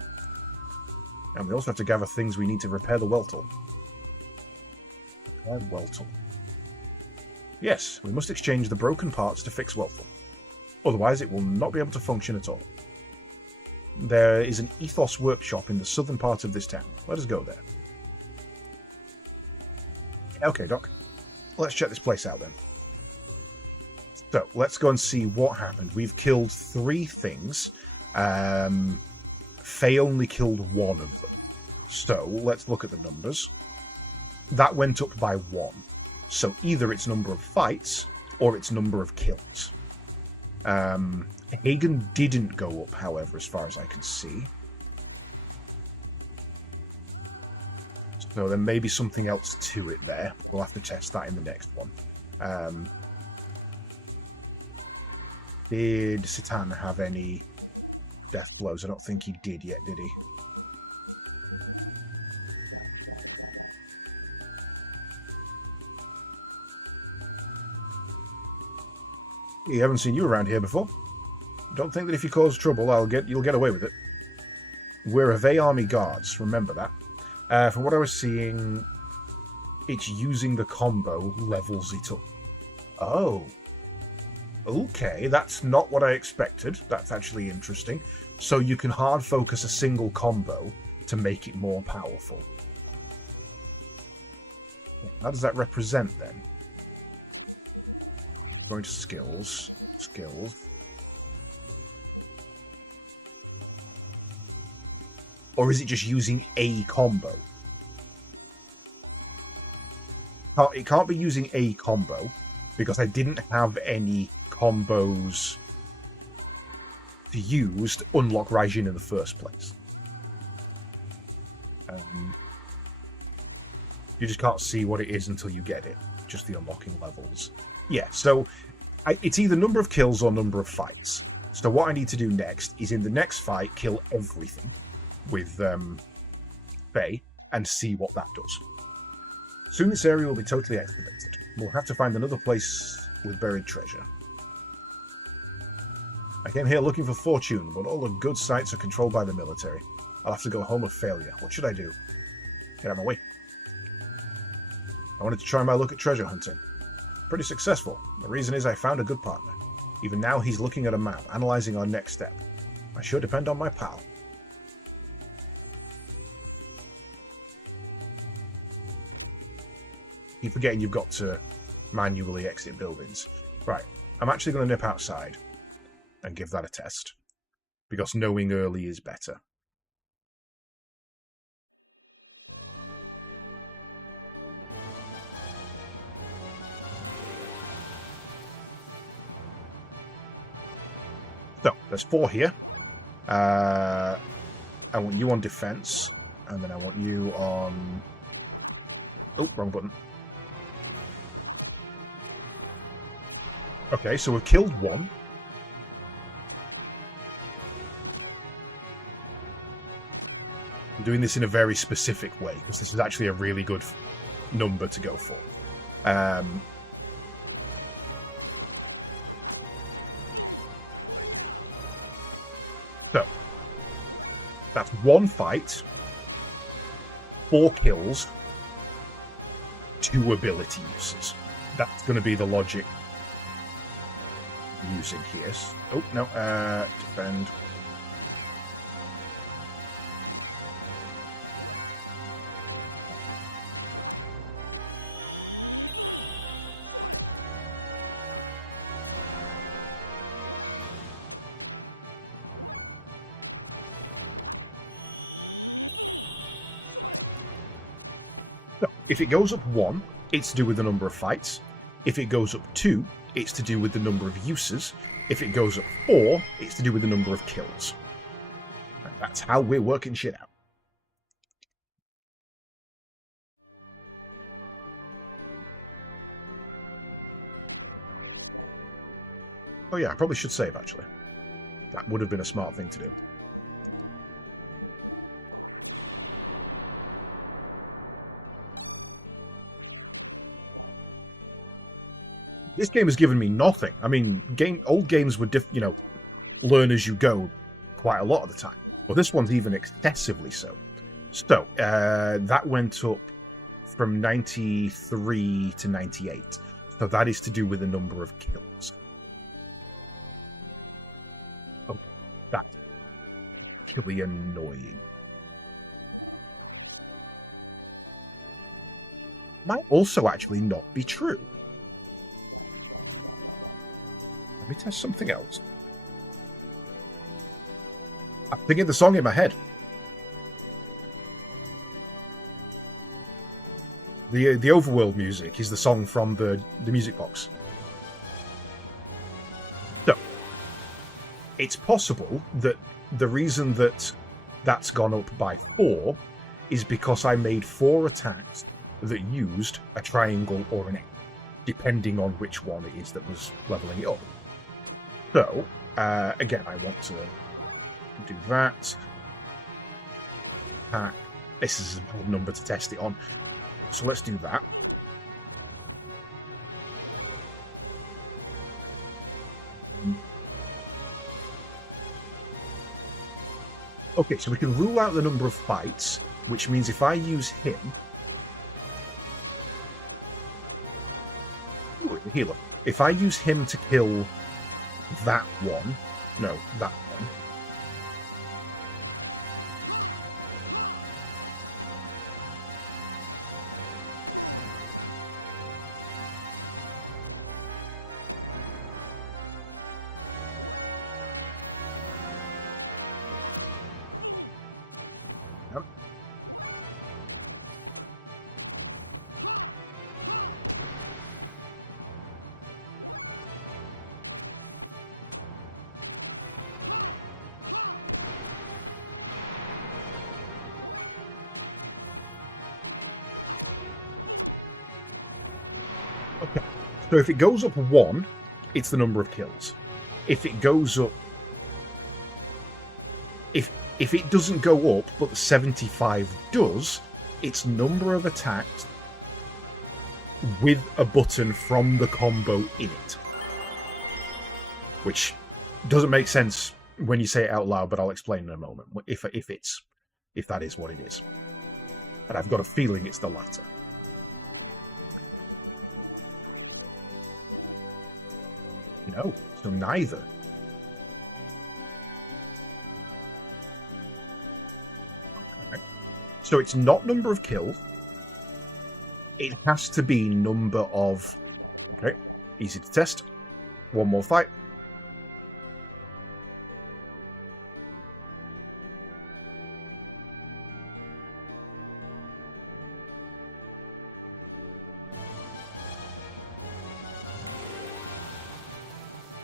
And we also have to gather things we need to repair the Weltle. Repair Weltle. Yes, we must exchange the broken parts to fix Weltle. Otherwise, it will not be able to function at all. There is an Ethos workshop in the southern part of this town. Let us go there. Okay, Doc. Let's check this place out then. So, let's go and see what happened. We've killed 3 things. Faye only killed 1 of them. So, let's look at the numbers. That went up by 1. So, either its number of fights, or its number of kills. Hagen didn't go up, however, as far as I can see. So there may be something else to it there. We'll have to test that in the next one. Did Citan have any death blows? I don't think he did yet, did he? We haven't seen you around here before. Don't think that if you cause trouble, you'll get away with it. We're Ave Army guards, remember that. From what I was seeing, it's using the combo levels it up. Oh. Okay, that's not what I expected. That's actually interesting. So you can hard focus a single combo to make it more powerful. How does that represent then? Going to skills. Skills. Or is it just using a combo? It can't be using a combo, because I didn't have any combos to use to unlock Raijin in the first place. You just can't see what it is until you get it. Just the unlocking levels. Yeah, so it's either number of kills or number of fights. So what I need to do next is in the next fight, kill everything with Faye and see what that does. Soon this area will be totally excavated. We'll have to find another place with buried treasure. I came here looking for fortune, but all the good sites are controlled by the military. I'll have to go home of failure. What should I do? Get out of my way. I wanted to try my luck at treasure hunting. Pretty successful. The reason is I found a good partner. Even now he's looking at a map, analysing our next step. I sure depend on my pal. Keep forgetting you've got to manually exit buildings. Right, I'm actually going to nip outside and give that a test, because knowing early is better. So, there's 4 here. I want you on defense, and then I want you on... Oh, wrong button. Okay, so we've killed 1. I'm doing this in a very specific way, because this is actually a really good number to go for. So, that's 1 fight, 4 kills, 2 ability uses. That's going to be the logic using here. Oh, no, defend. So, if it goes up 1, it's to do with the number of fights. If it goes up 2, it's to do with the number of uses. If it goes up 4, it's to do with the number of kills. And that's how we're working shit out. Oh yeah, I probably should save, actually. That would have been a smart thing to do. This game has given me nothing. I mean, old games were learn as you go quite a lot of the time. But this one's even excessively so. So, that went up from 93 to 98. So that is to do with the number of kills. Oh, that's really annoying. Might also actually not be true. Let me test something else. I'm thinking the song in my head. The overworld music is the song from the music box. So, it's possible that the reason that that's gone up by 4 is because I made 4 attacks that used a triangle or an X, depending on which one it is that was leveling it up. So, again, I want to do that. This is a bad number to test it on. So let's do that. Okay, so we can rule out the number of fights, which means if I use him... Ooh, the healer. If I use him to kill that one... No, that one. Okay, so if it goes up 1, it's the number of kills. If it goes up... If it doesn't go up, but the 75 does, it's number of attacks with a button from the combo in it. Which doesn't make sense when you say it out loud, but I'll explain in a moment, if that is what it is. And I've got a feeling it's the latter. No, so neither. Okay. So it's not number of kills. It has to be number of... Okay, easy to test. One more fight.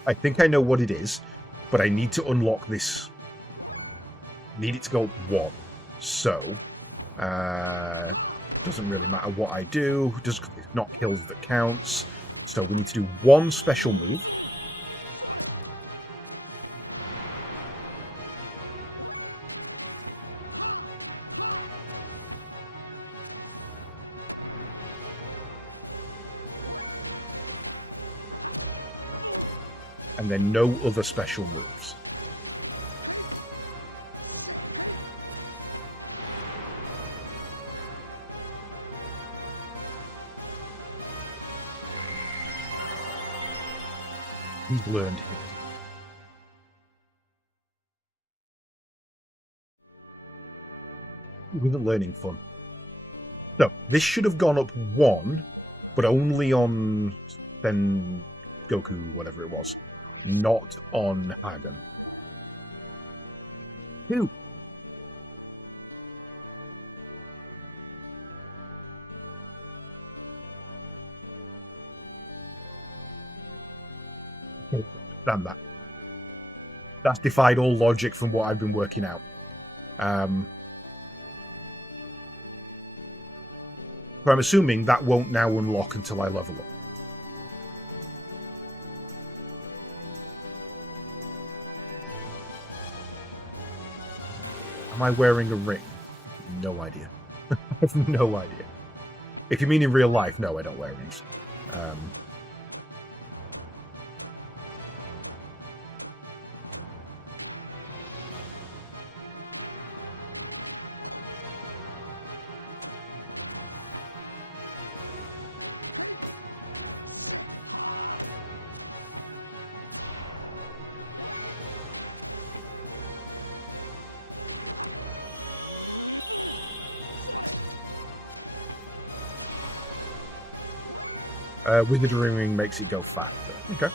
I think I know what it is, but I need to unlock this. Need it to go 1. So, doesn't really matter what I do. It's not kills that counts. So we need to do 1 special move. And then no other special moves. He's learned it. With the learning fun. So, this should have gone up 1, but only on then Goku, whatever it was. Not on Hagen. 2. Damn that. That's defied all logic from what I've been working out. So I'm assuming that won't now unlock until I level up. Am I wearing a ring? No idea. I have no idea. If you mean in real life, no, I don't wear rings. Wizardry Ring makes it go faster. Okay.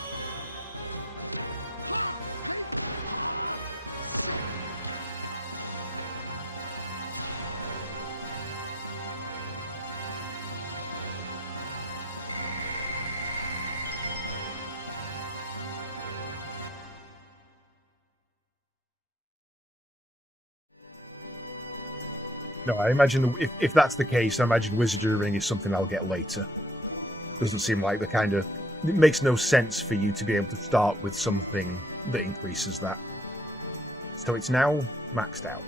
No, I imagine if that's the case, I imagine Wizardry Ring is something I'll get later. Doesn't seem like the kind of... It makes no sense for you to be able to start with something that increases that. So it's now maxed out.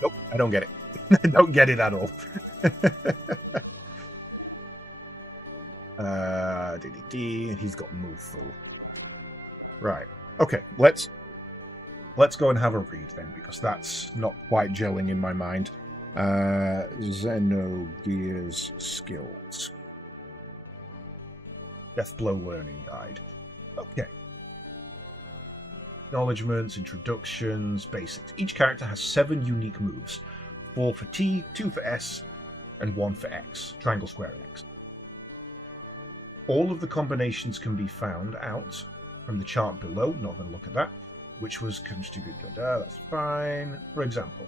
Nope, I don't get it. I don't get it at all. He's got move full. Right. Okay, let's go and have a read then, because that's not quite gelling in my mind. Xenogears skills. Deathblow learning guide. Okay. Acknowledgements, introductions, basics. Each character has 7 unique moves. 4 for T, 2 for S, and 1 for X. Triangle, square, and X. All of the combinations can be found out from the chart below. Not going to look at that. Which was contributed. That's fine. For example,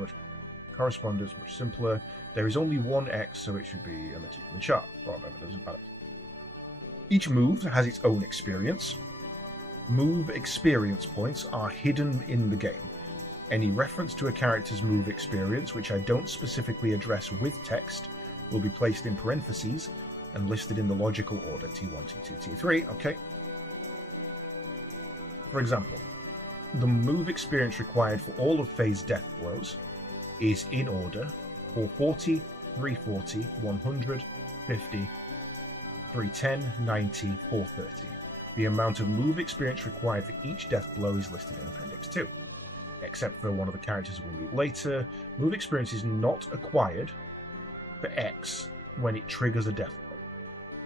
which correspondence much simpler. There is only one X, so it should be omitted in the chart. Whatever, doesn't matter. Each move has its own experience. Move experience points are hidden in the game. Any reference to a character's move experience, which I don't specifically address with text, will be placed in parentheses and listed in the logical order T1, T2, T3. Okay. For example, the move experience required for all of Faye's death blows is in order 440, 340, 100, 50, 310, 90, 430. The amount of move experience required for each death blow is listed in Appendix 2. Except for one of the characters we'll meet later, move experience is not acquired for X when it triggers a death blow.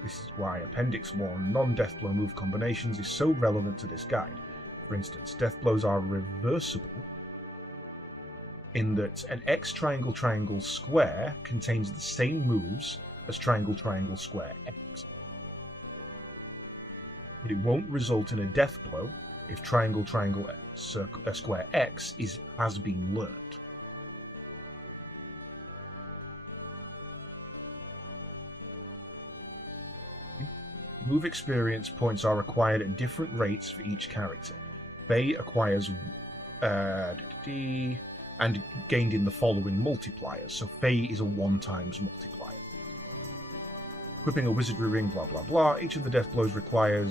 This is why Appendix 1 non-death blow move combinations is so relevant to this guide. For instance, death blows are reversible in that an X triangle triangle square contains the same moves as triangle triangle square X. But it won't result in a death blow if triangle triangle square X has been learned. Move experience points are acquired at different rates for each character. Faye acquires and gained in the following multipliers. So Faye is a 1x multiplier. Equipping a wizardry ring, blah blah blah. Each of the death blows required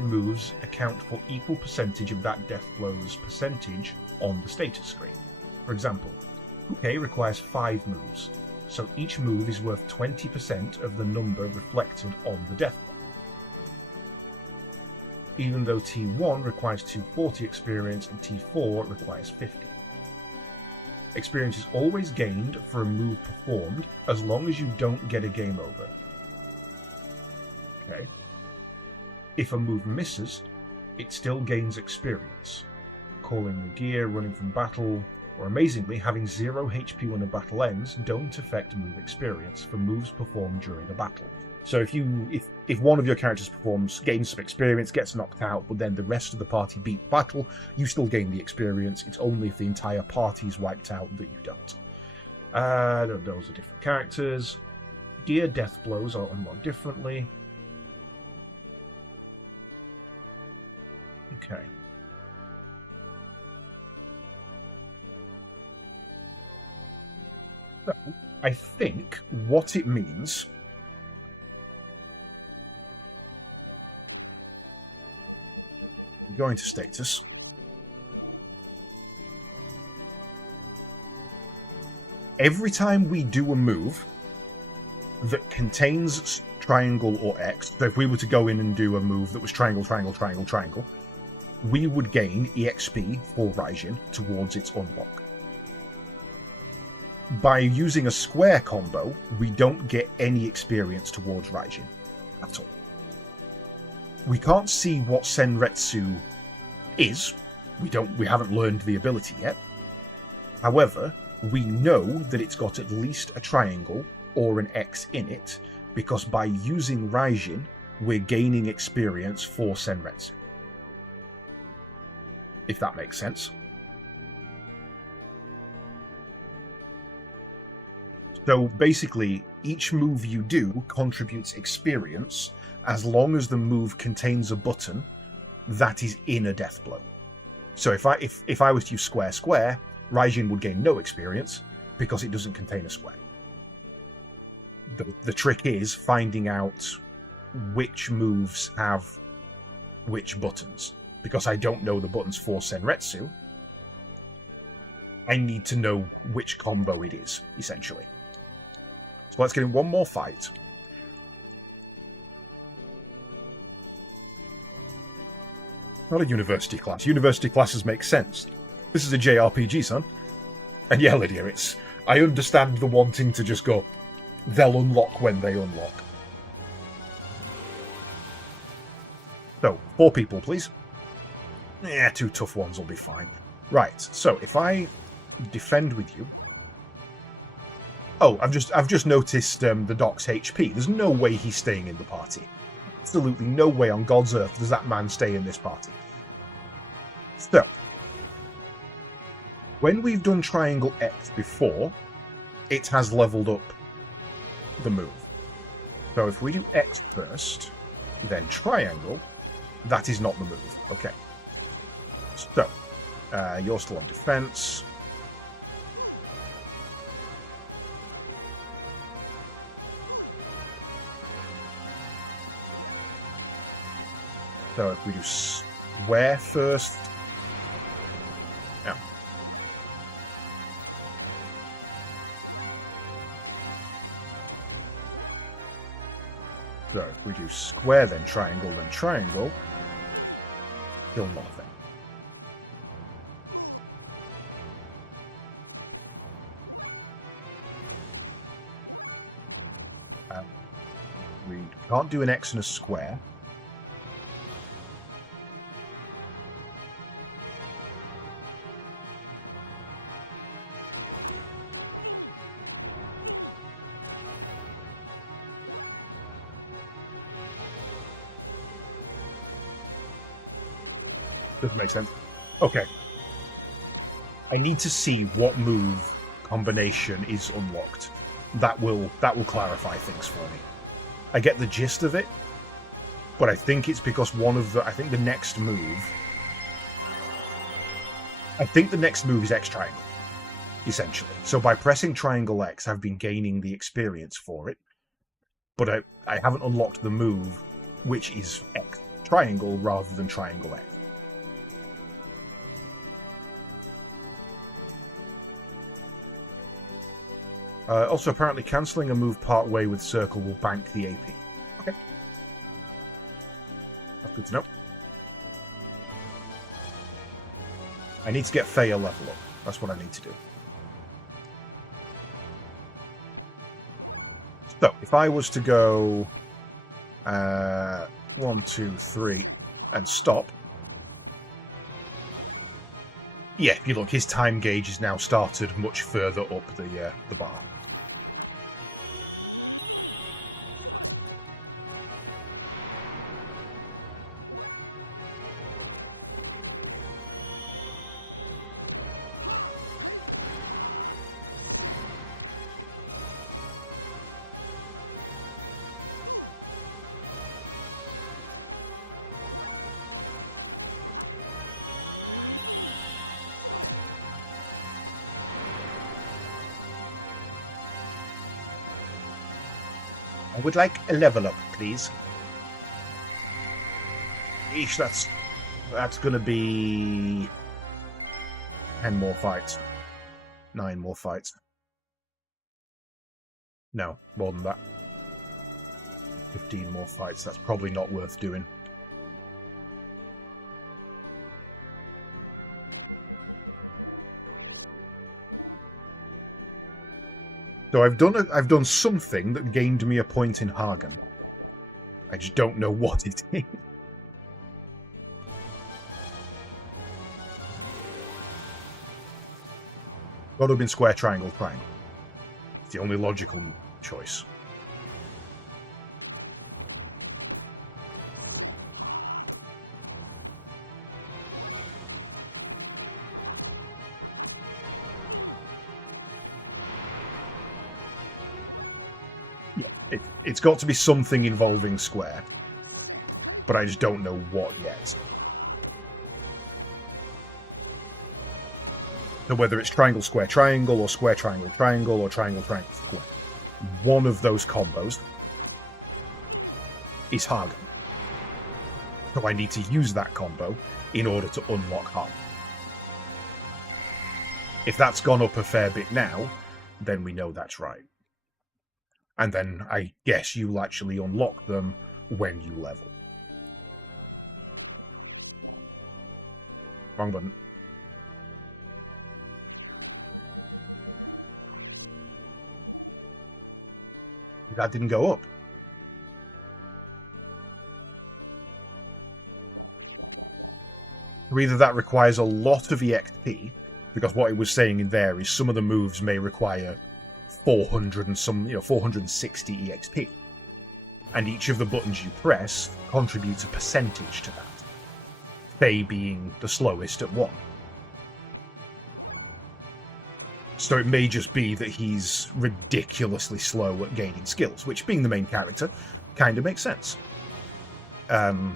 moves account for equal percentage of that death blow's percentage on the status screen. For example, Puke requires 5 moves, so each move is worth 20% of the number reflected on the death blow. Even though T1 requires 240 experience and T4 requires 50. Experience is always gained for a move performed as long as you don't get a game over. Okay. If a move misses, it still gains experience. Calling a gear, running from battle, or amazingly, having 0 HP when a battle ends don't affect move experience for moves performed during a battle. So if one of your characters gains some experience, gets knocked out, but then the rest of the party beat battle, you still gain the experience. It's only if the entire party is wiped out that you don't. Those are different characters. Gear death blows are unlocked differently. Okay. So, I think what it means going to status. Every time we do a move that contains triangle or X, so if we were to go in and do a move that was triangle, triangle, triangle, triangle, we would gain EXP for Raijin towards its unlock. By using a square combo, we don't get any experience towards Raijin at all. We can't see what Senretsu is we haven't learned the ability yet. However, we know that it's got at least a triangle or an X in it, because by using Raijin, we're gaining experience for Senretsu. If that makes sense. So basically, each move you do contributes experience as long as the move contains a button that is in a death blow. So if I was to use square square, Raijin would gain no experience because it doesn't contain a square. The trick is finding out which moves have which buttons. Because I don't know the buttons for Senretsu, I need to know which combo it is, essentially. So let's get in one more fight. Not a university class. University classes make sense. This is a JRPG, son. And yeah, Lydia, I understand the wanting to just go, they'll unlock when they unlock. So, 4 people, please. Yeah, 2 tough ones will be fine. Right, so if I defend with you... Oh, I've just noticed the Doc's HP. There's no way he's staying in the party. Absolutely no way on God's earth does that man stay in this party. So, when we've done Triangle X before, it has leveled up the move. So if we do X first, then Triangle, that is not the move. Okay. So, you're still on defense. So if we do square first... No. So if we do square, then triangle, still nothing. We can't do an X and a square. Doesn't make sense. Okay. I need to see what move combination is unlocked. That will clarify things for me. I get the gist of it, but I think it's because I think the next move is X triangle, essentially. So by pressing triangle X, I've been gaining the experience for it, but I haven't unlocked the move, which is X triangle rather than triangle X. Also, apparently, cancelling a move part way with circle will bank the AP. Okay. That's good to know. I need to get Faye a level up. That's what I need to do. So, if I was to go 1, 2, 3, and stop. Yeah, if you look, his time gauge is now started much further up the bar. I would like a level up, please. Eesh, that's gonna be 10 more fights. 9 more fights. No, more than that. 15 more fights. That's probably not worth doing. So I've done something that gained me a point in Hagen. I just don't know what it is. Got to have been square, triangle, triangle. It's the only logical choice. Yeah, it's got to be something involving square, but I just don't know what yet. So whether it's triangle, square, triangle, or square, triangle, triangle, or triangle, triangle, square, one of those combos is Hagen. So I need to use that combo in order to unlock Hagen. If that's gone up a fair bit now, then we know that's right. And then I guess you'll actually unlock them when you level. Wrong button. That didn't go up. Either that requires a lot of EXP, because what it was saying in there is some of the moves may require 400 and some, 460 EXP. And each of the buttons you press contributes a percentage to that. They being the slowest at 1. So it may just be that he's ridiculously slow at gaining skills, which, being the main character, kind of makes sense. So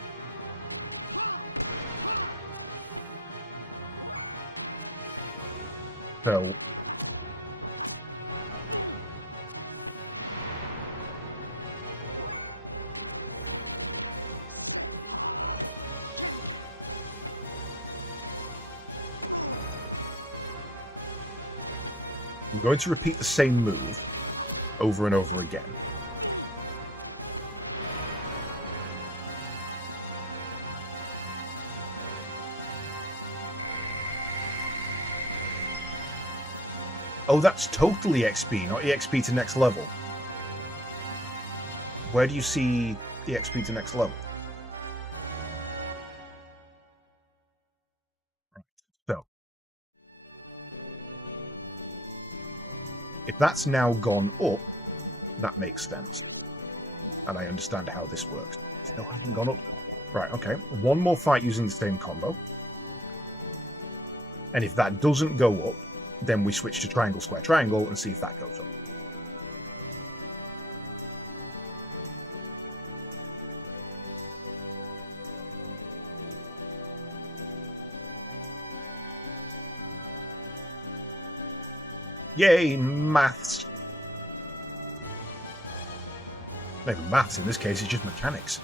I'm going to repeat the same move over and over again. Oh, that's totally XP, not EXP to next level. Where do you see EXP to next level? So, if that's now gone up, that makes sense. And I understand how this works. Still hasn't gone up. Right, okay. One more fight using the same combo. And if that doesn't go up, then we switch to triangle, square, triangle and see if that goes up. Yay, maths! Not even maths in this case, it's just mechanics.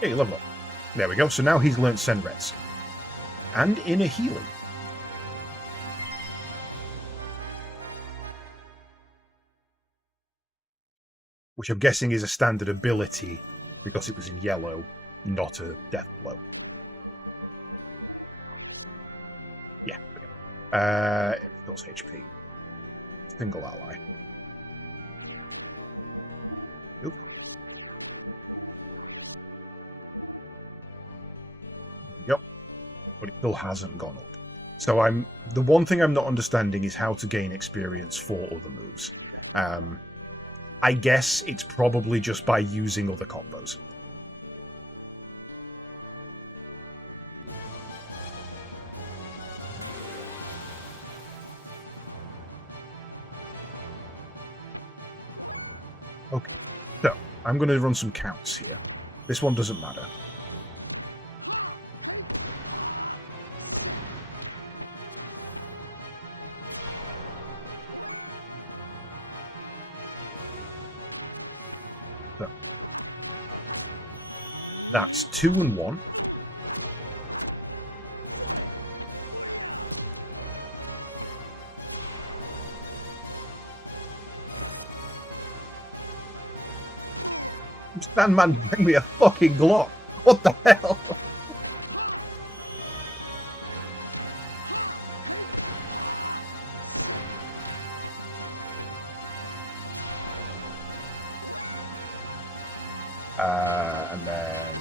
Hey, level up. There we go. So now he's learnt Senretsu. And Inner Healing. Which I'm guessing is a standard ability because it was in yellow, not a death blow. Yeah. Okay. It fills HP. Single ally. Oop. Yep. But it still hasn't gone up. So the one thing I'm not understanding is how to gain experience for other moves. I guess it's probably just by using other combos. Okay, so I'm going to run some counts here. This one doesn't matter. So that's 2 and 1. Sandman, bring me a fucking Glock. What the hell? And then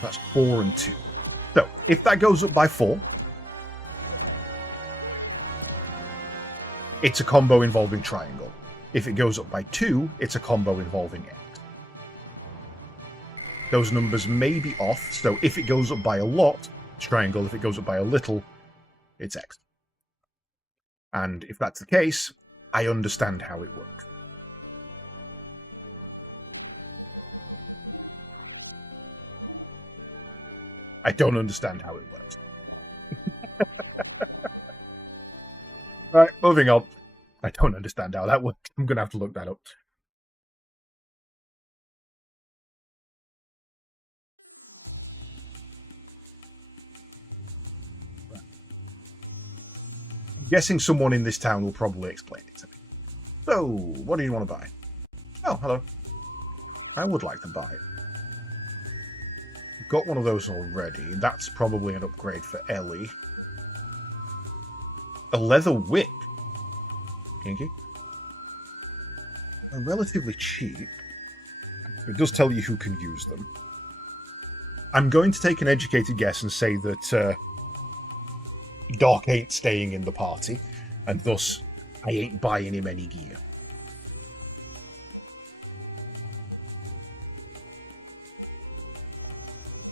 that's 4 and 2. So if that goes up by 4, it's a combo involving triangle. If it goes up by 2, it's a combo involving X. Those numbers may be off, so if it goes up by a lot, it's triangle. If it goes up by a little, it's X. And if that's the case, I understand how it works. I don't understand how it works. Right, moving on. I don't understand how that works. I'm going to have to look that up. I'm guessing someone in this town will probably explain it to me. So, what do you want to buy? Oh, hello. I would like to buy it. Got one of those already. That's probably an upgrade for Ellie. A leather whip. Kinky. They're relatively cheap. It does tell you who can use them. I'm going to take an educated guess and say that Doc ain't staying in the party, and thus I ain't buying him any gear.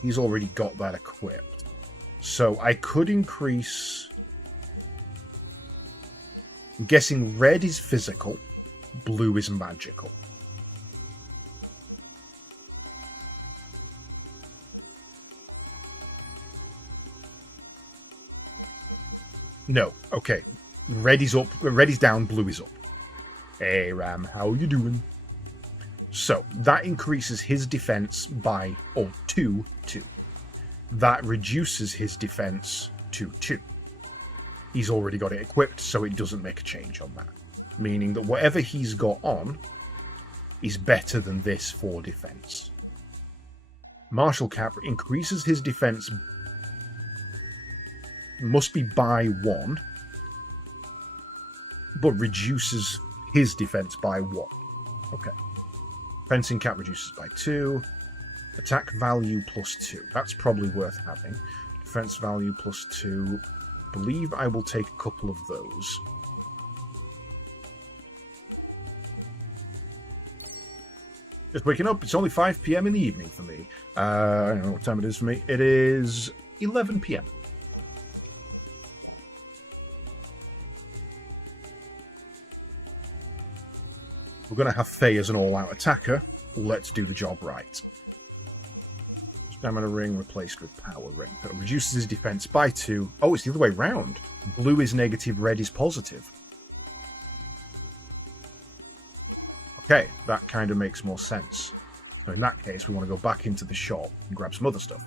He's already got that equipped. So I could increase... I'm guessing red is physical, blue is magical. No, okay. Red is up, red is down, blue is up. Hey Ram, how you doing? So, that increases his defense by 2. That reduces his defense to 2. He's already got it equipped, so it doesn't make a change on that. Meaning that whatever he's got on is better than this for defense. Martial Cap increases his defense, must be by 1, but reduces his defense by 1. Okay. Fencing Cap reduces by 2. Attack value plus 2. That's probably worth having. Defense value plus 2. Believe I will take a couple of those. Just waking up. It's only 5 PM in the evening for me. I don't know what time it is for me. It is 11 PM. We're going to have Faye as an all-out attacker. Let's do the job right. Stamina ring replaced with power ring. That reduces his defense by 2. Oh, it's the other way round. Blue is negative, red is positive. Okay, that kind of makes more sense. So in that case, we want to go back into the shop and grab some other stuff.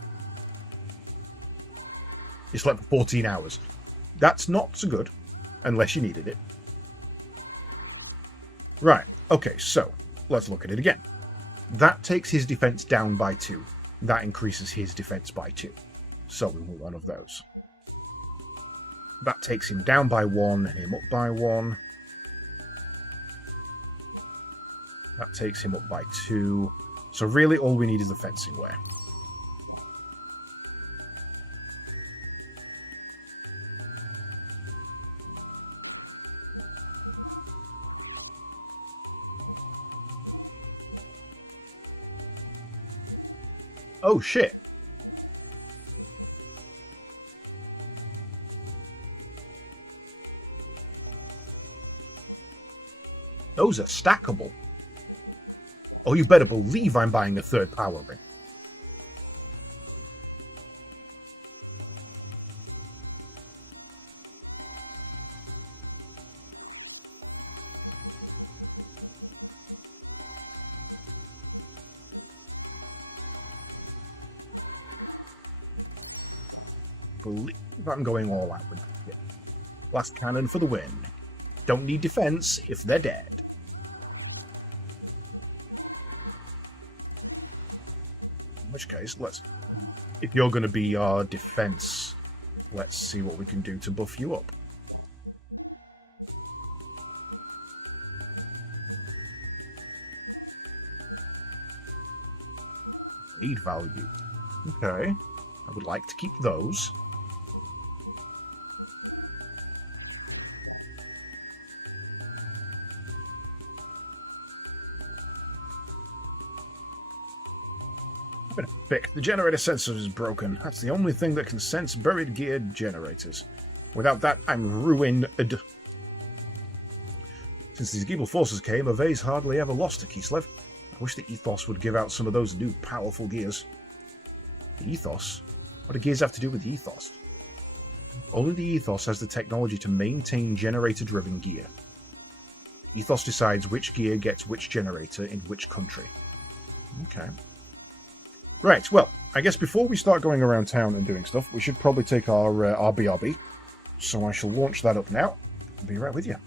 He slept for 14 hours. That's not so good, unless you needed it. Right, okay, so let's look at it again. That takes his defense down by 2. That increases his defense by 2. So we want one of those. That takes him down by 1 and him up by 1. That takes him up by 2. So really all we need is the fencing wear. Oh shit. Those are stackable. Oh, you better believe I'm buying a third power ring. believe I'm going all out with that. Yeah. Blast cannon for the win. Don't need defense if they're dead. In which case, if you're going to be our defense, let's see what we can do to buff you up. Aid value. Okay. I would like to keep those. I'm gonna fix. The generator sensor is broken. That's the only thing that can sense buried gear generators. Without that, I'm ruined. Since these evil forces came, Ave's hardly ever lost a Kislev. I wish the Ethos would give out some of those new powerful gears. The Ethos? What do gears have to do with the Ethos? Only the Ethos has the technology to maintain generator-driven gear. The Ethos decides which gear gets which generator in which country. Okay. Right, well, I guess before we start going around town and doing stuff, we should probably take our BRB. So I shall launch that up now. I'll be right with you.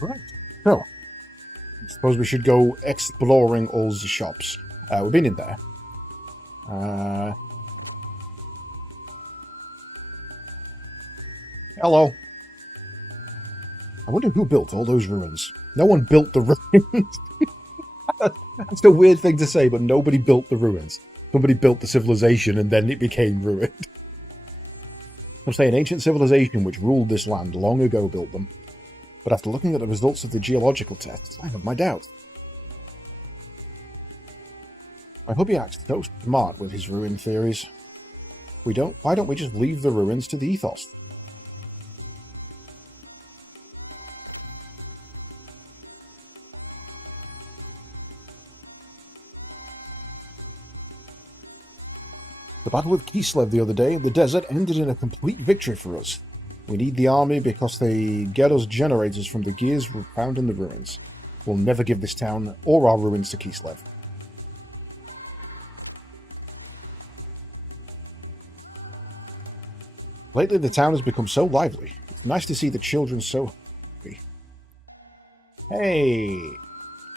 Right. So, I suppose we should go exploring all the shops. We've been in there. Hello. I wonder who built all those ruins. No one built the ruins. That's a weird thing to say, but nobody built the ruins. Somebody built the civilization and then it became ruined. Some say an ancient civilization which ruled this land long ago built them. But after looking at the results of the geological tests, I have my doubts. I hope he acts so smart with his ruin theories. Why don't we just leave the ruins to the ethos? The battle with Kislev the other day in the desert ended in a complete victory for us. We need the army because they get us generators from the gears found in the ruins. We'll never give this town or our ruins to Kislev. Lately the town has become so lively. It's nice to see the children so happy. Hey,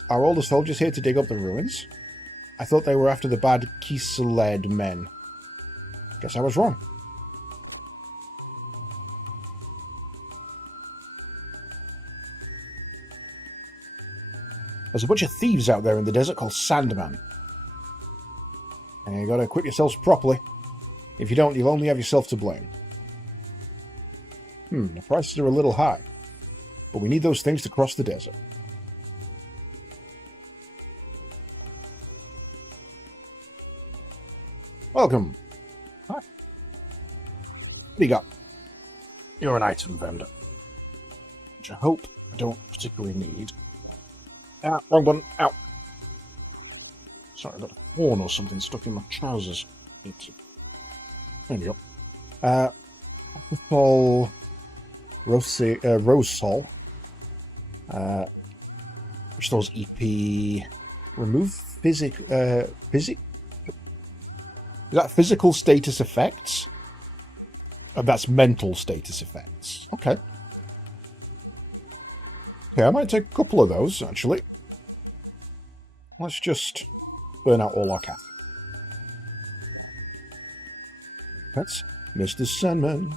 are all the soldiers here to dig up the ruins? I thought they were after the bad Kislev men. Guess I was wrong. There's a bunch of thieves out there in the desert called Sandman. And you gotta equip yourselves properly. If you don't, you'll only have yourself to blame. The prices are a little high. But we need those things to cross the desert. Welcome. Hi. What do you got? You're an item vendor. Which I hope I don't particularly need. Ah, wrong button. Ow. Sorry, I got a horn or something stuck in my trousers. There we go. Alcohol... Rose Sol. Restores EP. Remove physic... Is that physical status effects? Oh, that's mental status effects. Okay. Okay, I might take a couple of those, actually. Let's just burn out all our cash. That's Mr. Sandman.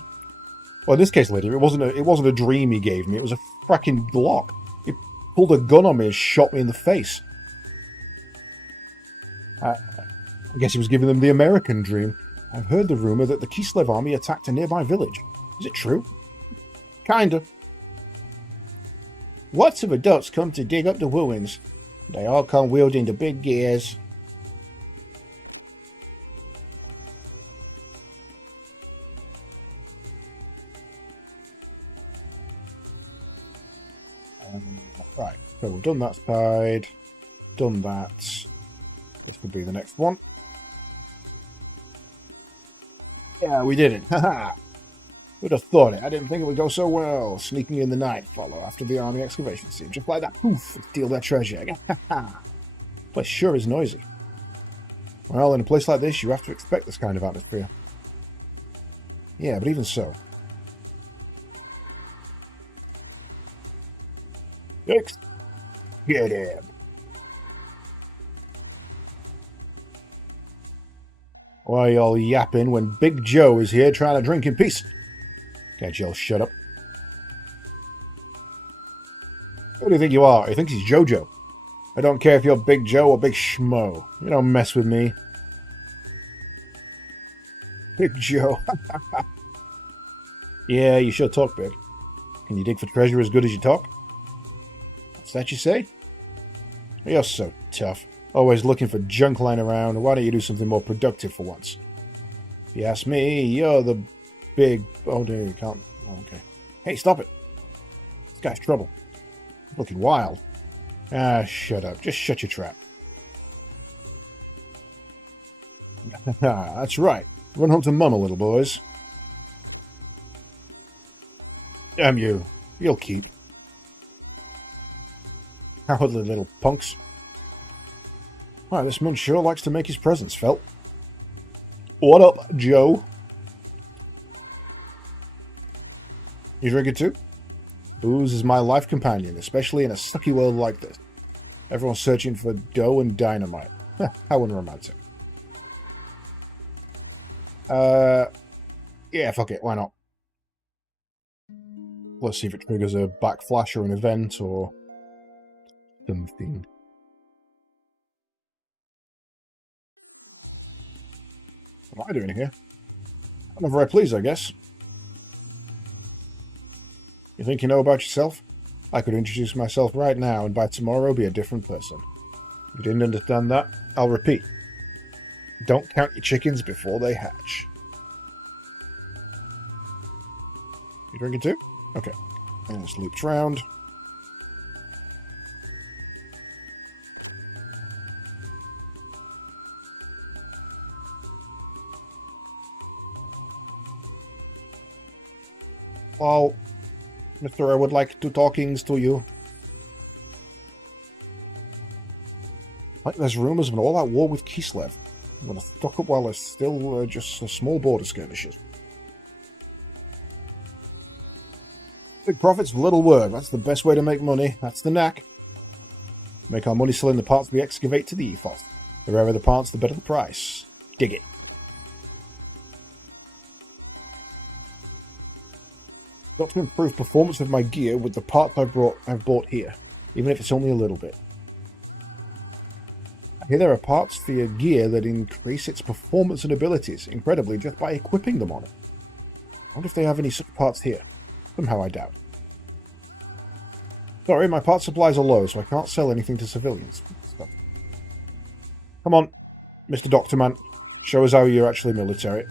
Well, in this case, lady, it wasn't a dream he gave me. It was a fracking Glock. He pulled a gun on me and shot me in the face. I guess he was giving them the American dream. I've heard the rumor that the Kislev army attacked a nearby village. Is it true? Kinda. Lots of adults come to dig up the ruins. They all come wielding the big gears. Right, so we've done that side, done that. This would be the next one. Yeah, we did it. Haha! Who'd have thought it? I didn't think it would go so well. Sneaking in the night, follow after the army excavation scene. Just like that, poof, steal their treasure. Place sure is noisy. Well, in a place like this, you have to expect this kind of atmosphere. Yeah, but even so. Get him. Why are you all yapping when Big Joe is here trying to drink in peace? Can't you all shut up? Who do you think you are? He thinks he's Jojo. I don't care if you're Big Joe or Big Schmo. You don't mess with me. Big Joe. Yeah, you sure talk big. Can you dig for treasure as good as you talk? What's that you say? You're so tough. Always looking for junk lying around. Why don't you do something more productive for once? If you ask me, you're the big... Oh, no, you can't... Oh, okay. Hey, stop it. This guy's trouble. He's looking wild. Ah, shut up. Just shut your trap. That's right. Run home to Mama, little boys. Damn you. You'll keep. Cowardly little punks. Right, this man sure likes to make his presence felt. What up, Joe? You drink it too? Booze is my life companion, especially in a sucky world like this. Everyone's searching for dough and dynamite. How unromantic. Yeah, fuck it, why not? Let's see if it triggers a backflash or an event or something. What am I doing here? I'm not very pleased, I guess. You think you know about yourself? I could introduce myself right now, and by tomorrow be a different person. If you didn't understand that, I'll repeat. Don't count your chickens before they hatch. You drinking too? Okay. And it's looped round. Well, Mister, I would like to talkings to you. Like there's rumours of an all-out war with Kislev. I'm going to stock up while there's still just a small border skirmishes. Big profits for little work. That's the best way to make money. That's the knack. Make our money selling the parts we excavate to the ethos. The rarer the parts, the better the price. Dig it. Got to improve performance of my gear with the parts I've bought here, even if it's only a little bit. I hear there are parts for your gear that increase its performance and abilities incredibly just by equipping them on it. I wonder if they have any such parts here. Somehow I doubt. Sorry, my part supplies are low, so I can't sell anything to civilians. Come on, Mr. Doctor Man. Show us how you're actually military.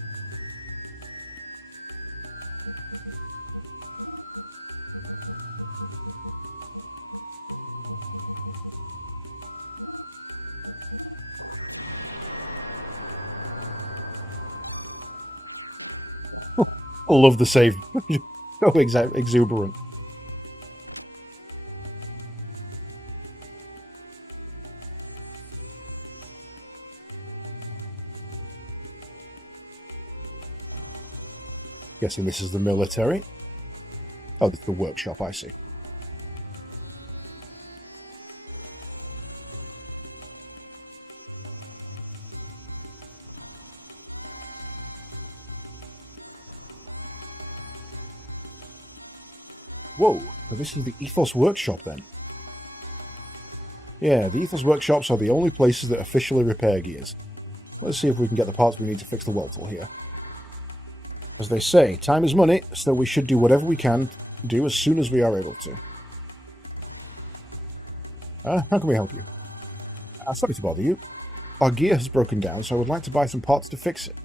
I love the save. So exuberant. Guessing this is the military. Oh, this is the workshop, I see. Whoa, so this is the Ethos Workshop then. Yeah, the Ethos Workshops are the only places that officially repair gears. Let's see if we can get the parts we need to fix the Weltle here. As they say, time is money, so we should do whatever we can do as soon as we are able to. How can we help you? Sorry to bother you. Our gear has broken down, so I would like to buy some parts to fix it.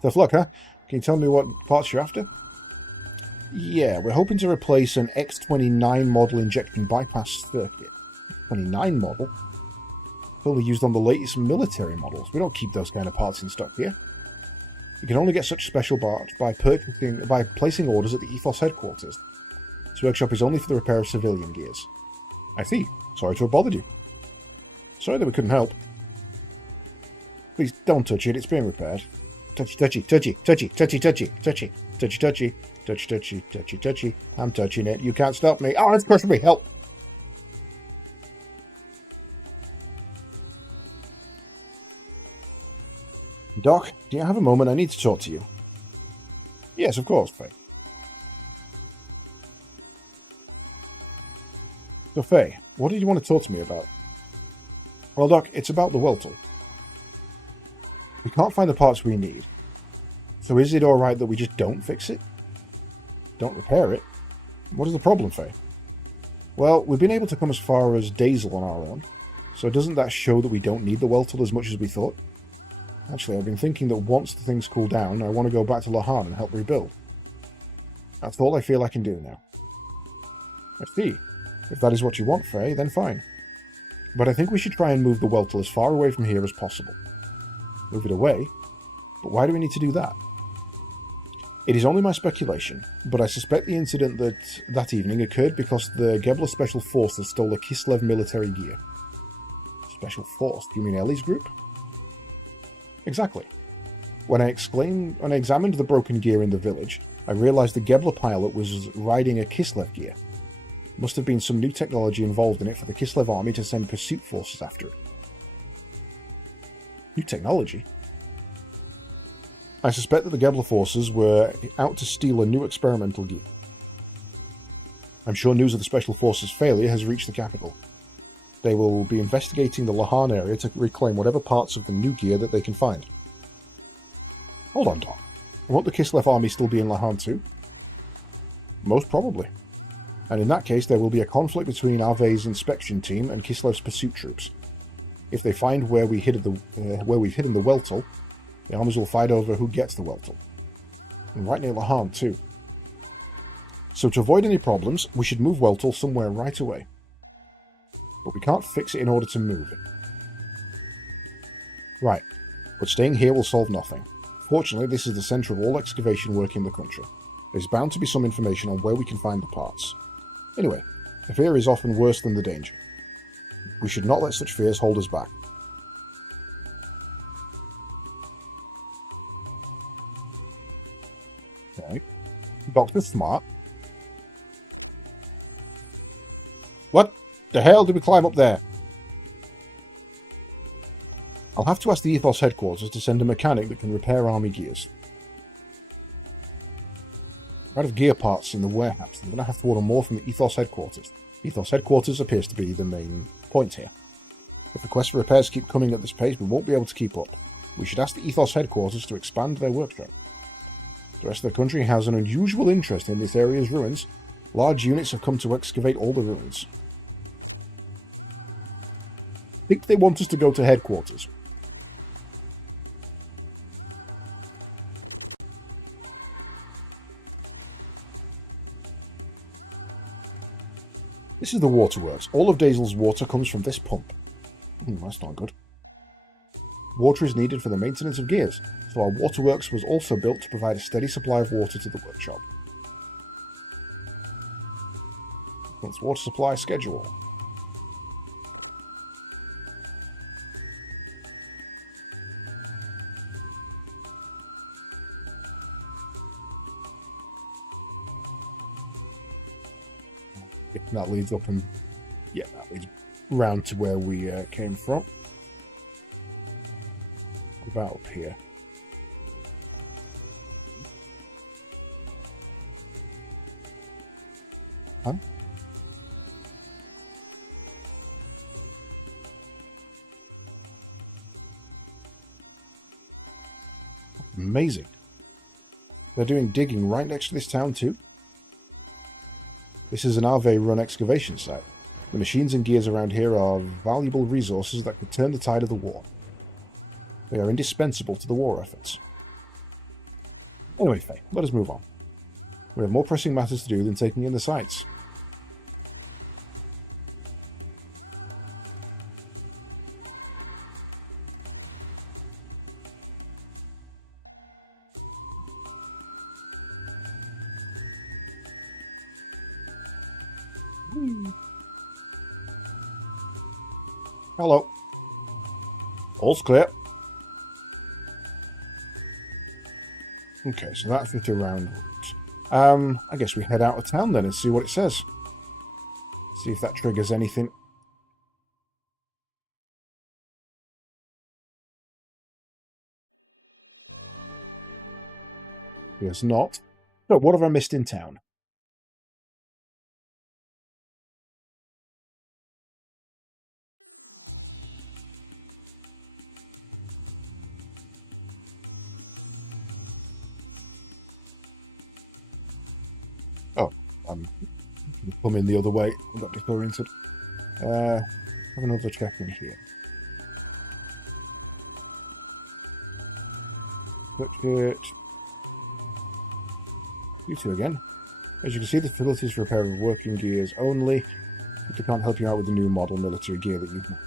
Tough luck, huh? Can you tell me what parts you're after? Yeah, we're hoping to replace an X29 model injection bypass circuit. 29 model? It's only used on the latest military models. We don't keep those kind of parts in stock here. You can only get such special parts by placing orders at the Ethos headquarters. This workshop is only for the repair of civilian gears. I see. Sorry to have bothered you. Sorry that we couldn't help. Please don't touch it, it's being repaired. Touchy, touchy, touchy, touchy, touchy, touchy, touchy, touchy, touchy, touchy, touchy, touchy, touchy. I'm touching it. You can't stop me. Oh, it's crushing me. Help. Doc, do you have a moment? I need to talk to you. Yes, of course, Faye. So, Faye, what did you want to talk to me about? Well, Doc, it's about the Weltle. We can't find the parts we need. So is it alright that we just don't fix it? Don't repair it? What is the problem, Faye? Well, we've been able to come as far as Dazel on our own, so doesn't that show that we don't need the Weltle as much as we thought? Actually, I've been thinking that once the things cool down, I want to go back to Lahan and help rebuild. That's all I feel I can do now. I see. If that is what you want, Faye, then fine. But I think we should try and move the Weltle as far away from here as possible. Move it away? But why do we need to do that? It is only my speculation, but I suspect the incident that evening occurred because the Gebler Special Forces stole a Kislev military gear. Special Force? Do you mean Ellie's group? Exactly. When I examined the broken gear in the village, I realized the Gebler pilot was riding a Kislev gear. Must have been some new technology involved in it for the Kislev army to send pursuit forces after it. New technology? I suspect that the Gebler forces were out to steal a new experimental gear. I'm sure news of the Special Forces' failure has reached the capital. They will be investigating the Lahan area to reclaim whatever parts of the new gear that they can find. Hold on, Doc. Won't the Kislev army still be in Lahan too? Most probably. And in that case, there will be a conflict between Arve's inspection team and Kislev's pursuit troops. If they find where we've hidden the Weltle, the armies will fight over who gets the Weltle. And right near Lahan, too. So to avoid any problems, we should move Weltle somewhere right away. But we can't fix it in order to move it. Right, but staying here will solve nothing. Fortunately, this is the centre of all excavation work in the country. There's bound to be some information on where we can find the parts. Anyway, the fear is often worse than the danger. We should not let such fears hold us back. Okay. Dr. Smart. What the hell did we climb up there? I'll have to ask the Ethos headquarters to send a mechanic that can repair army gears. We're out of gear parts in the warehouse. I'm going to have to order more from the Ethos headquarters. Ethos headquarters appears to be the main point here. If requests for repairs keep coming at this pace, we won't be able to keep up. We should ask the Ethos headquarters to expand their workshop. The rest of the country has an unusual interest in this area's ruins. Large units have come to excavate all the ruins. I think they want us to go to headquarters. This is the waterworks. All of Dazel's water comes from this pump. That's not good. Water is needed for the maintenance of gears, so our waterworks was also built to provide a steady supply of water to the workshop. That's water supply schedule. That leads up and... yeah, that leads round to where we came from. About up here. Huh? Amazing. They're doing digging right next to this town too. This is an Arve-run excavation site. The machines and gears around here are valuable resources that could turn the tide of the war. They are indispensable to the war efforts. Anyway, Faye, let us move on. We have more pressing matters to do than taking in the sights. Hello. All's clear. Okay, so that's it around. I guess we head out of town then and see what it says. See if that triggers anything. Yes, not. So, what have I missed in town? Oh, I'm coming the other way. I got disoriented. Have another check in here. Touch it. You two again. As you can see, the facilities for repair of working gears only. They can't help you out with the new model military gear that you've got.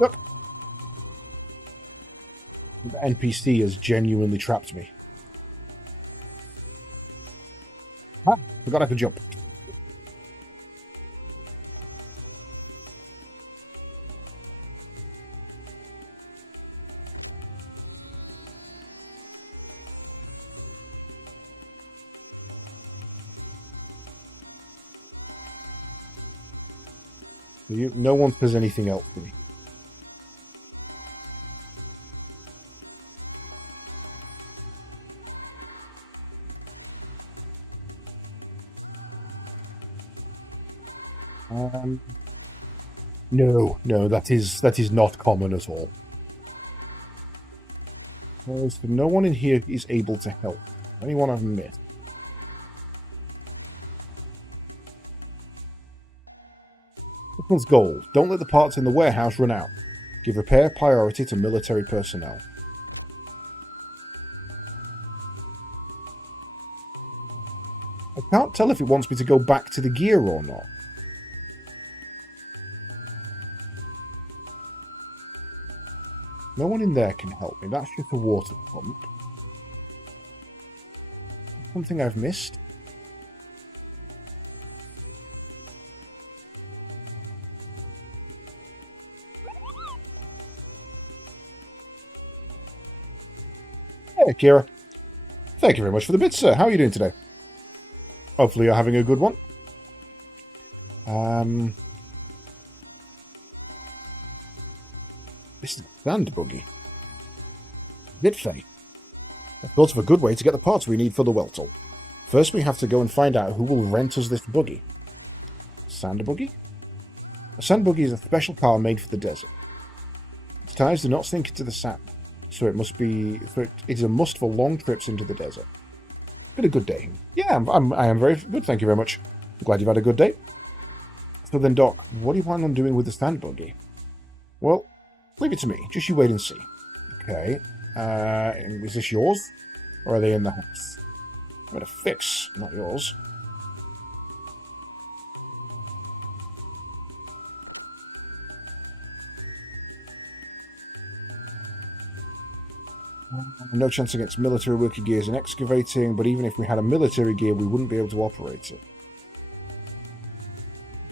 Look! The NPC has genuinely trapped me. Ah, forgot I could jump. No one says anything else to me. No, that is not common at all. So no one in here is able to help. Anyone I've met. month's goal. Don't let the parts in the warehouse run out. Give repair priority to military personnel. I can't tell if it wants me to go back to the gear or not. No one in there can help me. That's just a water pump. Something I've missed? Hey, Kira. Thank you very much for the bits, sir. How are you doing today? Hopefully you're having a good one. This is a sand buggy. Bit fake. I thought of a good way to get the parts we need for the Weltle. First we have to go and find out who will rent us this buggy. Sand buggy? A sand buggy is a special car made for the desert. Its tires do not sink into the sand, so it is a must for long trips into the desert. Been a good day. Yeah, I am very good, thank you very much. I'm glad you've had a good day. So then, Doc, what do you plan on doing with the sand buggy? Well, leave it to me. Just you wait and see. Okay. Is this yours? Or are they in the house? I'm going to fix, not yours. No chance against military working gears and excavating, but even if we had a military gear, we wouldn't be able to operate it.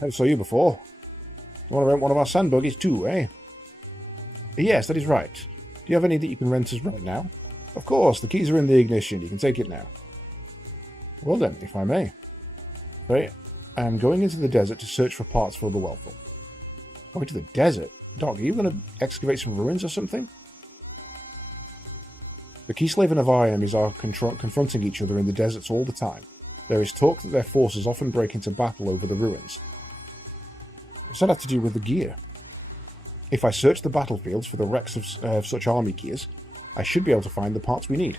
I saw you before. You want to rent one of our sand buggies too, eh? Yes, that is right. Do you have any that you can rent us right now? Of course, the keys are in the ignition. You can take it now. Well then, if I may. Okay, I'm going into the desert to search for parts for the Weltle. Going to the desert? Doc, are you going to excavate some ruins or something? The Keyslave and Aviamis are confronting each other in the deserts all the time. There is talk that their forces often break into battle over the ruins. What's that have to do with the gear? If I search the battlefields for the wrecks of such army gears, I should be able to find the parts we need.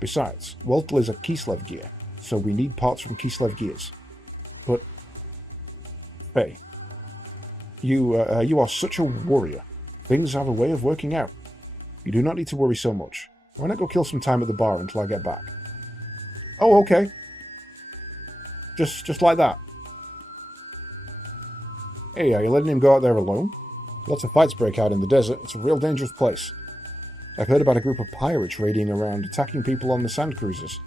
Besides, Weltle is a Keyslave gear, so we need parts from Keyslave gears. But, hey, you are such a warrior. Things have a way of working out. You do not need to worry so much. Why not go kill some time at the bar until I get back? Oh, okay. Just like that. Hey, are you letting him go out there alone? Lots of fights break out in the desert. It's a real dangerous place. I've heard about a group of pirates raiding around, attacking people on the sand cruisers.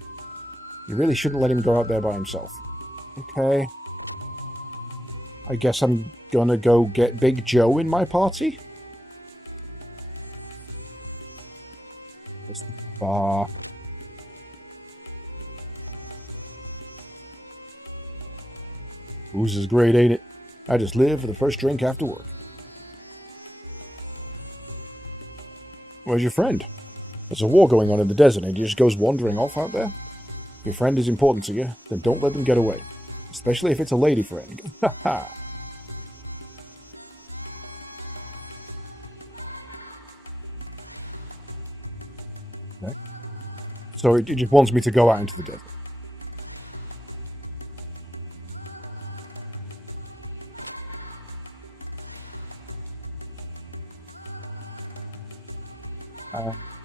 You really shouldn't let him go out there by himself. Okay. I guess I'm gonna go get Big Joe in my party? That's the bar. Booze is great, ain't it? I just live for the first drink after work. Where's your friend? There's a war going on in the desert and he just goes wandering off out there? If your friend is important to you, then don't let them get away. Especially if it's a lady friend. Ha ha! Okay. So it just wants me to go out into the desert.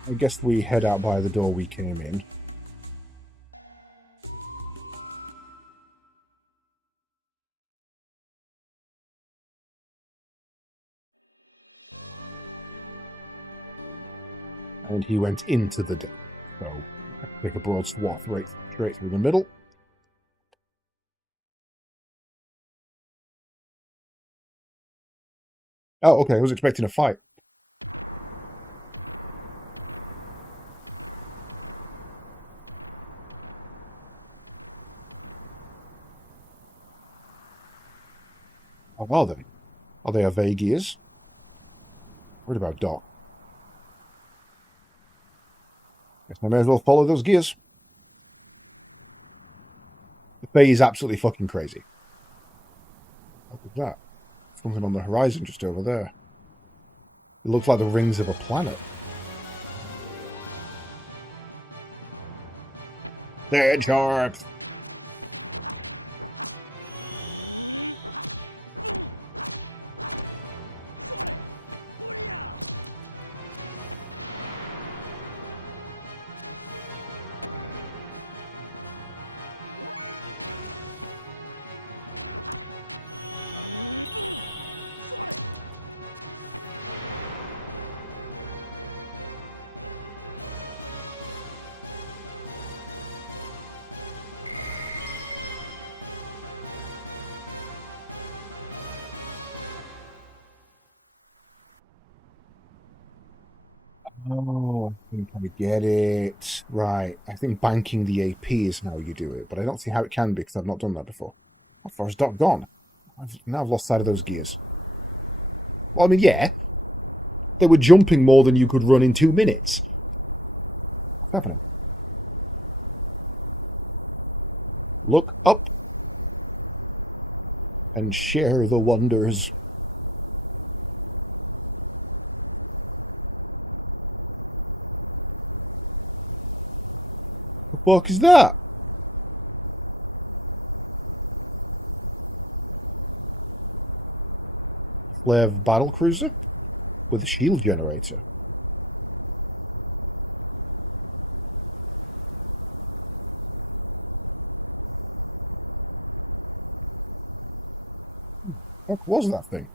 I guess we head out by the door we came in. And he went into the desert. So, take a broad swath right straight through the middle. Oh, okay, I was expecting a fight. How are they? Are they Avegiers? What about Doc? Guess I may as well follow those gears. The bay is absolutely fucking crazy. What was that? Something on the horizon just over there. It looks like the rings of a planet. Dead sharps! Oh, I think I get it. Right. I think banking the AP is how you do it, but I don't see how it can be because I've not done that before. How far has Doc gone? I've lost sight of those gears. Well, I mean, yeah. They were jumping more than you could run in 2 minutes. What's happening? Look up and share the wonders. The fuck is that? Flav battle cruiser with a shield generator. What was that thing?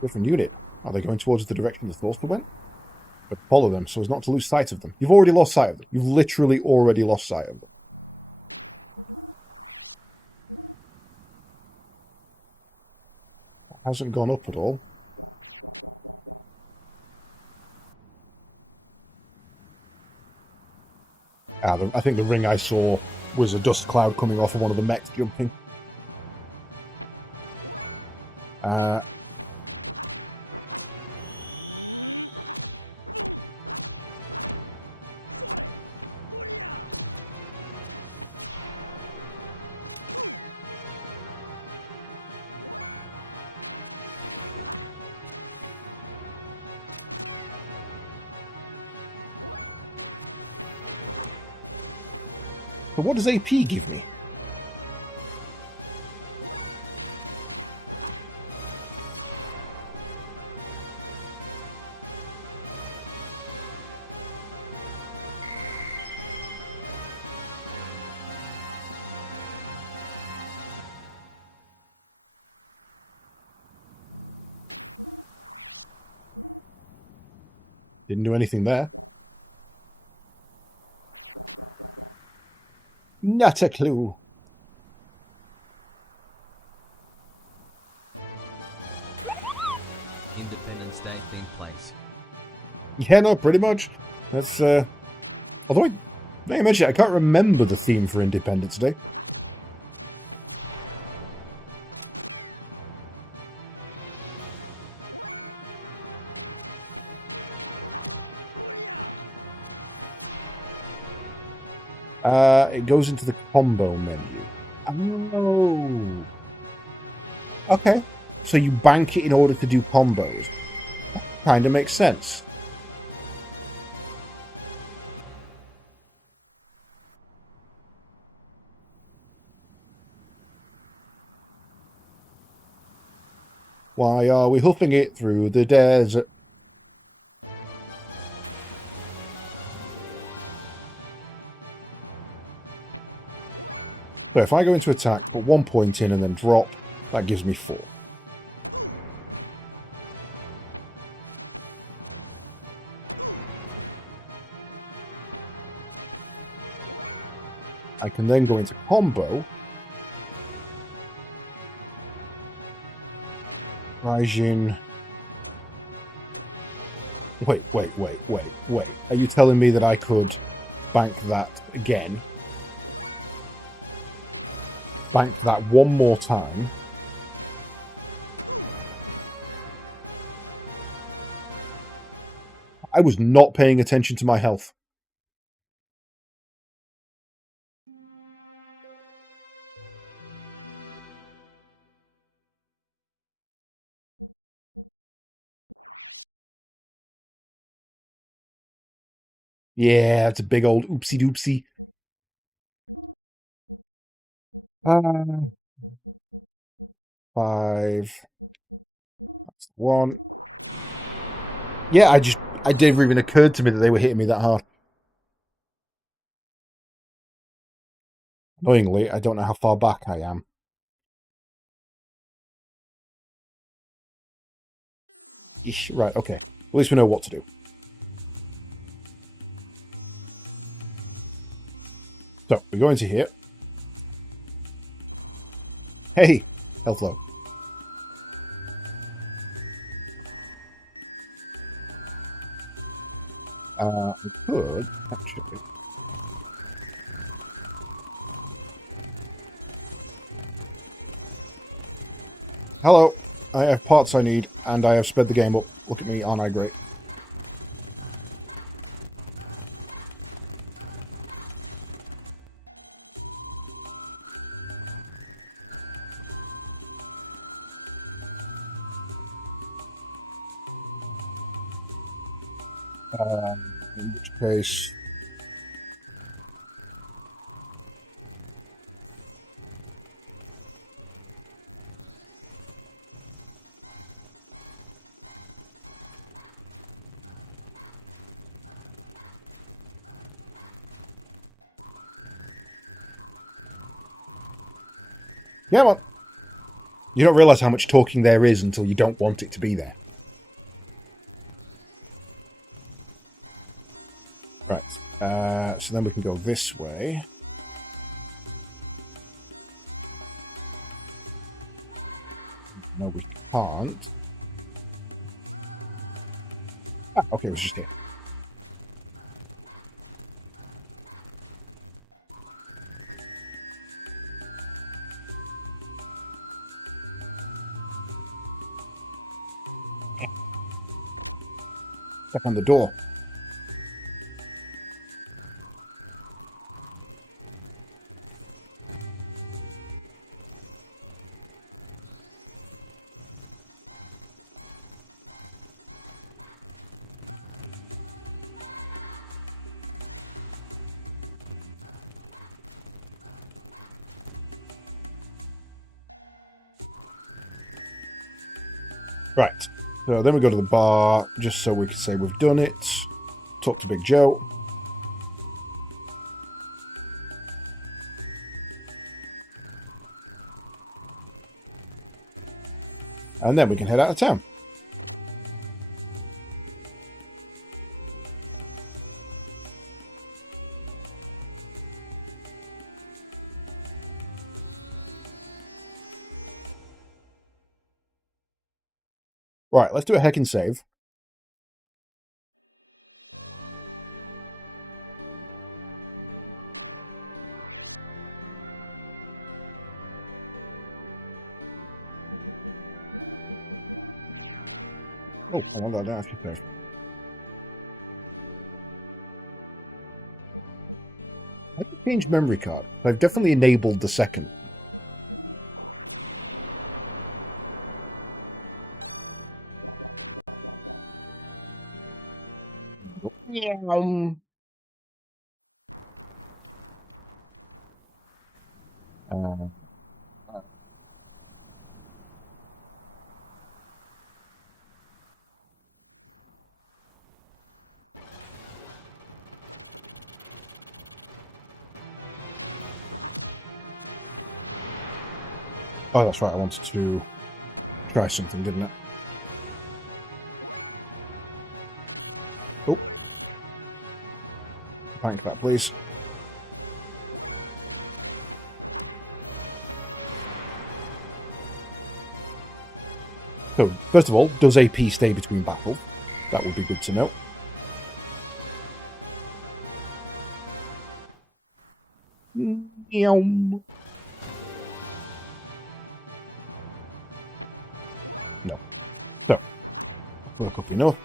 Different unit. Are they going towards the direction the Thorster went? But follow them so as not to lose sight of them. You've already lost sight of them. You've literally already lost sight of them. It hasn't gone up at all. I think the ring I saw was a dust cloud coming off of one of the mechs jumping. But what does AP give me? Didn't do anything there. Not a clue. Independence Day themed place. Yeah, no, pretty much. That's, although now you mention it, I can't remember the theme for Independence Day. It goes into the combo menu. Oh. Okay. So you bank it in order to do combos. That kind of makes sense. Why are we hoofing it through the desert? So if I go into attack, put 1 point in and then drop, that gives me 4. I can then go into combo. Raijin. Wait. Are you telling me that I could bank that again? Bank that one more time. I was not paying attention to my health. Yeah, it's a big old oopsie doopsie. 5. That's 1. Yeah, it never even occurred to me that they were hitting me that hard. Annoyingly, I don't know how far back I am. Eesh, right, okay. At least we know what to do. So, we go into here. Hey! Health low. I could, actually. Hello. I have parts I need, and I have sped the game up. Look at me, aren't I great? In which case... Yeah, well, you don't realise how much talking there is until you don't want it to be there. Right, so then we can go this way. No, we can't. Ah, okay, it was just here. Back on the door. Right, so then we go to the bar, just so we can say we've done it. Talk to Big Joe. And then we can head out of town. Right, let's do a heckin' save. Oh, I want that down after save. I can change memory card. I've definitely enabled the second. Uh, oh, that's right. I wanted to try something, didn't I? Oh. Thank that, please. So, first of all, does AP stay between battles? That would be good to know. No. So, work up enough.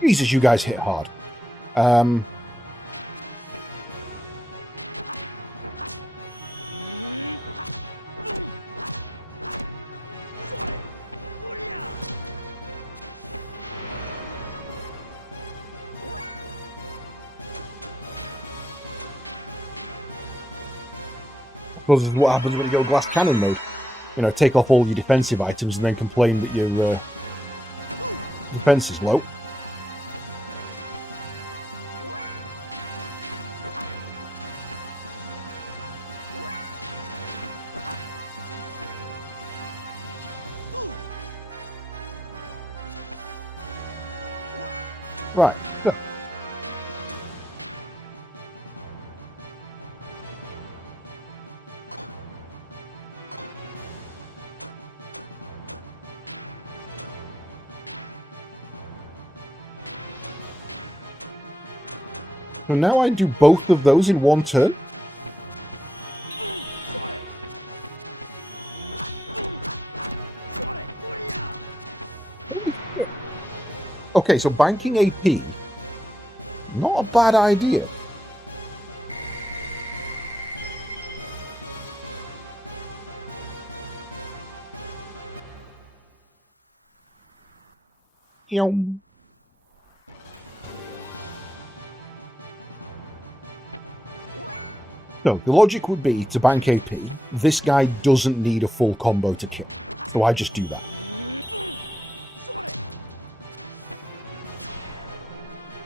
Jesus, you guys hit hard. Because this is what happens when you go glass cannon mode. You know, take off all your defensive items and then complain that your defense is low. Right. So now I do both of those in one turn? Holy shit. Okay, so banking AP, not a bad idea. Yum. No, the logic would be to bank AP. This guy doesn't need a full combo to kill, so I just do that.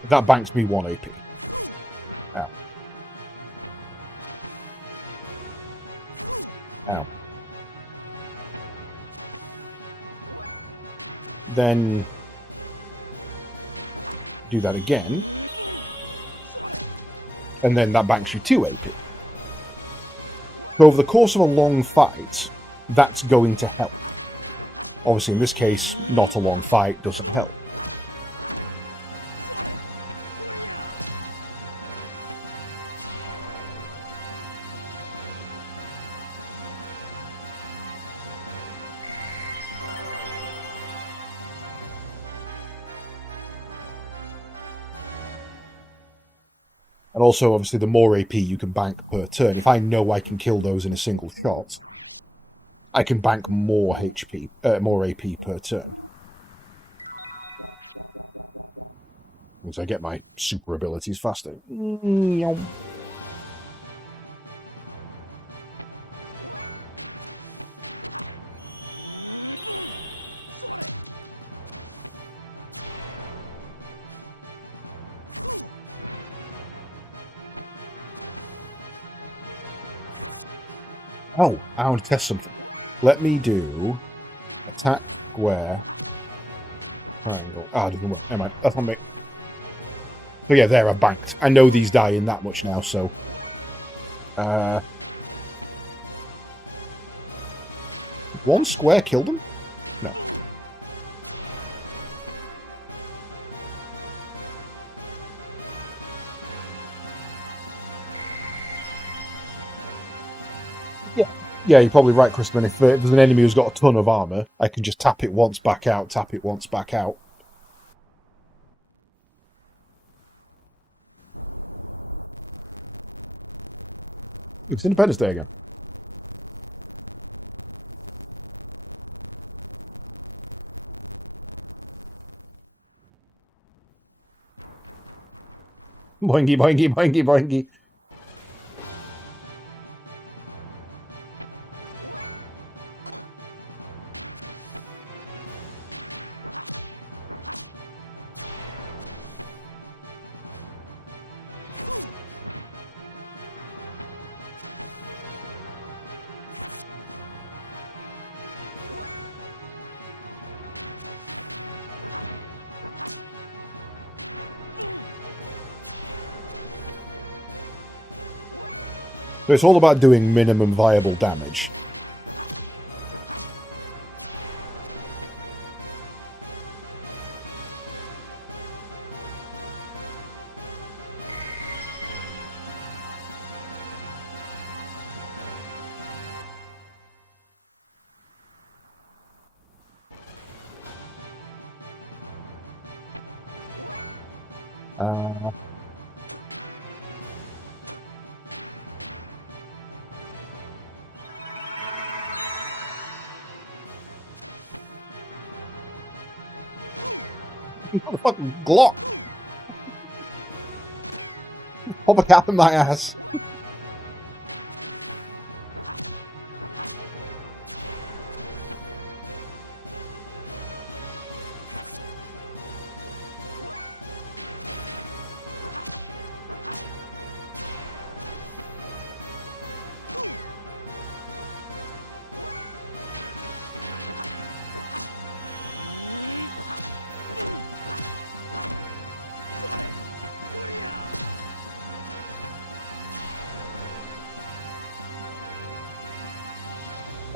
That banks me 1 AP. Ow. Ow. Then do that again. And then that banks you 2 AP. So over the course of a long fight, that's going to help. Obviously, in this case, not a long fight doesn't help. And also, obviously, the more AP you can bank per turn. If I know I can kill those in a single shot, I can bank more HP, more AP per turn. Means I get my super abilities faster. Oh, I want to test something. Let me do attack, square, triangle. Ah, doesn't work. Never mind. That's on me. So yeah, there, I've banked. I know these die in that much now, so... One square killed them? No. Yeah, you're probably right, Crispin. If there's an enemy who's got a ton of armor, I can just tap it once, back out, tap it once, back out. It's Independence Day again. Boingy, boingy, boingy, boingy. So it's all about doing minimum viable damage. What the fucking Glock? Pop a cap in my ass.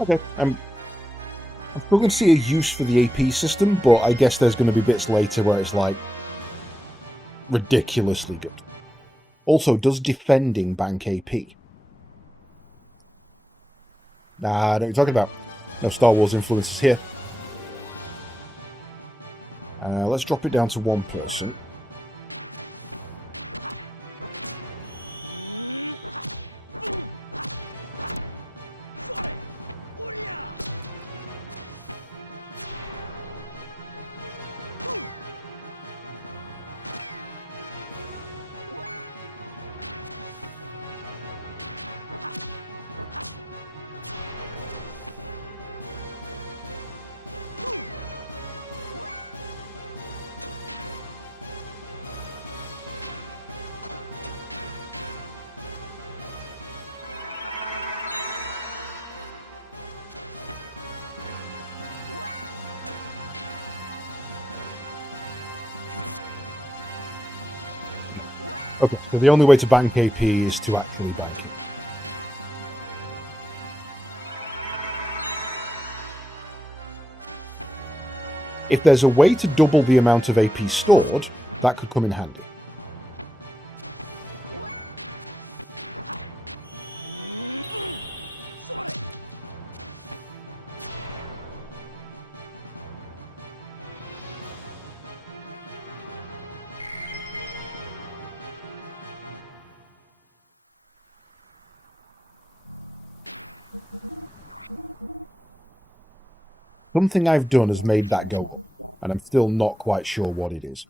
Okay, I'm struggling to see a use for the AP system, but I guess there's going to be bits later where it's like ridiculously good. Also, does defending bank AP? Nah, I know what you're talking about. No Star Wars influences here. Let's drop it down to one person. Okay, so the only way to bank AP is to actually bank it. If there's a way to double the amount of AP stored, that could come in handy. Something I've done has made that go up, and I'm still not quite sure what it is.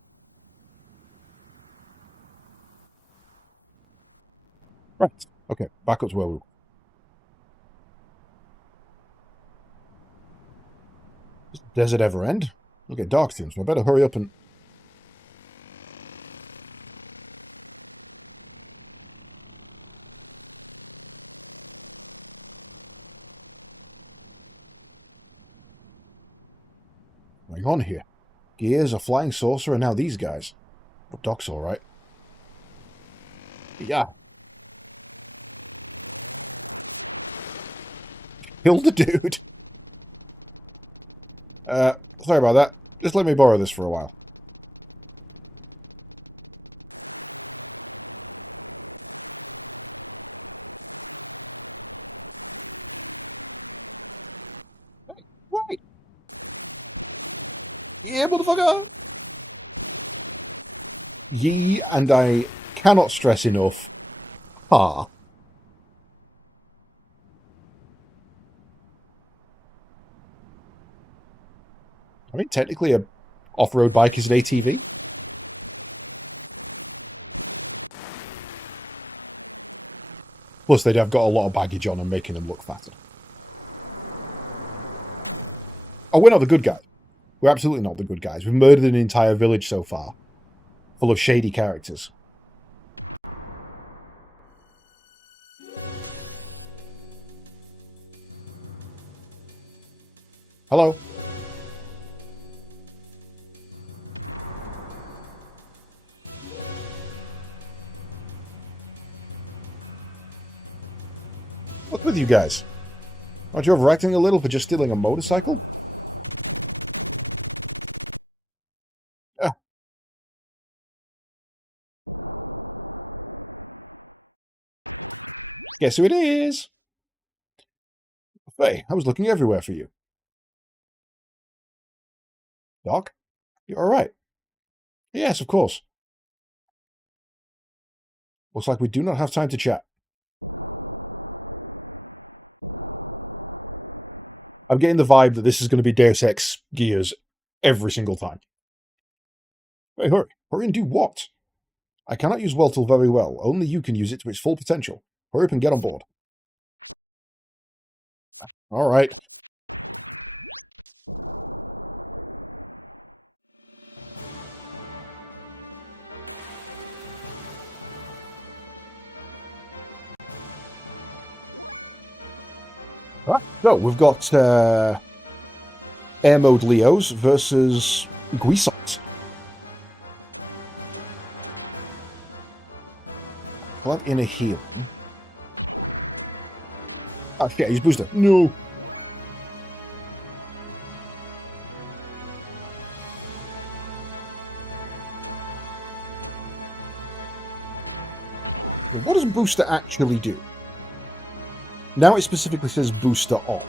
Right, okay, back up to where we were. Does the desert ever end? It'll get dark soon, so I better hurry up and... What's going on here? Gears, a flying saucer, and now these guys. But Doc's alright. Yeah. Killed the dude. Sorry about that. Just let me borrow this for a while. Hey, right. Yeah, motherfucker! Ye, and I cannot stress enough, ha. I mean, technically, a off-road bike is an ATV. Plus, they'd have got a lot of baggage on them, making them look fatter. Oh, we're not the good guys. We're absolutely not the good guys. We've murdered an entire village so far, full of shady characters. Hello? What's with you guys? Aren't you overacting a little for just stealing a motorcycle? Guess who it is? Hey, I was looking everywhere for you. Doc? You alright? Yes, of course. Looks like we do not have time to chat. I'm getting the vibe that this is going to be Deus Ex Gears every single time. Hey, hurry. Hurry and do what? I cannot use Weltel very well. Only you can use it to its full potential. Hurry up and get on board. All right. Right. So we've got Air Mode Leos versus Guisons. I'll have inner healing. Oh shit, he's booster. No. But what does booster actually do? Now it specifically says booster on.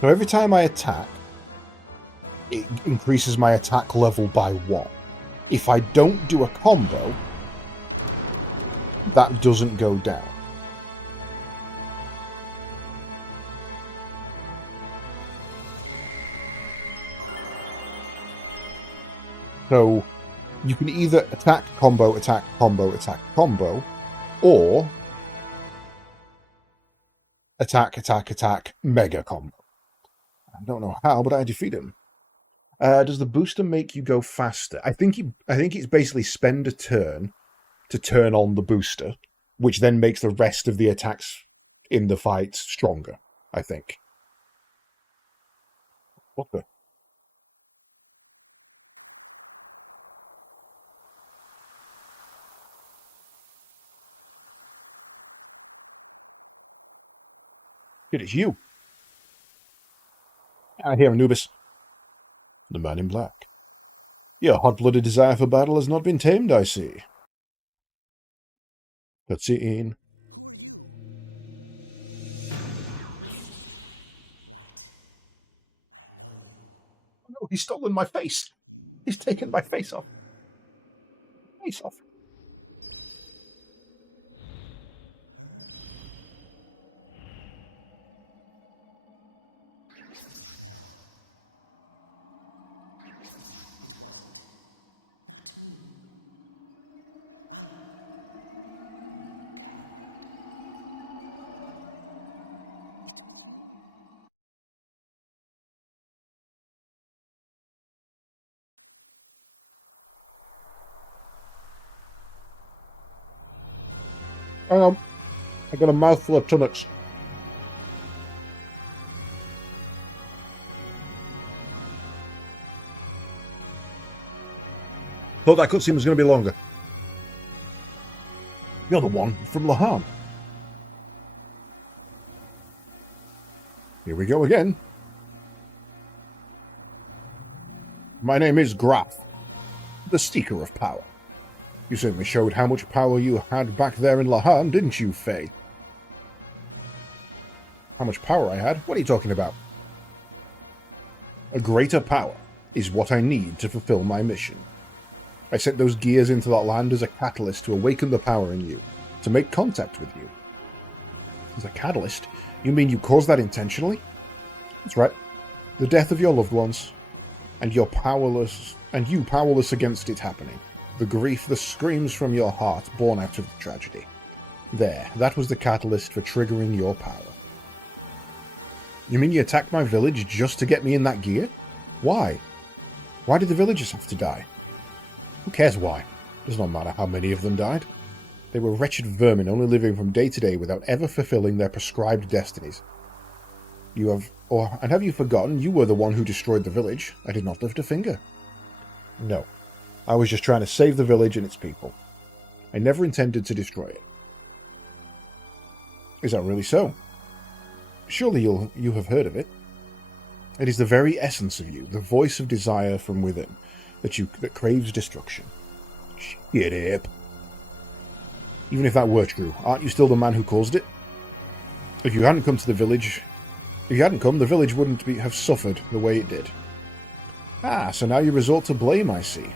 So every time I attack, it increases my attack level by 1. If I don't do a combo, that doesn't go down. So you can either attack, combo, attack, combo, attack, combo, or attack, attack, attack, mega combo. I don't know how, but I defeat him. Does the booster make you go faster? I think it's basically spend a turn to turn on the booster, which then makes the rest of the attacks in the fight stronger, I think. What the? It is you. I hear Anubis. The man in black. Your hot-blooded desire for battle has not been tamed, I see. Cutscene. Oh no, he's stolen my face. He's taken my face off. Face off. Hang on. I got a mouthful of tunics. Thought that cutscene was going to be longer. You're the one from Lahan. Here we go again. My name is Graf, the Seeker of Power. You certainly showed how much power you had back there in Lahan, didn't you, Faye? How much power I had? What are you talking about? A greater power is what I need to fulfill my mission. I sent those gears into that land as a catalyst to awaken the power in you, to make contact with you. As a catalyst? You mean you caused that intentionally? That's right. The death of your loved ones, and you powerless against it happening. The grief, the screams from your heart born out of the tragedy. There, that was the catalyst for triggering your power. You mean you attacked my village just to get me in that gear? Why? Why did the villagers have to die? Who cares why? Does not matter how many of them died. They were wretched vermin only living from day to day without ever fulfilling their prescribed destinies. Have you forgotten you were the one who destroyed the village? I did not lift a finger. No. I was just trying to save the village and its people. I never intended to destroy it. Is that really so? Surely you have heard of it. It is the very essence of you, the voice of desire from within, that craves destruction. Shut up. Even if that were true, aren't you still the man who caused it? If you hadn't come, the village wouldn't have suffered the way it did. Ah, so now you resort to blame, I see.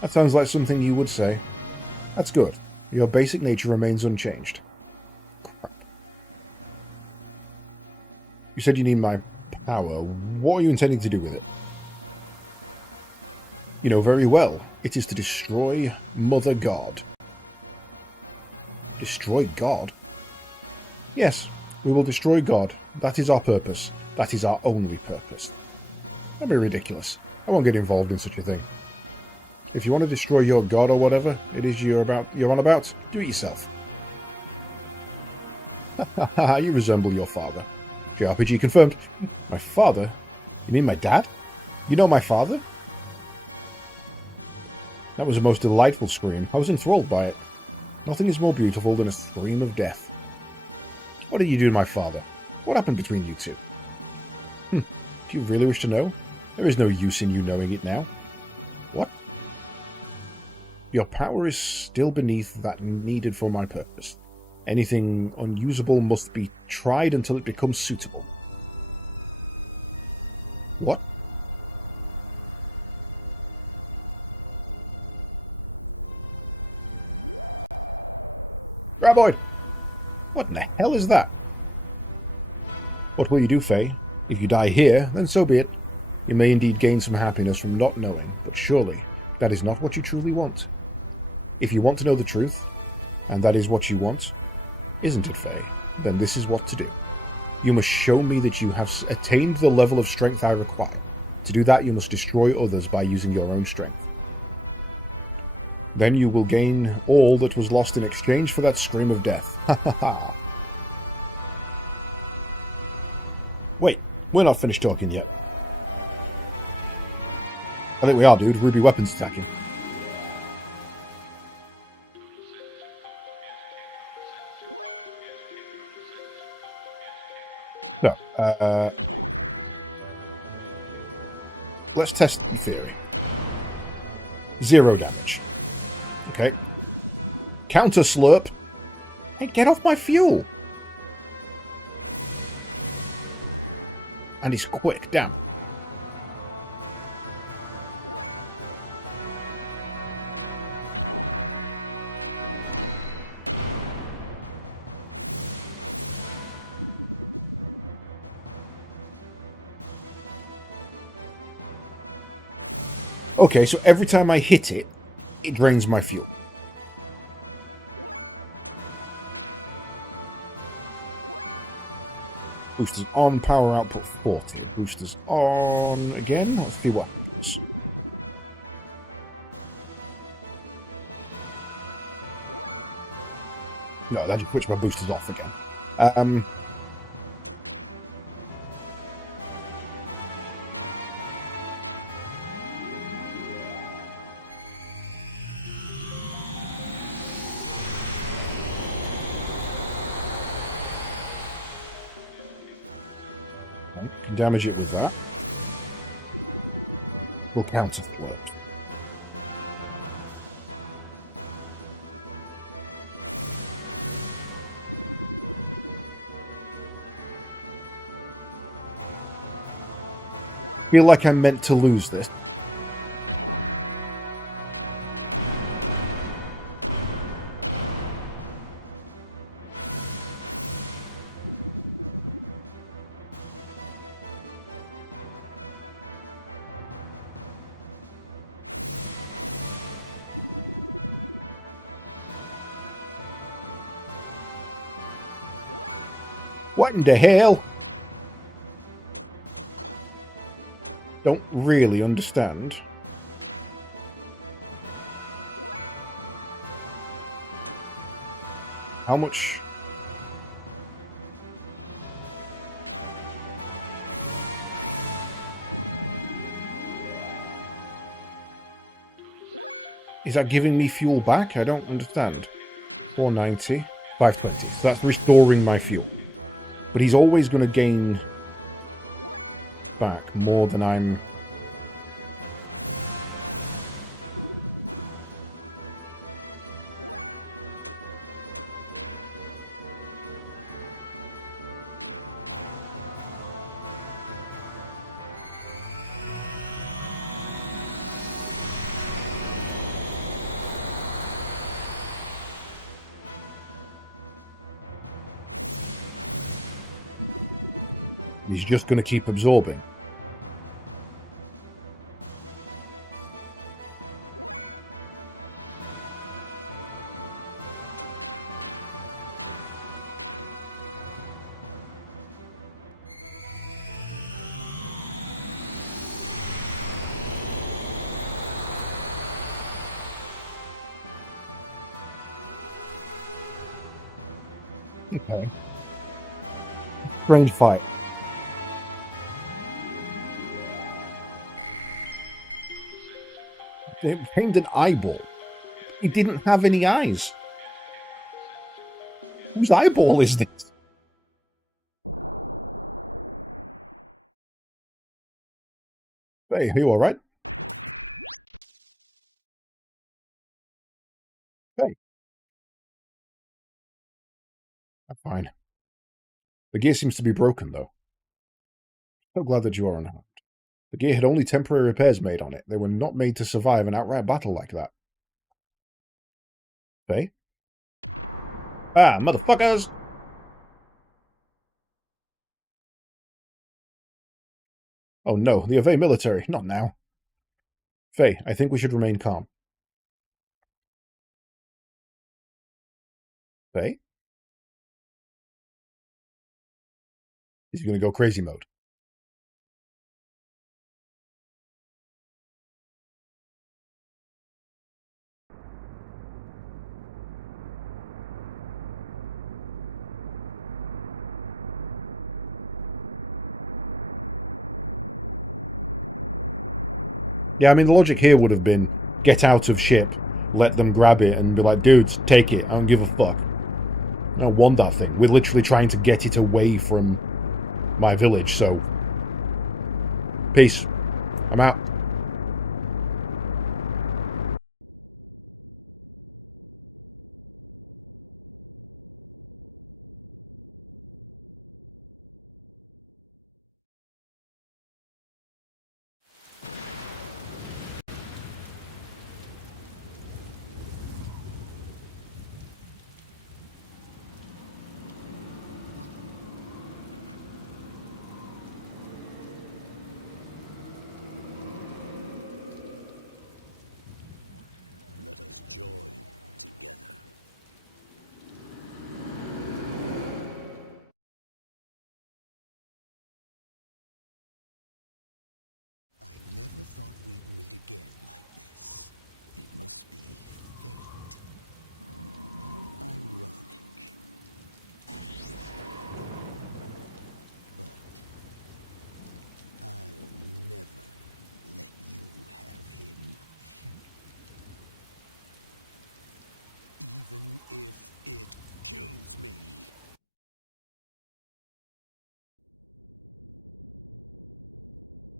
That sounds like something you would say. That's good. Your basic nature remains unchanged. Crap. You said you need my power. What are you intending to do with it? You know very well. It is to destroy Mother God. Destroy God? Yes, we will destroy God. That is our purpose. That is our only purpose. That'd be ridiculous. I won't get involved in such a thing. If you want to destroy your God or whatever it is you're on about, do it yourself. Haha, you resemble your father. JRPG confirmed. My father? You mean my dad? You know my father? That was a most delightful scream. I was enthralled by it. Nothing is more beautiful than a scream of death. What did you do to my father? What happened between you two? Do you really wish to know? There is no use in you knowing it now. What? Your power is still beneath that needed for my purpose. Anything unusable must be tried until it becomes suitable. What? Graboid! What in the hell is that? What will you do, Faye? If you die here, then so be it. You may indeed gain some happiness from not knowing, but surely that is not what you truly want. If you want to know the truth, and that is what you want, isn't it, Faye? Then this is what to do. You must show me that you have attained the level of strength I require. To do that, you must destroy others by using your own strength. Then you will gain all that was lost in exchange for that scream of death. Ha ha ha. Wait, we're not finished talking yet. I think we are, dude. Ruby weapons attacking. No. Let's test the theory. 0 damage. Okay. Counter slurp. Hey, get off my fuel. And he's quick. Damn. Okay, so every time I hit it, it drains my fuel. Boosters on, power output 40. Boosters on again. Let's see what happens. No, that just puts my boosters off again. Can damage it with that. We'll counter flirt. Feel like I'm meant to lose this. What in the hell? Don't really understand. How much? Is that giving me fuel back? I don't understand. 490, 520. So that's restoring my fuel. But he's always going to gain back more than I'm... He's just going to keep absorbing. Okay. Strange fight. They painted an eyeball. He didn't have any eyes. Whose eyeball is this? Hey, are you alright? Hey. I'm fine. The gear seems to be broken, though. So glad that you are unharmed. The gear had only temporary repairs made on it. They were not made to survive an outright battle like that. Hey? Ah, motherfuckers! Oh no, the Ave military. Not now. Faye, I think we should remain calm. Faye? He's going to go crazy mode. Yeah, I mean, the logic here would have been get out of ship, let them grab it, and be like, dudes, take it. I don't give a fuck. I don't want that thing. We're literally trying to get it away from my village, so... Peace. I'm out.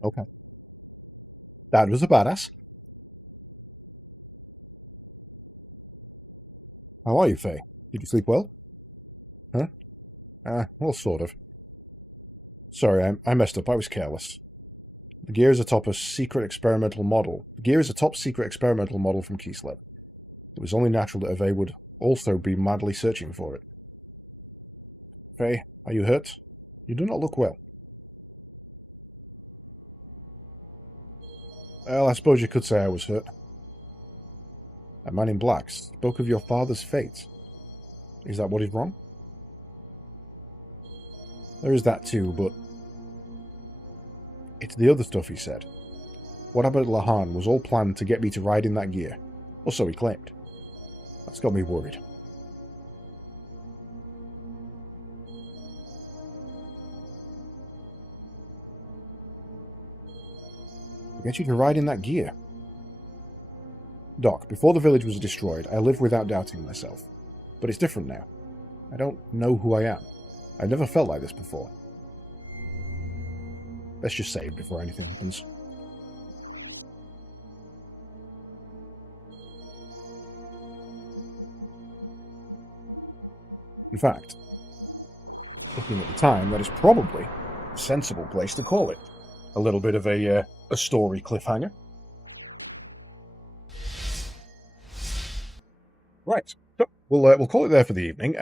Okay. That was a badass. How are you, Faye? Did you sleep well? Huh? Well, sort of. Sorry, I messed up. I was careless. The gear is atop a secret experimental model. The gear is a top secret experimental model from Kislev. It was only natural that Ave would also be madly searching for it. Faye, are you hurt? You do not look well. Well, I suppose you could say I was hurt. A man in black spoke of your father's fate. Is that what is wrong? There is that too, but... It's the other stuff he said. What happened at Lahan was all planned to get me to ride in that gear. Or so he claimed. That's got me worried. To get you to ride in that gear? Doc, before the village was destroyed, I lived without doubting myself. But it's different now. I don't know who I am. I've never felt like this before. Let's just save before anything happens. In fact, looking at the time, that is probably a sensible place to call it. A little bit of a story cliffhanger. Right, so we'll call it there for the evening.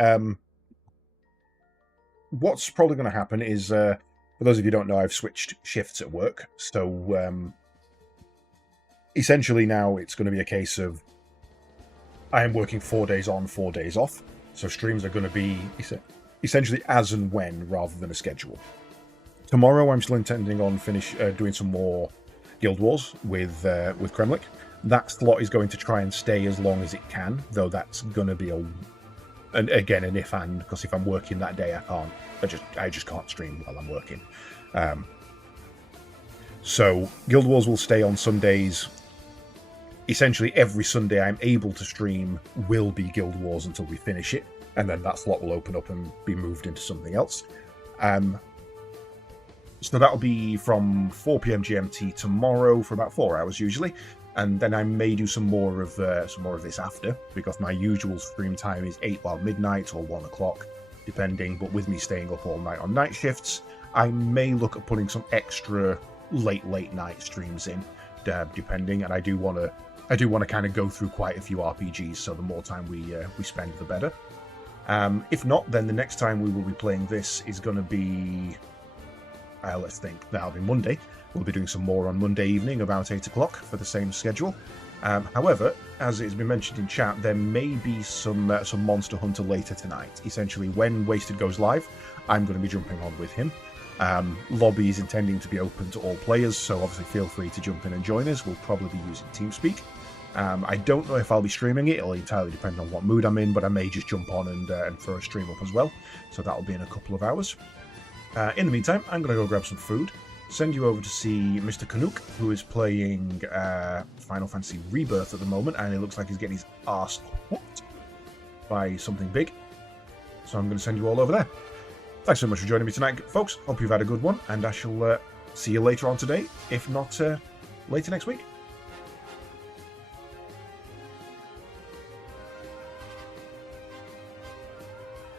What's probably going to happen is, for those of you who don't know, I've switched shifts at work. So essentially now it's going to be a case of I am working 4 days on, 4 days off. So streams are going to be essentially as and when rather than a schedule. Tomorrow I'm still intending on doing some more Guild Wars with Kremlik. That slot is going to try and stay as long as it can, though that's going to be And again, an if and, because if I'm working that day, I just can't stream while I'm working. So Guild Wars will stay on Sundays. Essentially, every Sunday I'm able to stream will be Guild Wars until we finish it, and then that slot will open up and be moved into something else. So that'll be from 4 p.m. GMT tomorrow for about 4 hours usually, and then I may do some more of this after, because my usual stream time is 8 or midnight or 1 o'clock, depending. But with me staying up all night on night shifts, I may look at putting some extra late night streams in, depending. And I do want to kind of go through quite a few RPGs, so the more time we spend, the better. If not, then the next time we will be playing this is going to be, let's think, that'll be Monday. We'll be doing some more on Monday evening about 8 o'clock for the same schedule. However, as it's been mentioned in chat, there may be some Monster Hunter later tonight. Essentially, when Wasted goes live, I'm going to be jumping on with him. Lobby is intending to be open to all players, so obviously feel free to jump in and join us. We'll probably be using TeamSpeak. I don't know if I'll be streaming it. It'll entirely depend on what mood I'm in, but I may just jump on and throw a stream up as well. So that'll be in a couple of hours. In the meantime, I'm going to go grab some food, send you over to see Mr. Canuck, who is playing Final Fantasy Rebirth at the moment, and it looks like he's getting his arse whooped by something big. So I'm going to send you all over there. Thanks so much for joining me tonight, folks. Hope you've had a good one, and I shall see you later on today, if not later next week.